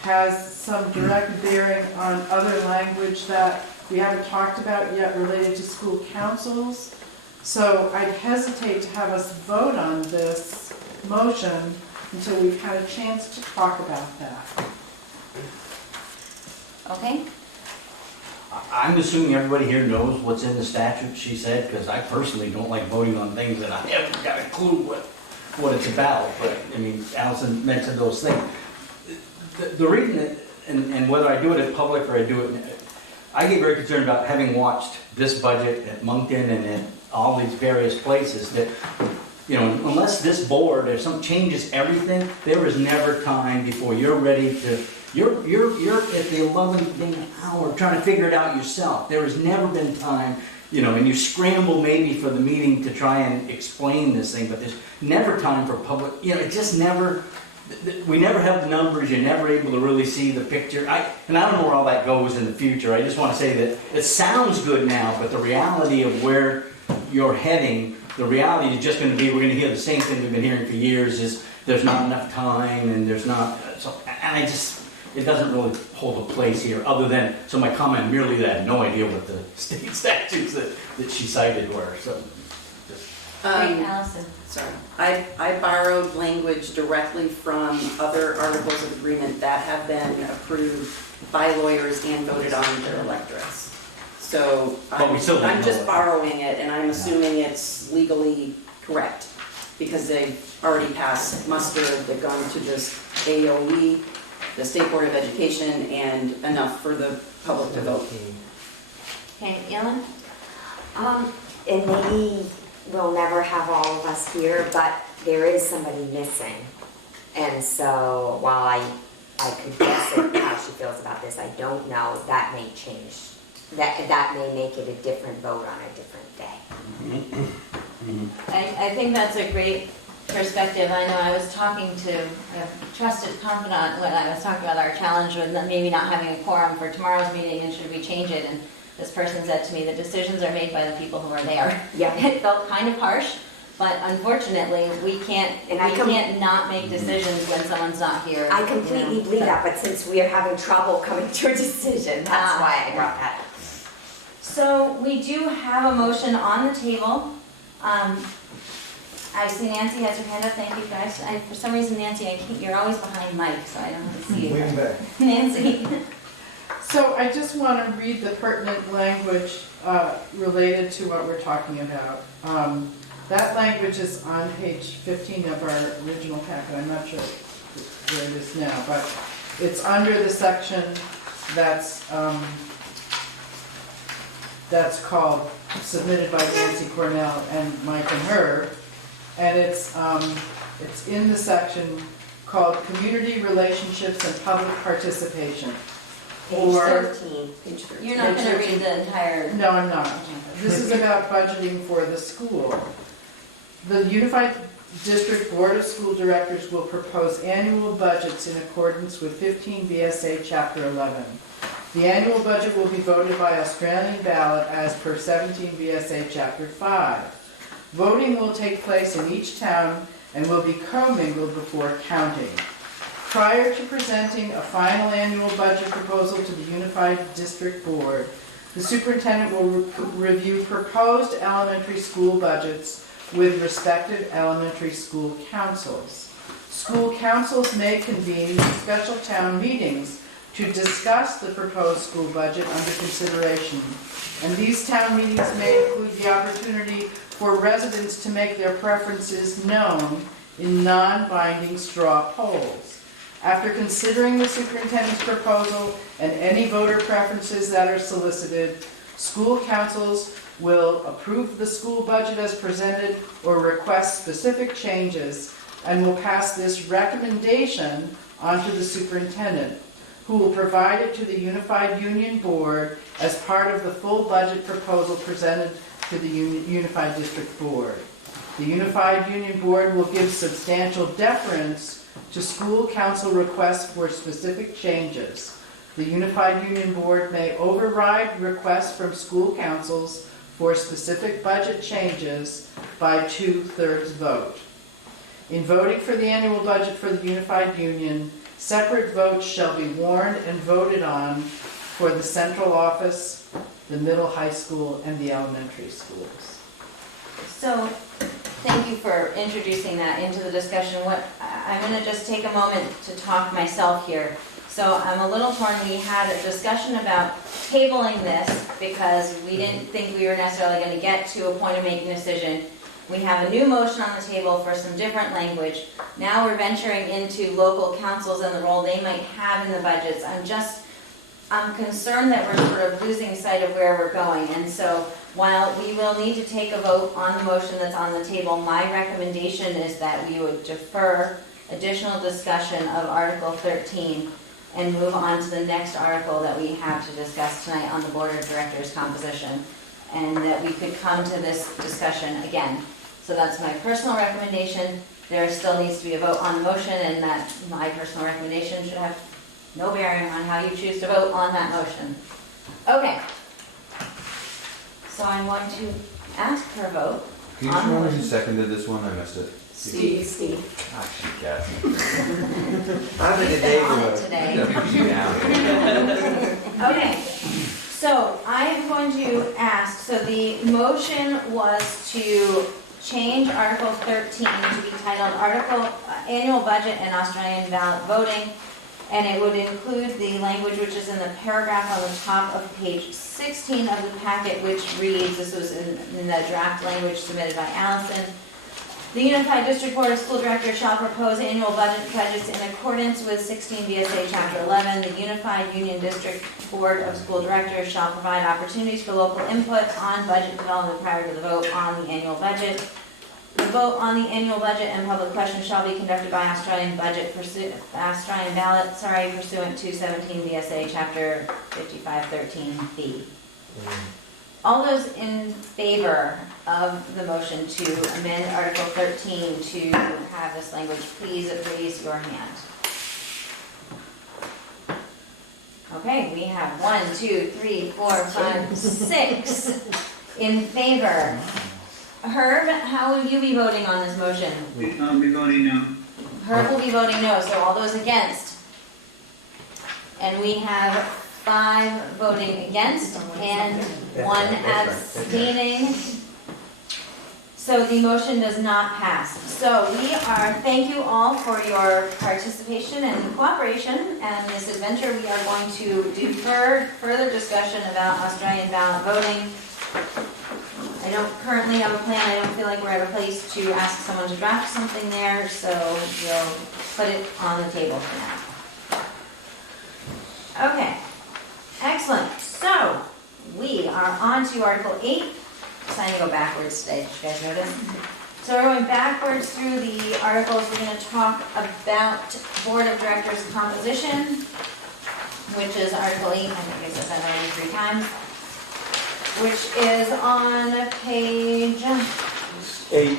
has some direct bearing on other language that we haven't talked about yet related to school councils. So I'd hesitate to have us vote on this motion until we've had a chance to talk about that. Okay, I'm assuming everybody here knows what's in the statute, she said, because I personally don't like voting on things that I haven't got a clue what it's about, but, I mean, Allison mentioned those things. The reason that, and whether I do it in public or I do it, I get very concerned about having watched this budget at Moncton and at all these various places that, you know, unless this board, if some changes everything, there is never time before you're ready to, you're at the 11th day hour trying to figure it out yourself. There has never been time, you know, and you scramble maybe for the meeting to try and explain this thing, but there's never time for public, you know, it just never, we never have the numbers, you're never able to really see the picture. And I don't know where all that goes in the future. I just want to say that it sounds good now, but the reality of where you're heading, the reality is just going to be, we're going to hear the same thing we've been hearing for years, is there's not enough time and there's not, so, and I just, it doesn't really hold a place here other than, so my comment merely that I had no idea what the state statutes that she cited were, so. Just. great, Allison. Sorry, I borrowed language directly from other articles of agreement that have been approved by lawyers and voted on their electorates. So I'm just borrowing it, and I'm assuming it's legally correct, because they've already passed muster, they've gone to this AOE, the State Board of Education, and enough for the public to vote. Okay, Ellen? And maybe we'll never have all of us here, but there is somebody missing. And so while I could guess at how she feels about this, I don't know, that may change. That may make it a different vote on a different day. I think that's a great perspective. I know I was talking to a trusted confidant when I was talking about our challenge with maybe not having a quorum for tomorrow's meeting and should we change it, and this person said to me, the decisions are made by the people who are there. Yeah. It felt kind of harsh, but unfortunately, we can't not make decisions when someone's not here. I completely believe that, but since we are having trouble coming to a decision, that's why I brought that up. So we do have a motion on the table. I see Nancy has her hand up. Thank you, guys. For some reason, Nancy, you're always behind Mike, so I don't see you. Way back. Nancy. So I just want to read the pertinent language related to what we're talking about. That language is on page 15 of our original packet. I'm not sure where it is now, but it's under the section that's called submitted by Nancy Cornell and Mike and her, and it's in the section called Community Relationships and Public Participation. Page 13. Page 13. You're not going to read the entire... No, I'm not. This is about budgeting for the school. The unified District Board of School Directors will propose annual budgets in accordance with 15 VSA Chapter 11. The annual budget will be voted by Australian ballot as per 17 VSA Chapter 5. Voting will take place in each town and will be commingled before counting. Prior to presenting a final annual budget proposal to the Unified District Board, the superintendent will review proposed elementary school budgets with respective elementary school councils. School councils may convene special town meetings to discuss the proposed school budget under consideration. And these town meetings may include the opportunity for residents to make their preferences known in non-binding straw polls. After considering the superintendent's proposal and any voter preferences that are solicited, school councils will approve the school budget as presented or request specific changes and will pass this recommendation onto the superintendent, who will provide it to the Unified Union Board as part of the full budget proposal presented to the Unified District Board. The Unified Union Board will give substantial deference to school council requests for specific changes. The Unified Union Board may override requests from school councils for specific budget changes by 2/3 vote. In voting for the annual budget for the Unified Union, separate votes shall be warned and voted on for the central office, the middle high school, and the elementary schools. So, thank you for introducing that into the discussion. I'm going to just take a moment to talk myself here. So I'm a little torn. We had a discussion about tabling this because we didn't think we were necessarily going to get to a point of making a decision. We have a new motion on the table for some different language. Now we're venturing into local councils and the role they might have in the budgets. I'm concerned that we're sort of losing sight of where we're going. And so while we will need to take a vote on the motion that's on the table, my recommendation is that we would defer additional discussion of Article 13 and move on to the next article that we have to discuss tonight on the Board of Directors composition, and that we could come to this discussion again. So that's my personal recommendation. There still needs to be a vote on the motion, and that my personal recommendation should have no bearing on how you choose to vote on that motion. Okay. So I'm going to ask for a vote. Can you just remember who seconded this one? I missed it. Steve. Ah, shoot, Kathy. I'm in the He's been on it neighborhood. today. Okay, so I am going to ask, so the motion was to change Article 13 to be titled Annual Budget and Australian Ballot Voting, and it would include the language which is in the paragraph on the top of page 16 of the packet, which reads, this was in the draft language submitted by Allison, the Unified District Board of School Directors shall propose annual budgets in accordance with 16 VSA Chapter 11. The Unified Union District Board of School Directors shall provide opportunities for local input on budget development prior to the vote on the annual budget. The vote on the annual budget and public question shall be conducted by Australian ballot pursuant to 17 VSA Chapter 5513B. All those in favor of the motion to amend Article 13 to have this language, please raise your hand. Okay, we have 1, 2, 3, 4, 5, 6 in favor. Herb, how will you be voting on this motion? I'll be voting no. Herb will be voting no, so all those against. And we have 5 voting against and 1 abstaining. So the motion does not pass. So thank you all for your participation and cooperation and this adventure. We are going to defer further discussion about Australian ballot voting. I don't currently have a plan. I don't feel like we're at a place to ask someone to draft something there, so we'll put it on the table for now. Okay, excellent. So we are on to Article 8. I'm trying to go backwards today, did you guys notice? So we're going backwards through the articles. We're going to talk about Board of Directors composition, which is Article 8. I think I said that already 3 times. Which is on page 8.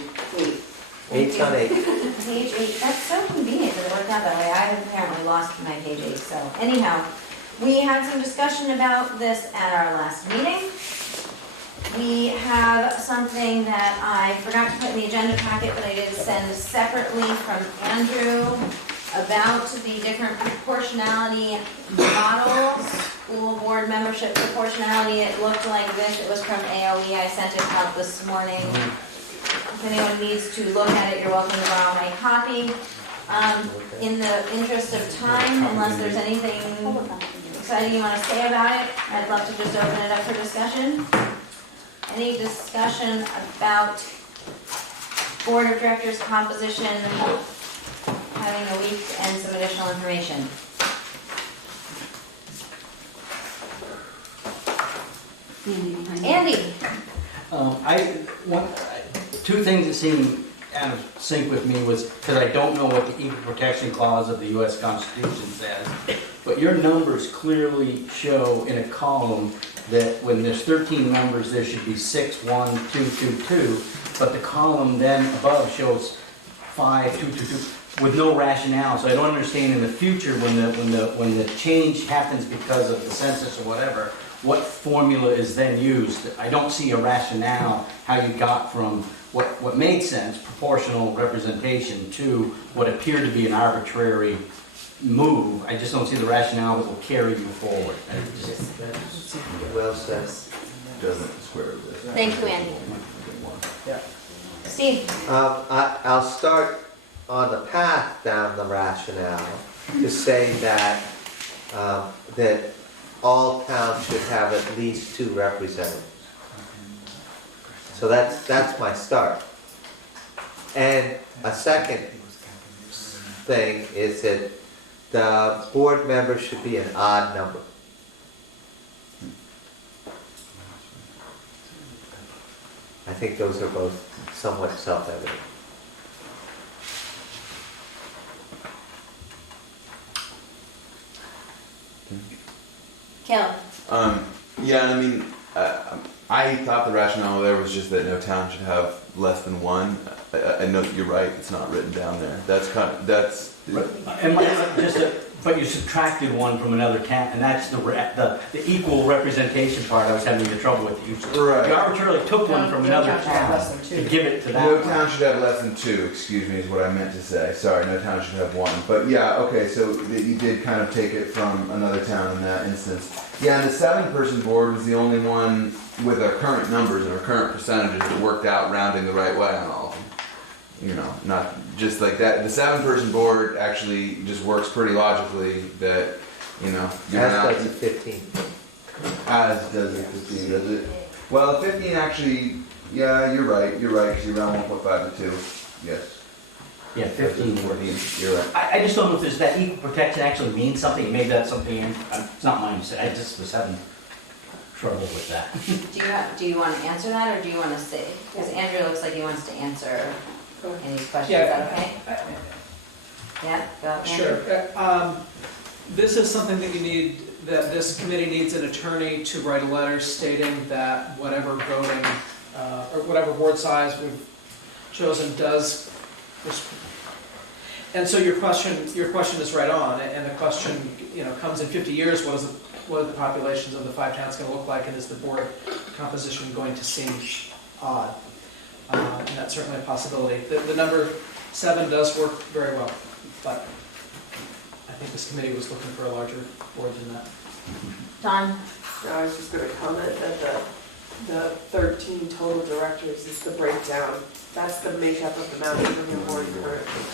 Eight's on eight. Page 8, that's so convenient that it worked out that way. I had apparently lost my page 8, so anyhow. We had some discussion about this at our last meeting. We have something that I forgot to put in the agenda packet, but I did send separately from Andrew about the different proportionality models, school board membership proportionality. It looked like this. It was from AOE. I sent it out this morning. If anyone needs to look at it, you're welcome to borrow my copy. In the interest of time, unless there's anything exciting you want to say about it, I'd love to just open it up for discussion. Any discussion about board of directors composition, having a week and some additional information? Andy? Two things that seem out of sync with me was, because I don't know what the equal protection clause of the US Constitution says, but your numbers clearly show in a column that when there's 13 members, there should be 6, 1, 2, 2, 2, but the column then above shows 5, 2, 2, 2, with no rationale. So I don't understand in the future when the change happens because of the census or whatever, what formula is then used. I don't see a rationale how you got from what made sense, proportional representation, to what appeared to be an arbitrary move. I just don't see the rationale that will carry you forward. Well said. Doesn't square with this. Thank you, Andy. Steve? I'll start on the path down the rationale to say that that all towns should have at least 2 representatives. So that's my start. And a second thing is that the board members should be an odd number. I think those are both somewhat self-evident. Caleb? Yeah, and I mean, I thought the rationale there was just that no town should have less than 1. I know that you're right; it's not written down there. That's kind of But you subtracted 1 from another town, and that's the equal representation part I was having the trouble with. You arbitrarily took 1 from another town to give it to that No one. town should have less than 2, excuse me, is what I meant to say. Sorry, no town should have 1. But yeah, okay, so you did kind of take it from another town in that instance. Yeah, and the 7-person board was the only one with our current numbers and our current percentages that worked out rounding the right way on all of them. You know, not just like that. The 7-person board actually just works pretty logically that, you know, As does the 15. As does the 15, does it? Well, the 15 actually, yeah, you're right, because you're around 1.5 to 2, yes. Yeah, 15 14, you're right. I just don't know if there's that equal protection actually means something. Maybe that's something, it's not mine to say. I just was having trouble with that. Do you want to answer that, or do you want to say? Because Andrew looks like he wants to answer Andy's question. Yeah. Is that okay? Yeah, go ahead. Sure. This is something that that this committee needs an attorney to write a letter stating that whatever voting, or whatever board size we've chosen does. And so your question is right on, and the question, comes in 50 years, what are the populations of the 5 towns going to look like, and is the board composition going to seem odd? And that's certainly a possibility. The number 7 does work very well, but I think this committee was looking for a larger board than that. Don? No, I was just going to comment that the 13 total directors is the breakdown. That's the makeup of the Mount Vernon board currently.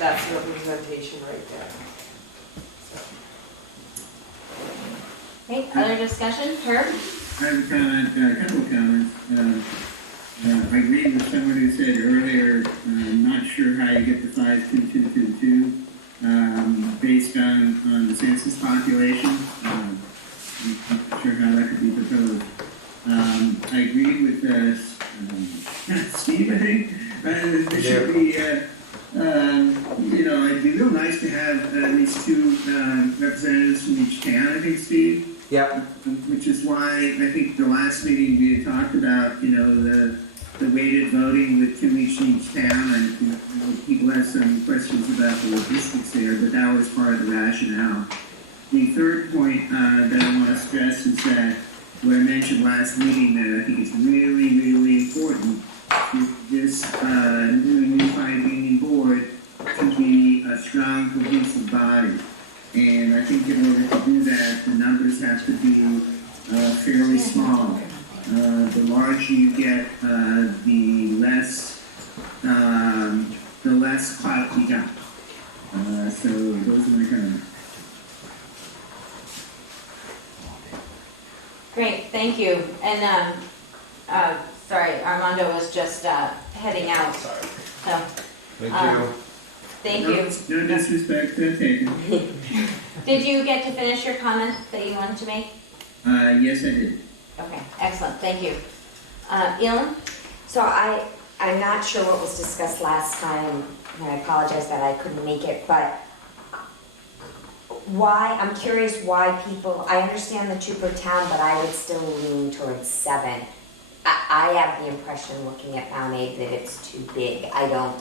That's the representation right there. Okay, other discussion? Herb? I have a comment, a couple of comments. I agree with someone who said earlier, not sure how you get the 52222 based on the census population. I'm not sure how that could be proposed. I agree with Steve, I think. There should be, it'd be real nice to have at least 2 representatives from each town, I think, Steve. Yeah. Which is why I think the last meeting we had talked about, the the weighted voting with 2 each in each town, and you know, people have some questions about the logistics there, but that was part of the rationale. The third point that I want to stress is that what I mentioned last meeting, that I think it's really, really important for this new unified union board to be a strong, cohesive body. And I think in order to do that, the numbers have to be fairly small. The larger you get, the less clout you got. So those are my comments. Great, thank you. And, sorry, Armando was just heading out. So, Thank you. thank you. No disrespect taken. Did you get to finish your comment that you wanted to make? Yes, I did. Okay, excellent, thank you. Elin? So I'm not sure what was discussed last time, and I apologize that I couldn't make it, but I'm curious why people, I understand the 2 per town, but I would still lean towards 7. I have the impression, looking at Mount Aid, that it's too big. I don't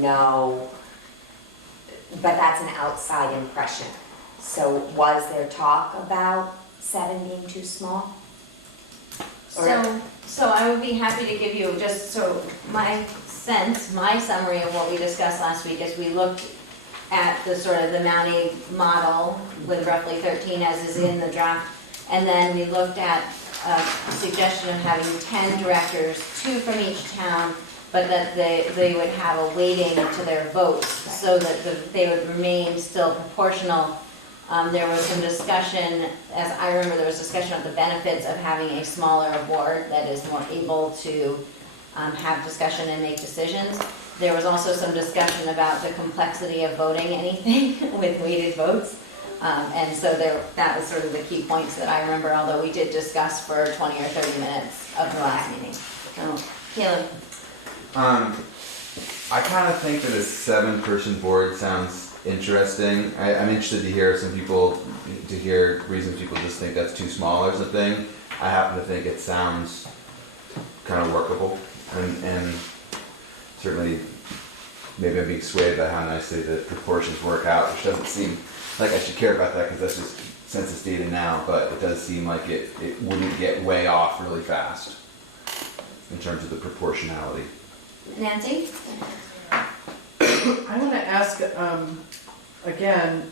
know, but that's an outside impression. So was there talk about 7 being too small? So I would be happy to give you my summary of what we discussed last week is we looked at the sort of the Mount Aid model with roughly 13 as is in the draft, and then we looked at a suggestion of having 10 directors, 2 from each town, but that they would have a weighting to their votes so that they would remain still proportional. There was some discussion, as I remember, there was discussion of the benefits of having a smaller board that is more able to have discussion and make decisions. There was also some discussion about the complexity of voting anything with weighted votes. And so that was sort of the key points that I remember, although we did discuss for 20 or 30 minutes of the last meeting. So, Caleb? I kind of think that a 7-person board sounds interesting. I'm interested to hear reasons people just think that's too small or something. I happen to think it sounds kind of workable, and certainly maybe I'm being swayed by how nicely the proportions work out, which doesn't seem like I should care about that because that's just census data now, but it does seem like it wouldn't get way off really fast in terms of the proportionality. Nancy? I want to ask again,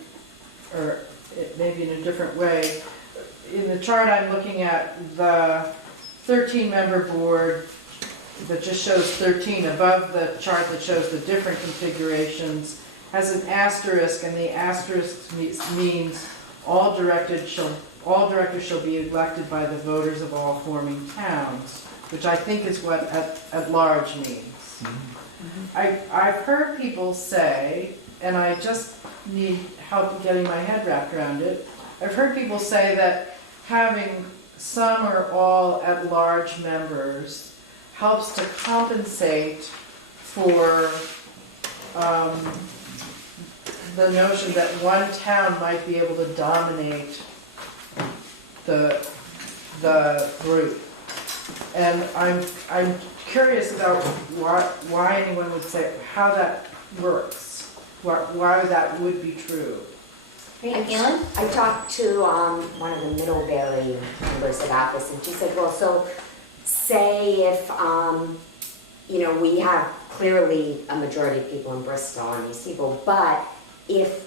or maybe in a different way. In the chart I'm looking at, the 13-member board that just shows 13 above the chart that shows the different configurations has an asterisk, and the asterisk means all directors shall be elected by the voters of all forming towns, which I think is what at large means. I've heard people say, and I just need help getting my head wrapped around it, I've heard people say that having some or all at-large members helps to compensate for the notion that one town might be able to dominate the group. And I'm curious about why anyone would say how that works, why that would be true. I talked to one of the Middlebury members about this, and she said, well, so say if, we have clearly a majority of people in Bristol and these people, but if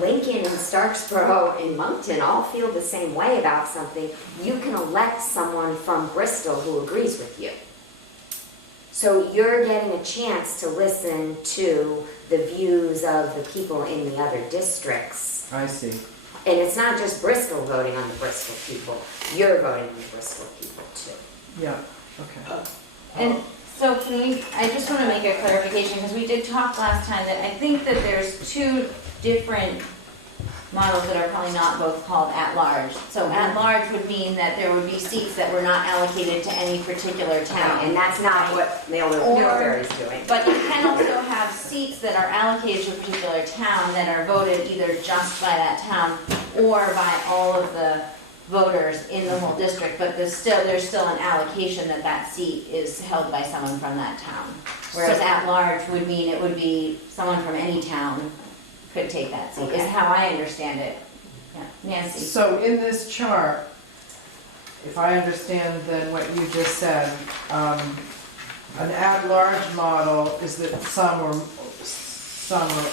Lincoln and Starksboro and Moncton all feel the same way about something, you can elect someone from Bristol who agrees with you. So you're getting a chance to listen to the views of the people in the other districts. I see. And it's not just Bristol voting on the Bristol people, you're voting on the Bristol people too. Yeah, okay. And so I just want to make a clarification, because we did talk last time that I think that there's 2 different models that are probably not both called at-large. So at-large would mean that there would be seats that were not allocated to any particular town. And that's not what Middlebury is doing. But you can also have seats that are allocated to a particular town that are voted either just by that town or by all of the voters in the whole district, but there's still an allocation that seat is held by someone from that town. Whereas at large would mean it would be someone from any town could take that seat, is how I understand it. Yeah, Nancy? So in this chart, if I understand then what you just said, an at-large model is that some or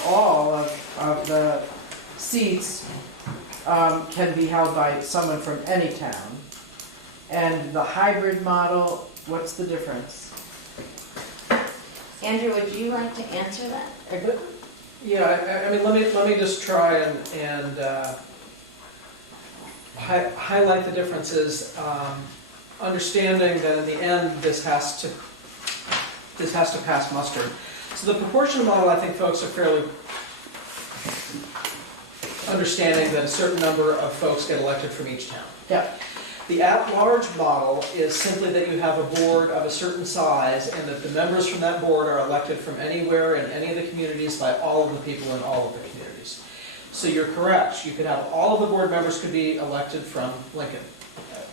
all of the seats can be held by someone from any town. And the hybrid model, what's the difference? Andrew, would you like to answer that? Yeah, I mean, let me just try and highlight the differences, understanding that in the end, this has to pass muster. So the proportional model, I think folks are fairly understanding that a certain number of folks get elected from each town. Yeah. The at-large model is simply that you have a board of a certain size and that the members from that board are elected from anywhere in any of the communities by all of the people in all of the communities. So you're correct, you could have all of the board members could be elected from Lincoln.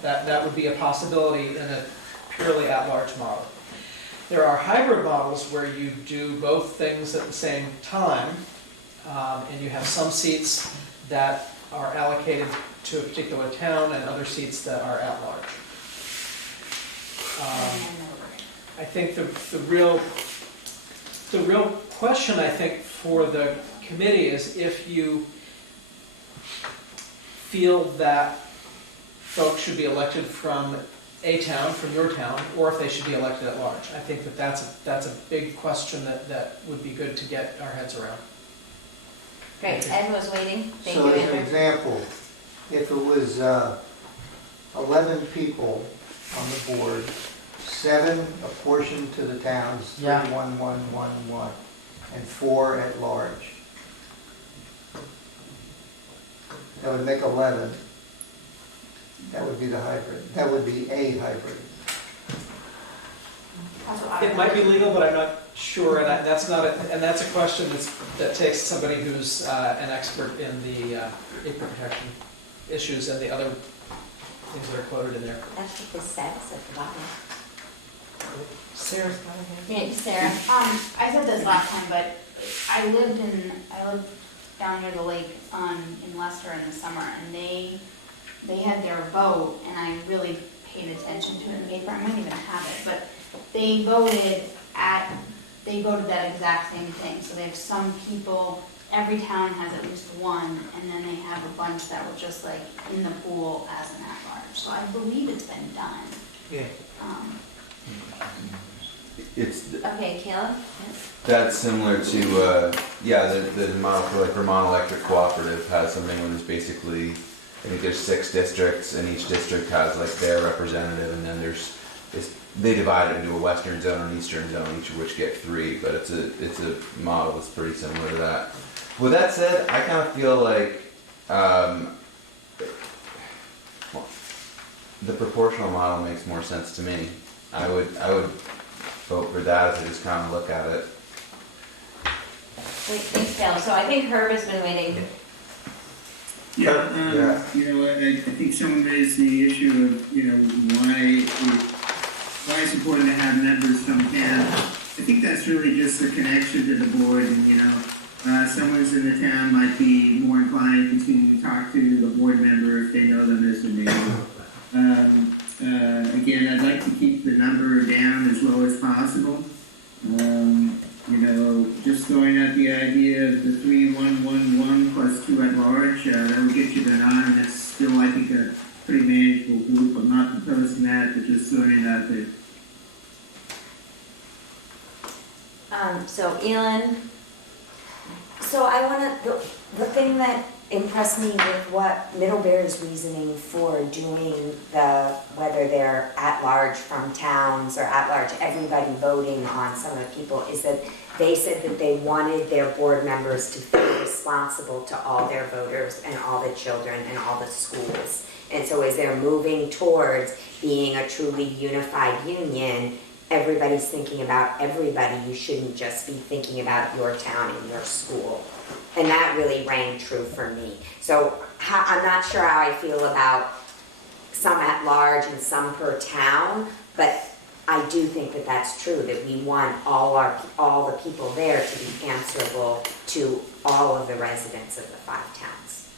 That would be a possibility in a purely at-large model. There are hybrid models where you do both things at the same time, and you have some seats that are allocated to a particular town and other seats that are at large. I think the real question, I think, for the committee is if you feel that folks should be elected from a town, from your town, or if they should be elected at large. I think that's a big question that would be good to get our heads around. Great, Ed was waiting. Thank So you, as an Andrew. example, if it was 11 people on the board, 7 apportioned to the towns, 3, Yeah. 1, 1, 1, 1, and 4 at large. That would make 11. That would be the hybrid. That would be a hybrid. It might be legal, but I'm not sure, and that's a question that takes somebody who's an expert in the equal protection issues and the other things that are quoted in there. That's what this says at the bottom. Sarah's got a hand. Yeah, Sarah? I said this last time, but I lived down near the lake in Leicester in the summer, and they had their vote, and I really paid attention to it in the paper. I might even have it, but they voted that exact same thing. So they have some people, every town has at least one, and then they have a bunch that were just like in the pool as an at-large. So I believe it's been done. Yeah. It's, Okay, Caleb? that's similar to, the model for like Vermont Electric Cooperative has something where there's basically, I think there's 6 districts, and each district has like their representative, and then they divide it into a western zone and eastern zone, each of which get 3, but it's a model that's pretty similar to that. With that said, I kind of feel like the proportional model makes more sense to me. I would vote for that as I just kind of look at it. Wait, thanks, Caleb. So I think Herb has been waiting. Yeah, I think someone raised the issue of, why it's important to have members from town. I think that's really just the connection to the board, and someone who's in the town might be more inclined to talk to the board member if they know them as a neighbor. Again, I'd like to keep the number down as low as possible. Just throwing out the idea of the 3, 1, 1, 1 plus 2 at large, that would get you to 9. That's still, I think, a pretty manageable group. I'm not proposing that, but just throwing it out there. So Elin, So I want to, the thing that impressed me with what Middlebury's reasoning for doing whether they're at-large from towns or at-large everybody voting on some of the people, is that they said that they wanted their board members to feel responsible to all their voters and all the children and all the schools. And so as they're moving towards being a truly unified union, everybody's thinking about everybody. You shouldn't just be thinking about your town and your school. And that really rang true for me. So I'm not sure how I feel about some at large and some per town, but I do think that that's true, that we want all the people there to be answerable to all of the residents of the 5 towns.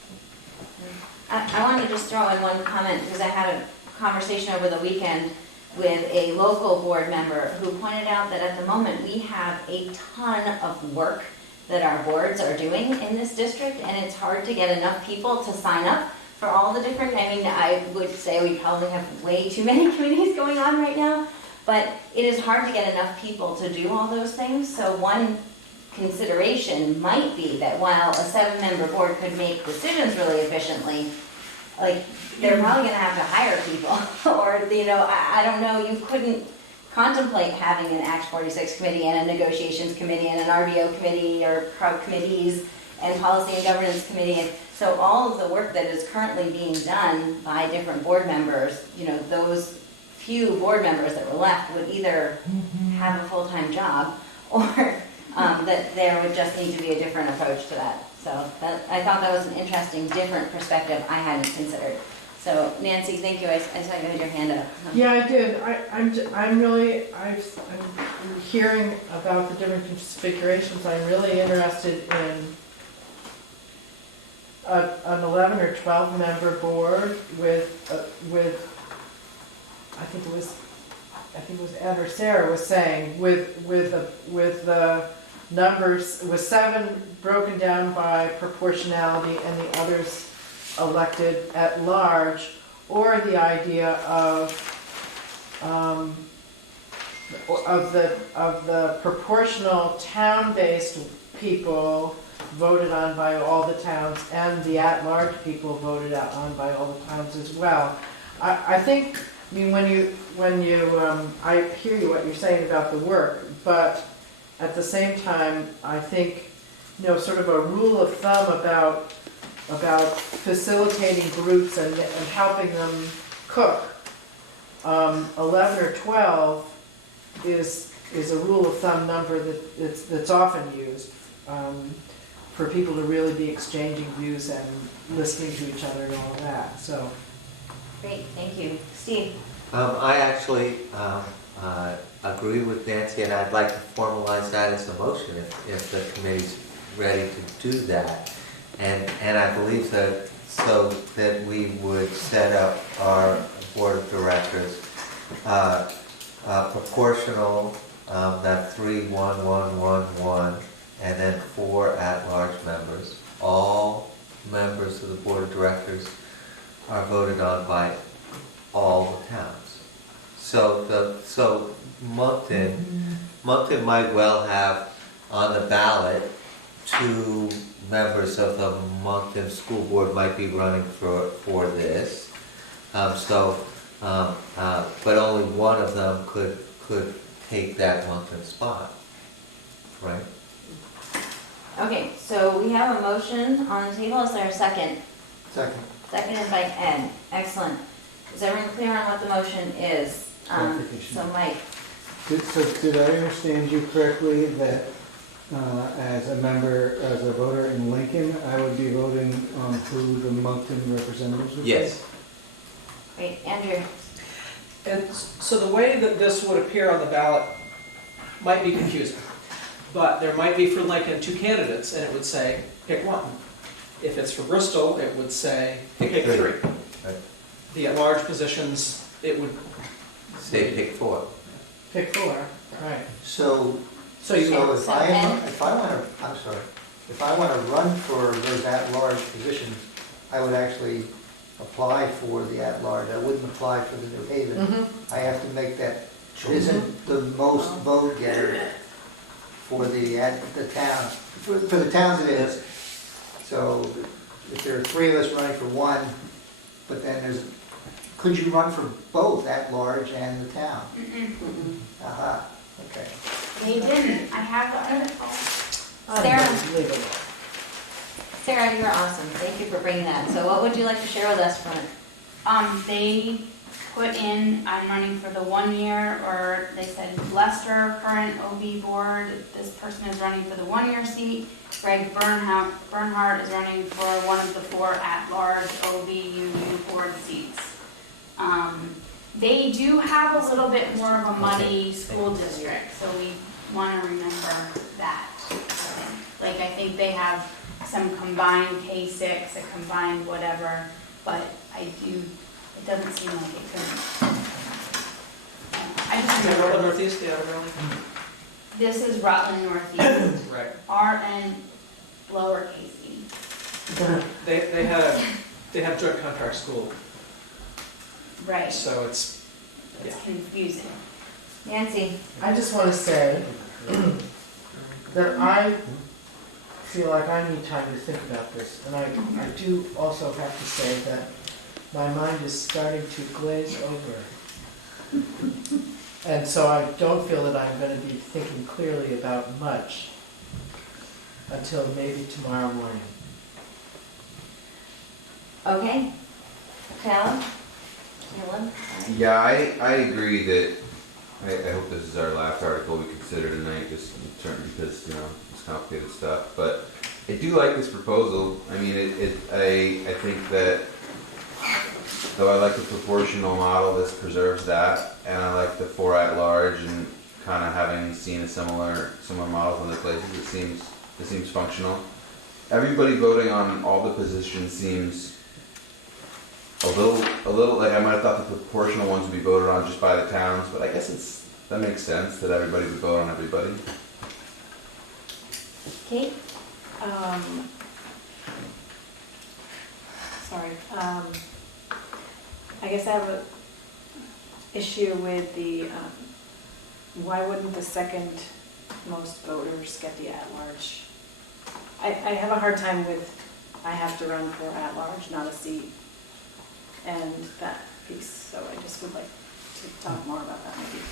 I wanted to just throw in one comment, because I had a conversation over the weekend with a local board member who pointed out that at the moment we have a ton of work that our boards are doing in this district, and it's hard to get enough people to sign up for all the different, I mean, I would say we probably have way too many committees going on right now, but it is hard to get enough people to do all those things. So one consideration might be that while a 7-member board could make decisions really efficiently, like, they're probably gonna have to hire people, or, you know, I don't know, you couldn't contemplate having an Act 46 committee and a negotiations committee and an RBO committee or CROG committees and policy and governance committee. And so all of the work that is currently being done by different board members, you know, those few board members that were left would either have a full-time job or that there would just need to be a different approach to that. So I thought that was an interesting, different perspective I hadn't considered. So Nancy, thank you. I saw you had your hand up. Yeah, I did. I'm hearing about the different configurations. I'm really interested in an 11 or 12 member board with I think it was Ed or Sarah was saying with the numbers, with 7 broken down by proportionality and the others elected at large, or the idea of the proportional town-based people voted on by all the towns, and the at-large people voted on by all the towns as well. I think, I mean, I hear you what you're saying about the work, but at the same time, I think, you know, sort of a rule of thumb about facilitating groups and helping them cook. 11 or 12 is a rule of thumb number that's often used for people to really be exchanging views and listening to each other and all that. So, great, thank you, Steve. I actually agree with Nancy, and I'd like to formalize that as a motion if the committee's ready to do that. And I believe that so that we would set up our board of directors proportional, that 3, 1, 1, 1, 1, and then 4 at-large members. All members of the board of directors are voted on by all the towns. So Moncton might well have on the ballot 2 members of the Moncton School Board might be running for this. But only one of them could take that Moncton spot, right? Okay, so we have a motion on the table. Is there a second? Second. Seconded by Ed. Excellent. Is everyone clear on what the motion is? So Mike. So did I understand you correctly that as a voter in Lincoln, I would be voting on who the Moncton representatives would be? Yes. Great, Andrew. And so the way that this would appear on the ballot might be confusing, but there might be for Lincoln 2 candidates, and it would say, pick one. If it's for Bristol, it would say, pick 3. Right. The at-large positions, it would Say pick 4. pick 4, right. So So if I want to run for those at-large positions, I would actually apply for the at-large. I wouldn't apply for the New Haven. I have to make that, isn't the most vote getter for the town, for the towns it is. So if there are 3 of us running for one, but then could you run for both at-large and the town? Aha, okay. They didn't. I have the article. Sarah. Sarah, you're awesome. Thank you for bringing that. So what would you like to share with us from it? They put in, I'm running for the 1 year, or they said Lester, current OB board, this person is running for the 1-year seat. Greg Bernhardt is running for one of the 4 at-large OB union board seats. They do have a little bit more of a muddy school district, so we want to remember that. Like, I think they have some combined K-6, a combined whatever, but it doesn't seem like it could. I just And Rutland remember, Northeast, the other building? this is Rutland Northeast, Right. RN lowercase e. They have joint contract school, Right, so it's, it's confusing. Nancy? I just want to say that I feel like I need time to think about this, and I do also have to say that my mind is starting to glaze over. And so I don't feel that I'm going to be thinking clearly about much until maybe tomorrow morning. Okay. Caleb? Caleb? Sorry. Yeah, I agree that, I hope this is our last article we consider tonight, just in terms, because, you know, it's complicated stuff, but I do like this proposal. I mean, I think that, though I like the proportional model, this preserves that, and I like the 4 at large, and kind of having seen a similar models in other places, it seems functional. Everybody voting on all the positions seems a little like I might have thought the proportional ones would be voted on just by the towns, but I guess that makes sense that everybody would vote on everybody. Kate? Sorry, I guess I have an issue with the, why wouldn't the second most voters get the at-large? I have a hard time with, I have to run for at-large, not a seat, and that piece, so I just would like to talk more about that maybe.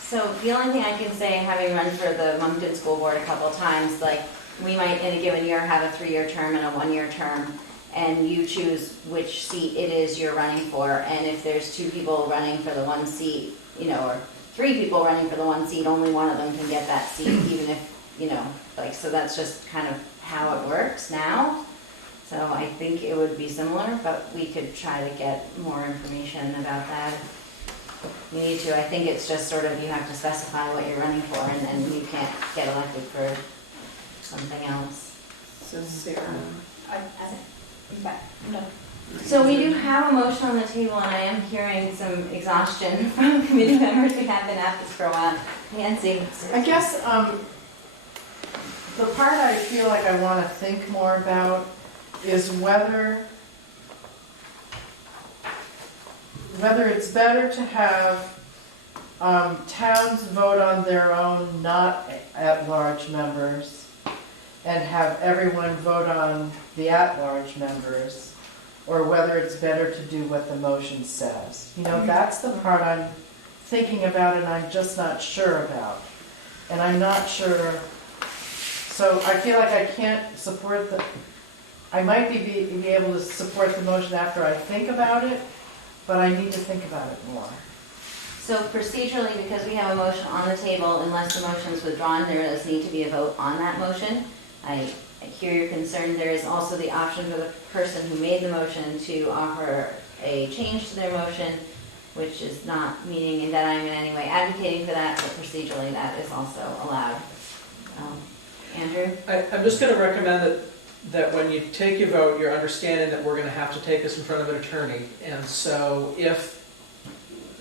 So the only thing I can say, having run for the Moncton School Board a couple times, like, we might in a given year have a 3-year term and a 1-year term, and you choose which seat it is you're running for, and if there's 2 people running for the 1 seat, you know, or 3 people running for the 1 seat, only one of them can get that seat, even if, you know, like, so that's just kind of how it works now. So I think it would be similar, but we could try to get more information about that if you need to. I think it's just sort of, you have to specify what you're running for, and then you can't get elected for something else. So Sarah, Okay, no. So we do have a motion on the table, and I am hearing some exhaustion from committee members who have been at this for a while. Nancy? I guess the part I feel like I want to think more about is whether it's better to have towns vote on their own not at-large members and have everyone vote on the at-large members, or whether it's better to do what the motion says. You know, that's the part I'm thinking about and I'm just not sure about. And I'm not sure, so I feel like I can't support I might be able to support the motion after I think about it, but I need to think about it more. So procedurally, because we have a motion on the table, unless the motion is withdrawn, there does need to be a vote on that motion. I hear your concern. There is also the option for the person who made the motion to offer a change to their motion, which is not meaning that I'm in any way advocating for that, but procedurally that is also allowed. Andrew? I'm just going to recommend that when you take your vote, you're understanding that we're going to have to take this in front of an attorney. And so if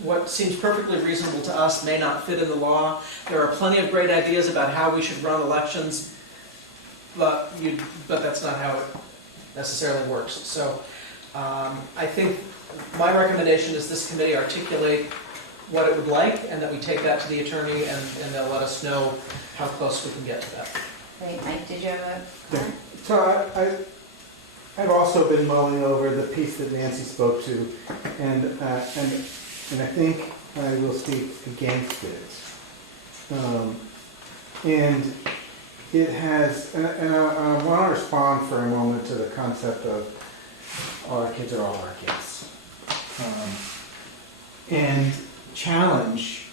what seems perfectly reasonable to us may not fit in the law, there are plenty of great ideas about how we should run elections, but that's not how it necessarily works. So I think my recommendation is this committee articulate what it would like, and that we take that to the attorney, and they'll let us know how close we can get to that. Great. Mike, did you have a comment? So I've also been mulling over the piece that Nancy spoke to, and I think I will speak against it. And it has, and I want to respond for a moment to the concept of all our kids are all our kids, and challenge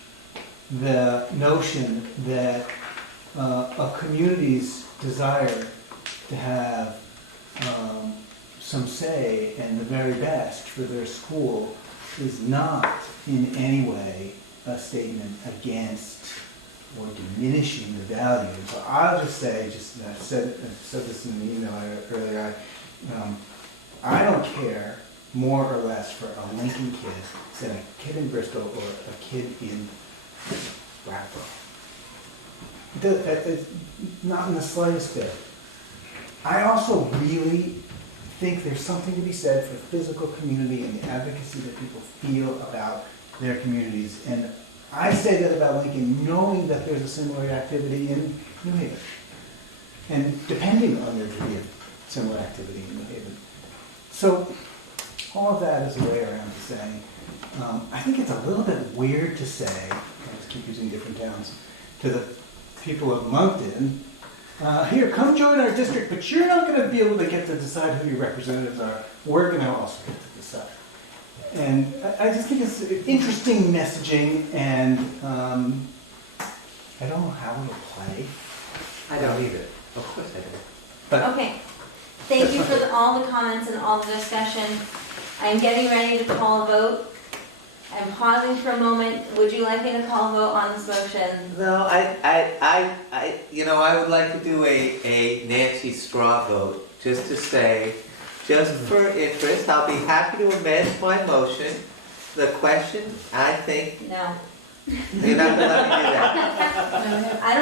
the notion that a community's desire to have some say and the very best for their school is not in any way a statement against or diminishing the value. So I'll just say, and I said this in the email earlier, I don't care more or less for a Lincoln kid than a kid in Bristol or a kid in Bradford. It's not in the slightest bit. I also really think there's something to be said for physical community and the advocacy that people feel about their communities. And I say that about Lincoln, knowing that there's a similar activity in New Haven. And depending on your degree of similar activity in New Haven. So all of that is a way around to saying, I think it's a little bit weird to say, I just keep using different towns, to the people of Moncton, here, come join our district, but you're not going to be able to get to decide who your representatives are. We're going to also get to decide. And I just think it's interesting messaging, and I don't know how it'll play. I don't either. Of course I do. But Okay, thank you for all the comments and all the discussion. I'm getting ready to call a vote. I'm pausing for a moment. Would you like me to call a vote on this motion? No, I would like to do a Nancy straw vote, just to say, just for interest, I'll be happy to amend my motion. The question, I think, No. you're not gonna let me do that. I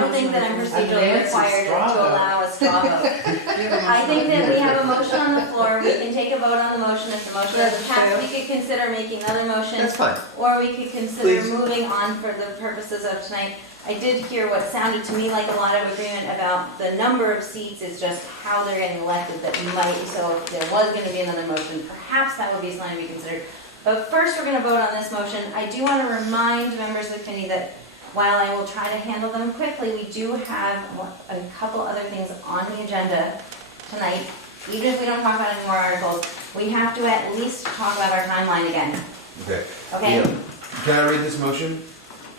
don't think that I'm procedurally required to allow a straw vote. I think that we have a motion on the floor, we can take a vote on the motion, if the motion doesn't pass, we could consider making another motion. That's fine. Or we could consider Please. moving on for the purposes of tonight. I did hear what sounded to me like a lot of agreement about the number of seats is just how they're getting elected that might, so if there was gonna be another motion, perhaps that would be something to be considered. But first, we're going to vote on this motion. I do want to remind members of the committee that while I will try to handle them quickly, we do have a couple other things on the agenda tonight. Even if we don't talk about any more articles, we have to at least talk about our timeline again. Okay. Okay? Yeah. Can I read this motion?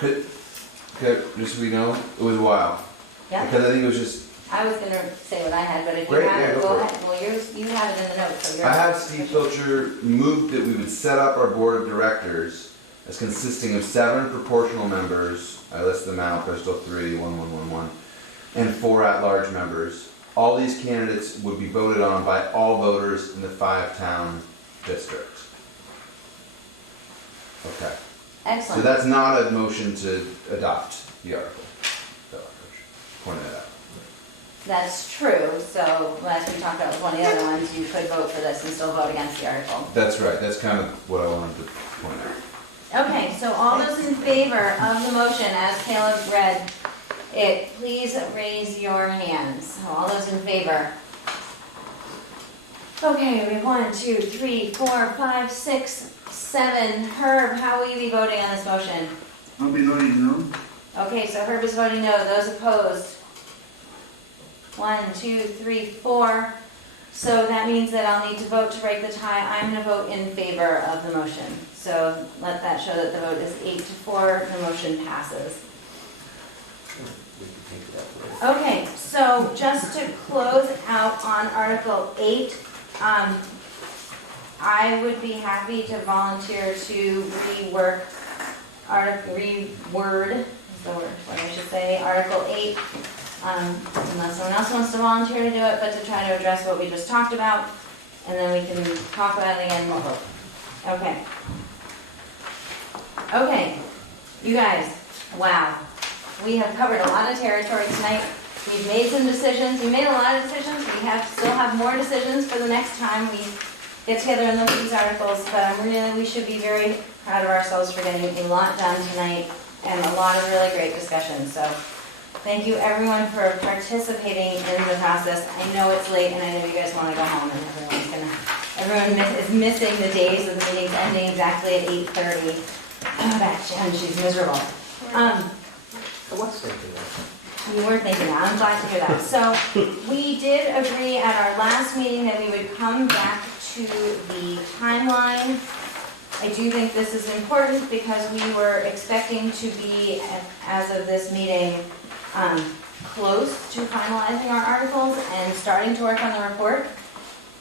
Just so we know, it was a while. Yeah? Because I think it was just, I was going to say what I had, but if you Great, have yeah, it, go go for it. ahead. Well, you have it in the notes, so you're... I have Steve Pilcher moved that we would set up our board of directors as consisting of 7 proportional members, I list them out, Bristol 3, 1, 1, 1, 1, and 4 at-large members. All these candidates would be voted on by all voters in the 5-town district. Okay. So Excellent. that's not a motion to adopt the article. Pointing that out. That's true. So as we talked about with one of the other ones, you could vote for this and still vote against the article. That's right, that's kind of what I wanted to point out. Okay, so all those in favor of the motion as Caleb read it, please raise your hands. All those in favor? Okay, we have 1, 2, 3, 4, 5, 6, 7. Herb, how will you be voting on this motion? I'll be voting no. Okay, so Herb is voting no. Those opposed? 1, 2, 3, 4. So that means that I'll need to vote to break the tie. I'm going to vote in favor of the motion. So let that show that the vote is 8-4. The motion passes. Okay, so just to close out on Article 8, I would be happy to volunteer to reword, is the word, what I should say, Article 8, unless someone else wants to volunteer to do it, but to try to address what we just talked about, and then we can talk about it again. Okay. Okay, you guys, wow. We have covered a lot of territory tonight. We've made some decisions. We made a lot of decisions. We still have more decisions for the next time we get together and look at these articles, but we should be very proud of ourselves for getting a lot done tonight and a lot of really great discussion. So thank you everyone for participating in the process. I know it's late and I know you guys want to go home and everyone is missing the days of the meetings ending exactly at 8:30. And she's miserable. I was thinking that. You were thinking that. I'm glad to hear that. So we did agree at our last meeting that we would come back to the timeline. I do think this is important because we were expecting to be, as of this meeting, close to finalizing our articles and starting to work on the report.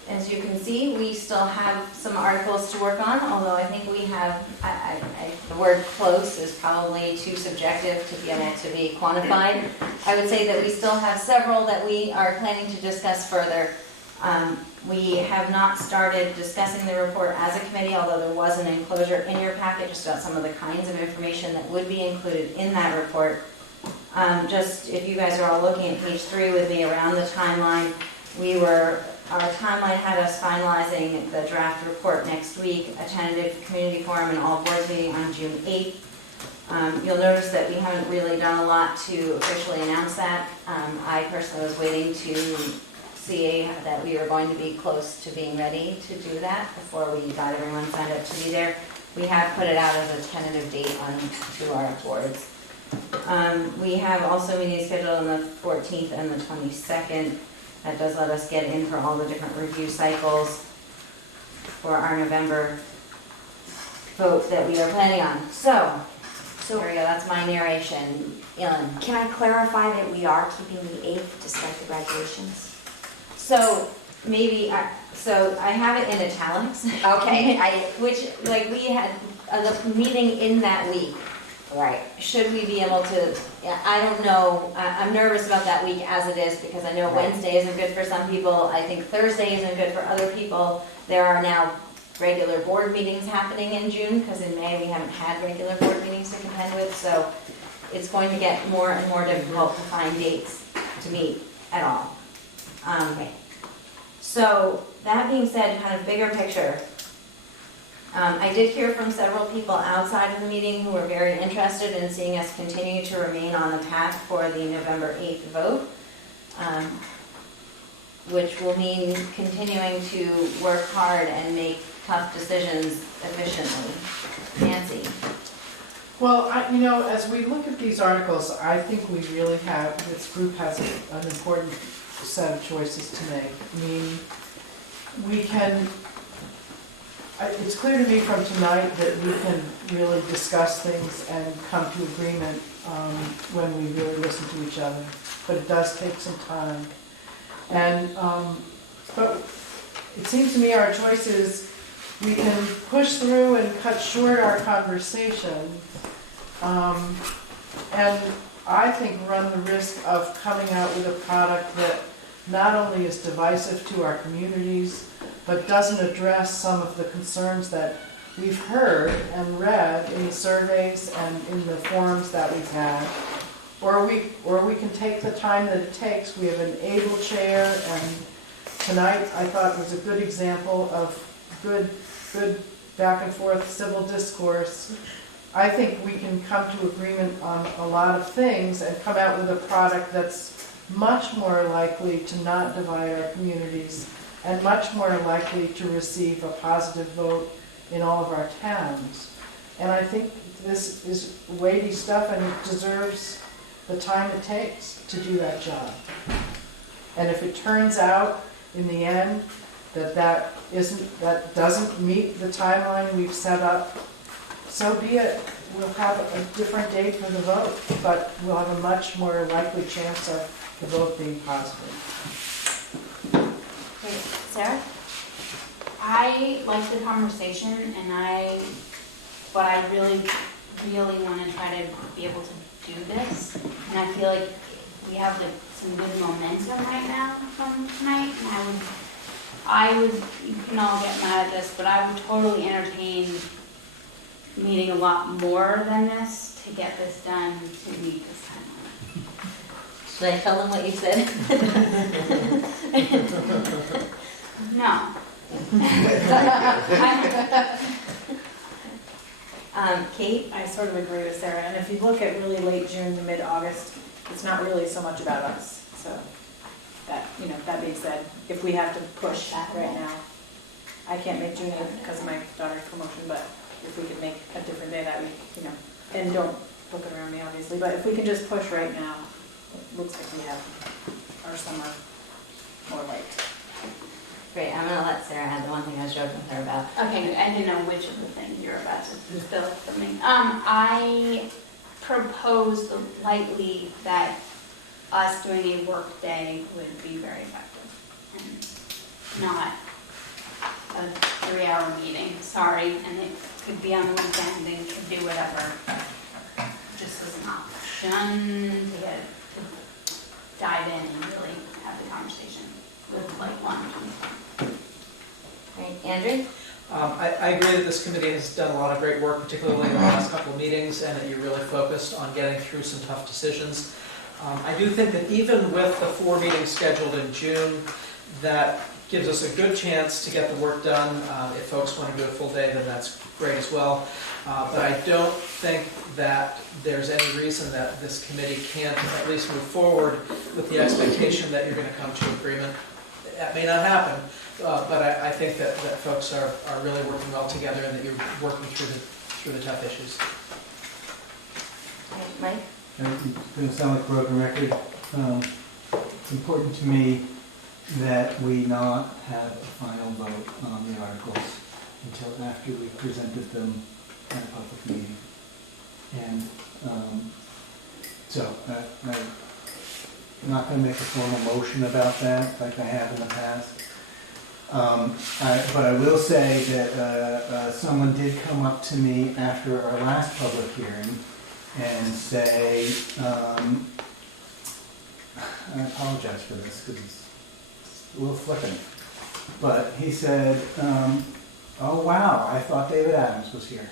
As you can see, we still have some articles to work on, although I think we have, the word close is probably too subjective to be able to be quantified. I would say that we still have several that we are planning to discuss further. We have not started discussing the report as a committee, although there was an enclosure in your packet just about some of the kinds of information that would be included in that report. Just if you guys are all looking at page 3 with me around the timeline, our timeline had us finalizing the draft report next week, a tentative community forum and all boards meeting on June 8th. You'll notice that we haven't really done a lot to officially announce that. I personally was waiting to see that we were going to be close to being ready to do that before we got everyone signed up to be there. We have put it out as a tentative date to our boards. We have also meetings scheduled on the 14th and the 22nd. That does let us get in for all the different review cycles for our November vote that we are planning on. So there we go, that's my narration. Ellen. Can I clarify that we are keeping the 8th despite the graduations? So maybe, so I have it in italics. Okay, Which, like, we had the meeting in that week. right. Should we be able to, I don't know, I'm nervous about that week as it is because I know Right. Wednesday isn't good for some people. I think Thursday isn't good for other people. There are now regular board meetings happening in June because in May we haven't had regular board meetings to contend with. So it's going to get more and more difficult to find dates to meet at all. So that being said, kind of bigger picture, I did hear from several people outside of the meeting who were very interested in seeing us continue to remain on the path for the November 8th vote, which will mean continuing to work hard and make tough decisions efficiently. Nancy? Well, as we look at these articles, I think we really have, this group has an important set of choices to make. I mean, we can, it's clear to me from tonight that we can really discuss things and come to agreement when we really listen to each other. But it does take some time. And, but it seems to me our choice is we can push through and cut short our conversation. And I think run the risk of coming out with a product that not only is divisive to our communities, but doesn't address some of the concerns that we've heard and read in the surveys and in the forums that we've had. Or we can take the time that it takes. We have an able chair, and tonight I thought was a good example of good back and forth civil discourse. I think we can come to agreement on a lot of things and come out with a product that's much more likely to not divide our communities and much more likely to receive a positive vote in all of our towns. And I think this is weighty stuff and it deserves the time it takes to do that job. And if it turns out in the end that doesn't meet the timeline we've set up, so be it. We'll have a different date for the vote, but we'll have a much more likely chance of the vote being positive. Great. Sarah? I like the conversation and but I really want to try to be able to do this. And I feel like we have like some good momentum right now from tonight. And I would, you can all get mad at this, but I would totally entertain meeting a lot more than this to get this done to meet this timeline. Should I tell them what you said? No. Kate? I sort of agree with Sarah, and if you look at really late June to mid-August, it's not really so much about us, so that being said, if we have to push right now, I can't make June 8th because of my daughter's promotion, but if we could make a different day that week, and don't book it around me obviously, but if we can just push right now, it looks like we have our summer more light. Great, I'm gonna let Sarah add the one thing I was joking with her about. Okay, I didn't know which of the things you're about to fill for me. I proposed lightly that us doing a work day would be very effective and not a 3-hour meeting, sorry, and it could be on the weekend and could do whatever. Just as an option to get, to dive in and really have the conversation with like one. Right, Andrew? I agree that this committee has done a lot of great work, particularly in the last couple of meetings, and that you're really focused on getting through some tough decisions. I do think that even with the 4 meetings scheduled in June, that gives us a good chance to get the work done. If folks want to do a full day, then that's great as well. But I don't think that there's any reason that this committee can't at least move forward with the expectation that you're going to come to agreement. That may not happen, but I think that folks are really working well together and that you're working through the tough issues. Mike? It's going to sound like a broken record. It's important to me that we not have a final vote on the articles until after we presented them at a public meeting. And so I'm not going to make a formal motion about that like I have in the past. But I will say that someone did come up to me after our last public hearing and say, I apologize for this because it's a little flippant, but he said, oh wow, I thought David Adams was here.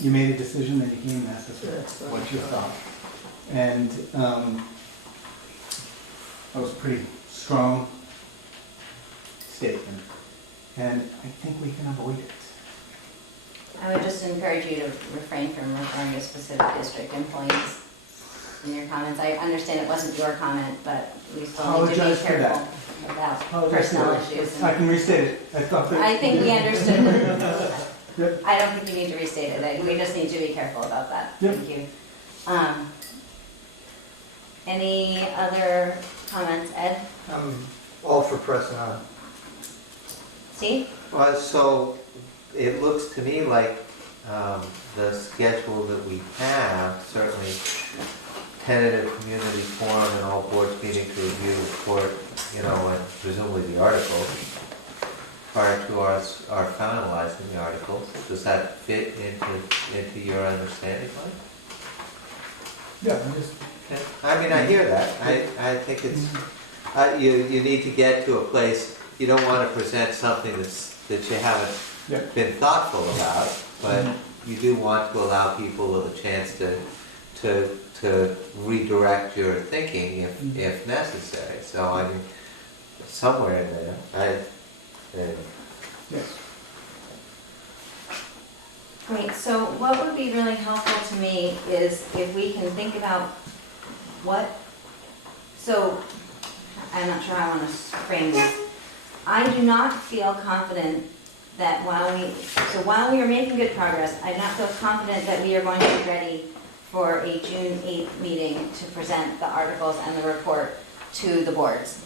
You made a decision that you came and asked us what you thought. And that was a pretty strong statement, and I think we can avoid it. I would just encourage you to refrain from referring to specific district employees in your comments. I understand it wasn't your comment, but we still need to be careful about personnel issues. I can restate it. I think we understood it. Yep. I don't think you need to restate it. We just need to be careful about that. Yep. Thank you. Any other comments, Ed? I'm all for pressing on. Steve? Well, so it looks to me like the schedule that we have, certainly tentative community forum and all boards meeting to review the report, and presumably the articles, prior to us finalizing the articles. Does that fit into your understanding, Mike? Yeah, just... Okay. I mean, I hear that. I think it's, you need to get to a place, you don't want to present something that you haven't been thoughtful about, but you do want to allow people a chance to redirect your thinking if necessary. So I mean, somewhere in there, Yes. Great, so what would be really helpful to me is if we can think about so I'm not sure how I want to frame this. I do not feel confident that while we are making good progress, I do not feel confident that we are going to be ready for a June 8th meeting to present the articles and the report to the boards.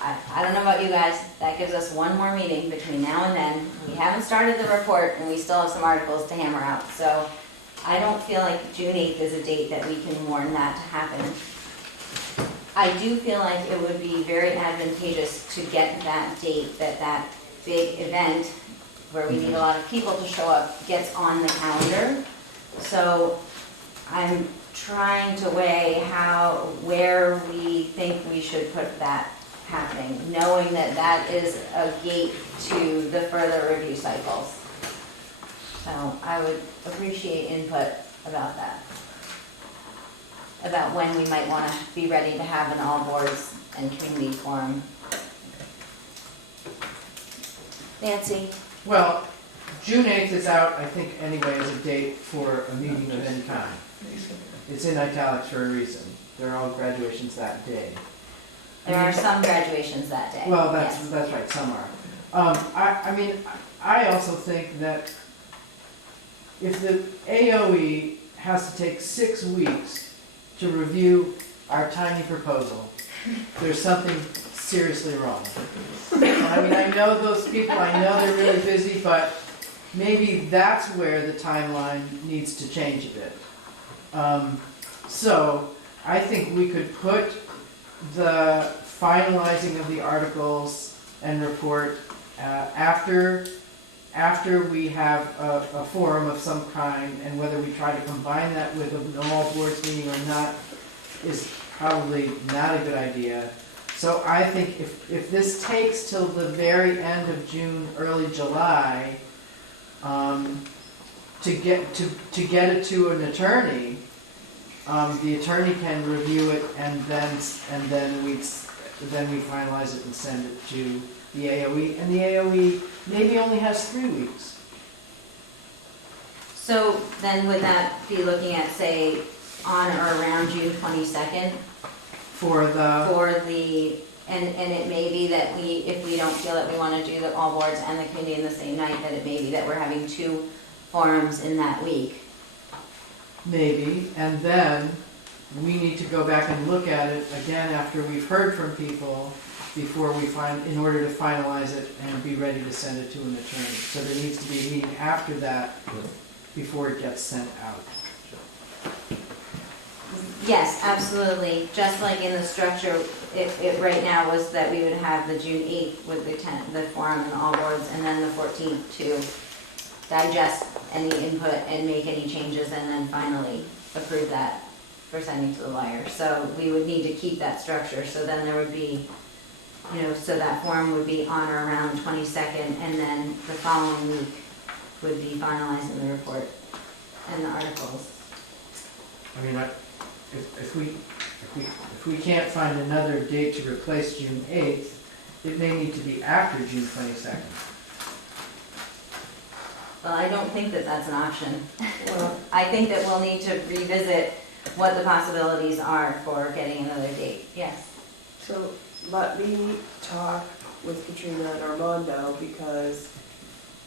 I don't know about you guys, that gives us one more meeting between now and then. We haven't started the report and we still have some articles to hammer out. So I don't feel like June 8th is a date that we can warn that to happen. I do feel like it would be very advantageous to get that date, that big event where we need a lot of people to show up gets on the calendar. So I'm trying to weigh where we think we should put that happening, knowing that that is a gate to the further review cycles. So I would appreciate input about that, about when we might want to be ready to have an all boards and community forum. Nancy? Well, June 8th is out, I think, anyway, as a date for a meeting of any kind. It's in italics for a reason. They're all graduations that day. There are some graduations that day. Well, yes. that's right, some are. I mean, I also think that if the AOE has to take 6 weeks to review our tiny proposal, there's something seriously wrong. I mean, I know those people, I know they're really busy, but maybe that's where the timeline needs to change a bit. So I think we could put the finalizing of the articles and report after we have a forum of some kind, and whether we try to combine that with an all boards meeting or not is probably not a good idea. So I think if this takes till the very end of June, early July, to get it to an attorney, the attorney can review it and then we finalize it and send it to the AOE, and the AOE maybe only has 3 weeks. So then would that be looking at, say, on or around June 22nd? For the, and it may be that if we don't feel that we want to do the all boards and the committee in the same night, that it may be that we're having 2 forums in that week. maybe, and then we need to go back and look at it again after we've heard from people before we in order to finalize it and be ready to send it to an attorney. So there needs to be a meeting after that before it gets sent out. Yes, absolutely. Just like in the structure, it right now was that we would have the June 8th with the forum and all boards, and then the 14th to digest any input and make any changes, and then finally approve that for sending to the lawyer. So we would need to keep that structure. So then there would be, so that forum would be on or around 22nd, and then the following week would be finalizing the report and the articles. I mean, if we can't find another date to replace June 8th, it may need to be after June 22nd. Well, I don't think that that's an option. I think that we'll need to revisit what the possibilities are for getting another date. Yes. So let me talk with Katrina and Armando, because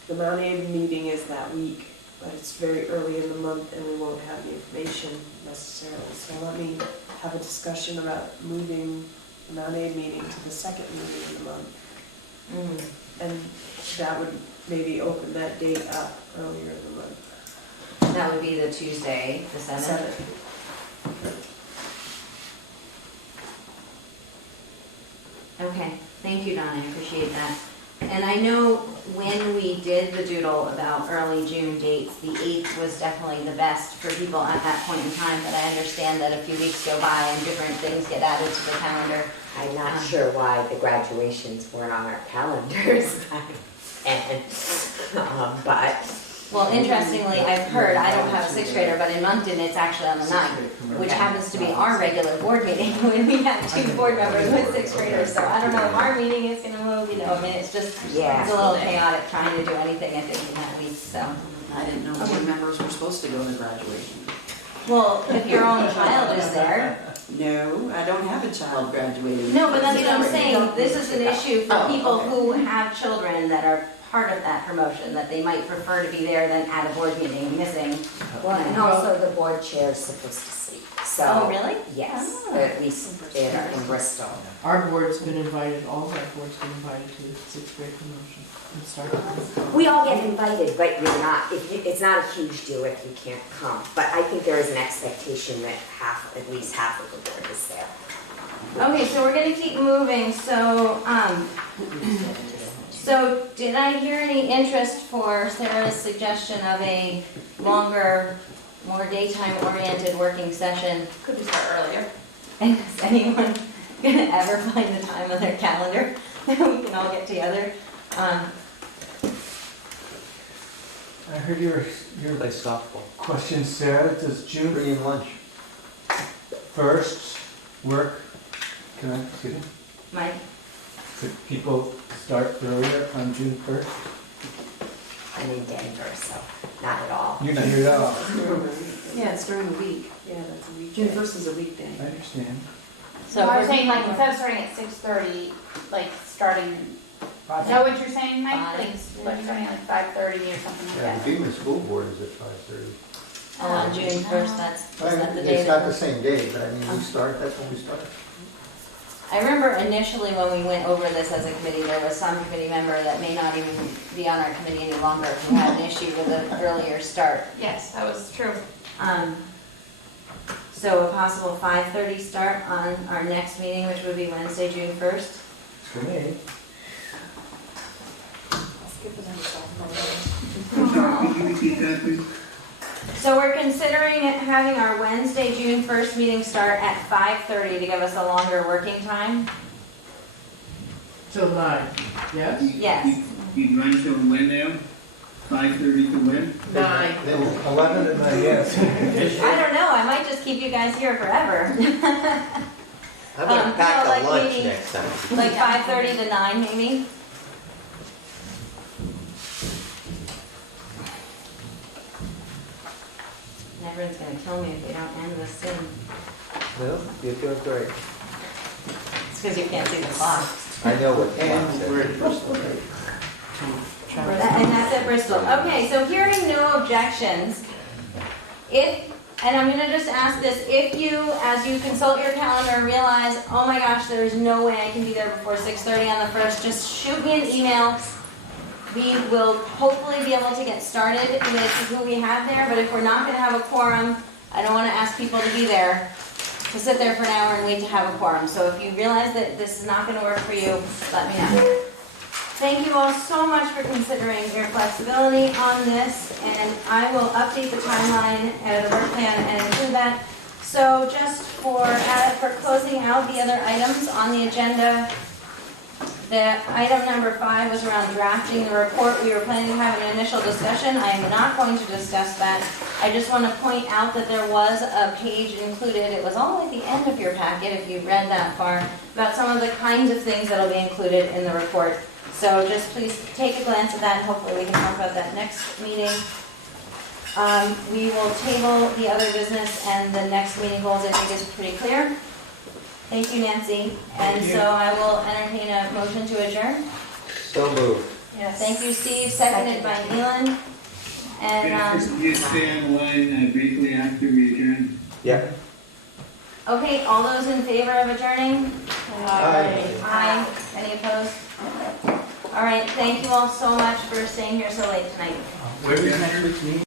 the Mount Aid meeting is that week, but it's very early in the month and we won't have the information necessarily. So let me have a discussion about moving the Mount Aid meeting to the second meeting of the month. And that would maybe open that date up earlier in the month. That would be the Tuesday, the 7th. Okay, thank you, Donna, I appreciate that. And I know when we did the doodle about early June dates, the 8th was definitely the best for people at that point in time, but I understand that a few weeks go by and different things get added to the calendar. I'm not sure why the graduations weren't on our calendars. But Well, interestingly, I've heard, I don't have a 6th grader, but in Moncton, it's actually on the 9th, which happens to be our regular board meeting, when we have 2 board members with 6th graders, so I don't know if our meeting is gonna move, I mean, it's just, it's a little chaotic trying to do anything, I think, in that week, so. I didn't know board members were supposed to go to graduation. Well, if your own child is there. No, I don't have a child graduating. No, but that's what I'm saying, this is an issue for Oh, people okay. who have children that are part of that promotion, that they might prefer to be there than at a board meeting, missing. Well, and also the board chair is supposed to speak, so. Oh, really? Yes, Oh. at least in Bristol. Our board's been invited, all of our board's been invited to the 6th grade promotion. And start We all get invited, but you're not, it's not a huge deal if you can't come. But I think there is an expectation that at least half of the board is there. Okay, so we're gonna keep moving, so, so did I hear any interest for Sarah's suggestion of a longer, more daytime-oriented working session? Could we start earlier? And is anyone gonna ever find the time on their calendar that we can all get together? I heard your Play softball. question, Sarah. Does June Free and lunch. 1st work? Excuse me? Mike? Could people start earlier on June 1st? I'm in Denver, so not at all. You're not here at all. Yeah, it's during the week. Yeah, that's a weekday. June 1st is a weekday. I understand. So I was saying, like, instead of starting at 6:30, like, starting, is that what you're saying, Mike? Like starting at like 5:30 or something like Yeah, that? the Beaman School Board is at 5:30. Oh, on June 1st, is that the day? It's not the same day, but I mean, that's when we start. I remember initially when we went over this as a committee, there was some committee member that may not even be on our committee any longer who had an issue with an earlier start. Yes, that was true. So a possible 5:30 start on our next meeting, which would be Wednesday, June 1st. For me. I'm sorry, could you repeat that, please? So we're considering having our Wednesday, June 1st meeting start at 5:30 to give us a longer working time? Till 9, yes? Yes. You'd run till when now? 5:30 to when? 9. 11 and 9, yes. I don't know, I might just keep you guys here forever. I'm gonna pack no, like a lunch maybe- next time. Like 5:30 to 9 maybe? Everyone's gonna kill me if we don't end this soon. No, you're doing great. It's because you can't see the clock. I know what the clock And we're says. at Bristol, right? And that's at Bristol. Okay, so hearing no objections, and I'm gonna just ask this, if you, as you consult your calendar, realize, oh my gosh, there's no way I can be there before 6:30 on the 1st, just shoot me an email. We will hopefully be able to get started with who we have there, but if we're not gonna have a quorum, I don't wanna ask people to be there, to sit there for an hour and wait to have a quorum. So if you realize that this is not gonna work for you, let me know. Thank you all so much for considering your flexibility on this, and I will update the timeline and the work plan and include that. So just for closing out the other items on the agenda, the item number 5 was around drafting the report. We were planning to have an initial discussion. I am not going to discuss that. I just want to point out that there was a page included, it was all at the end of your packet if you read that far, about some of the kinds of things that will be included in the report. So just please take a glance at that, and hopefully we can talk about that next meeting. We will table the other business, and the next meeting goals, I think, is pretty clear. Thank you, Nancy. And so I will entertain a motion to adjourn. So moved. Yes. Thank you, Steve, seconded by Elon. Can I And, just stay on the line briefly after we adjourn? Yeah. okay, all those in favor of adjourning? Aye. Aye. Any opposed? All right, thank you all so much for staying here so late tonight. Where is next week's meeting?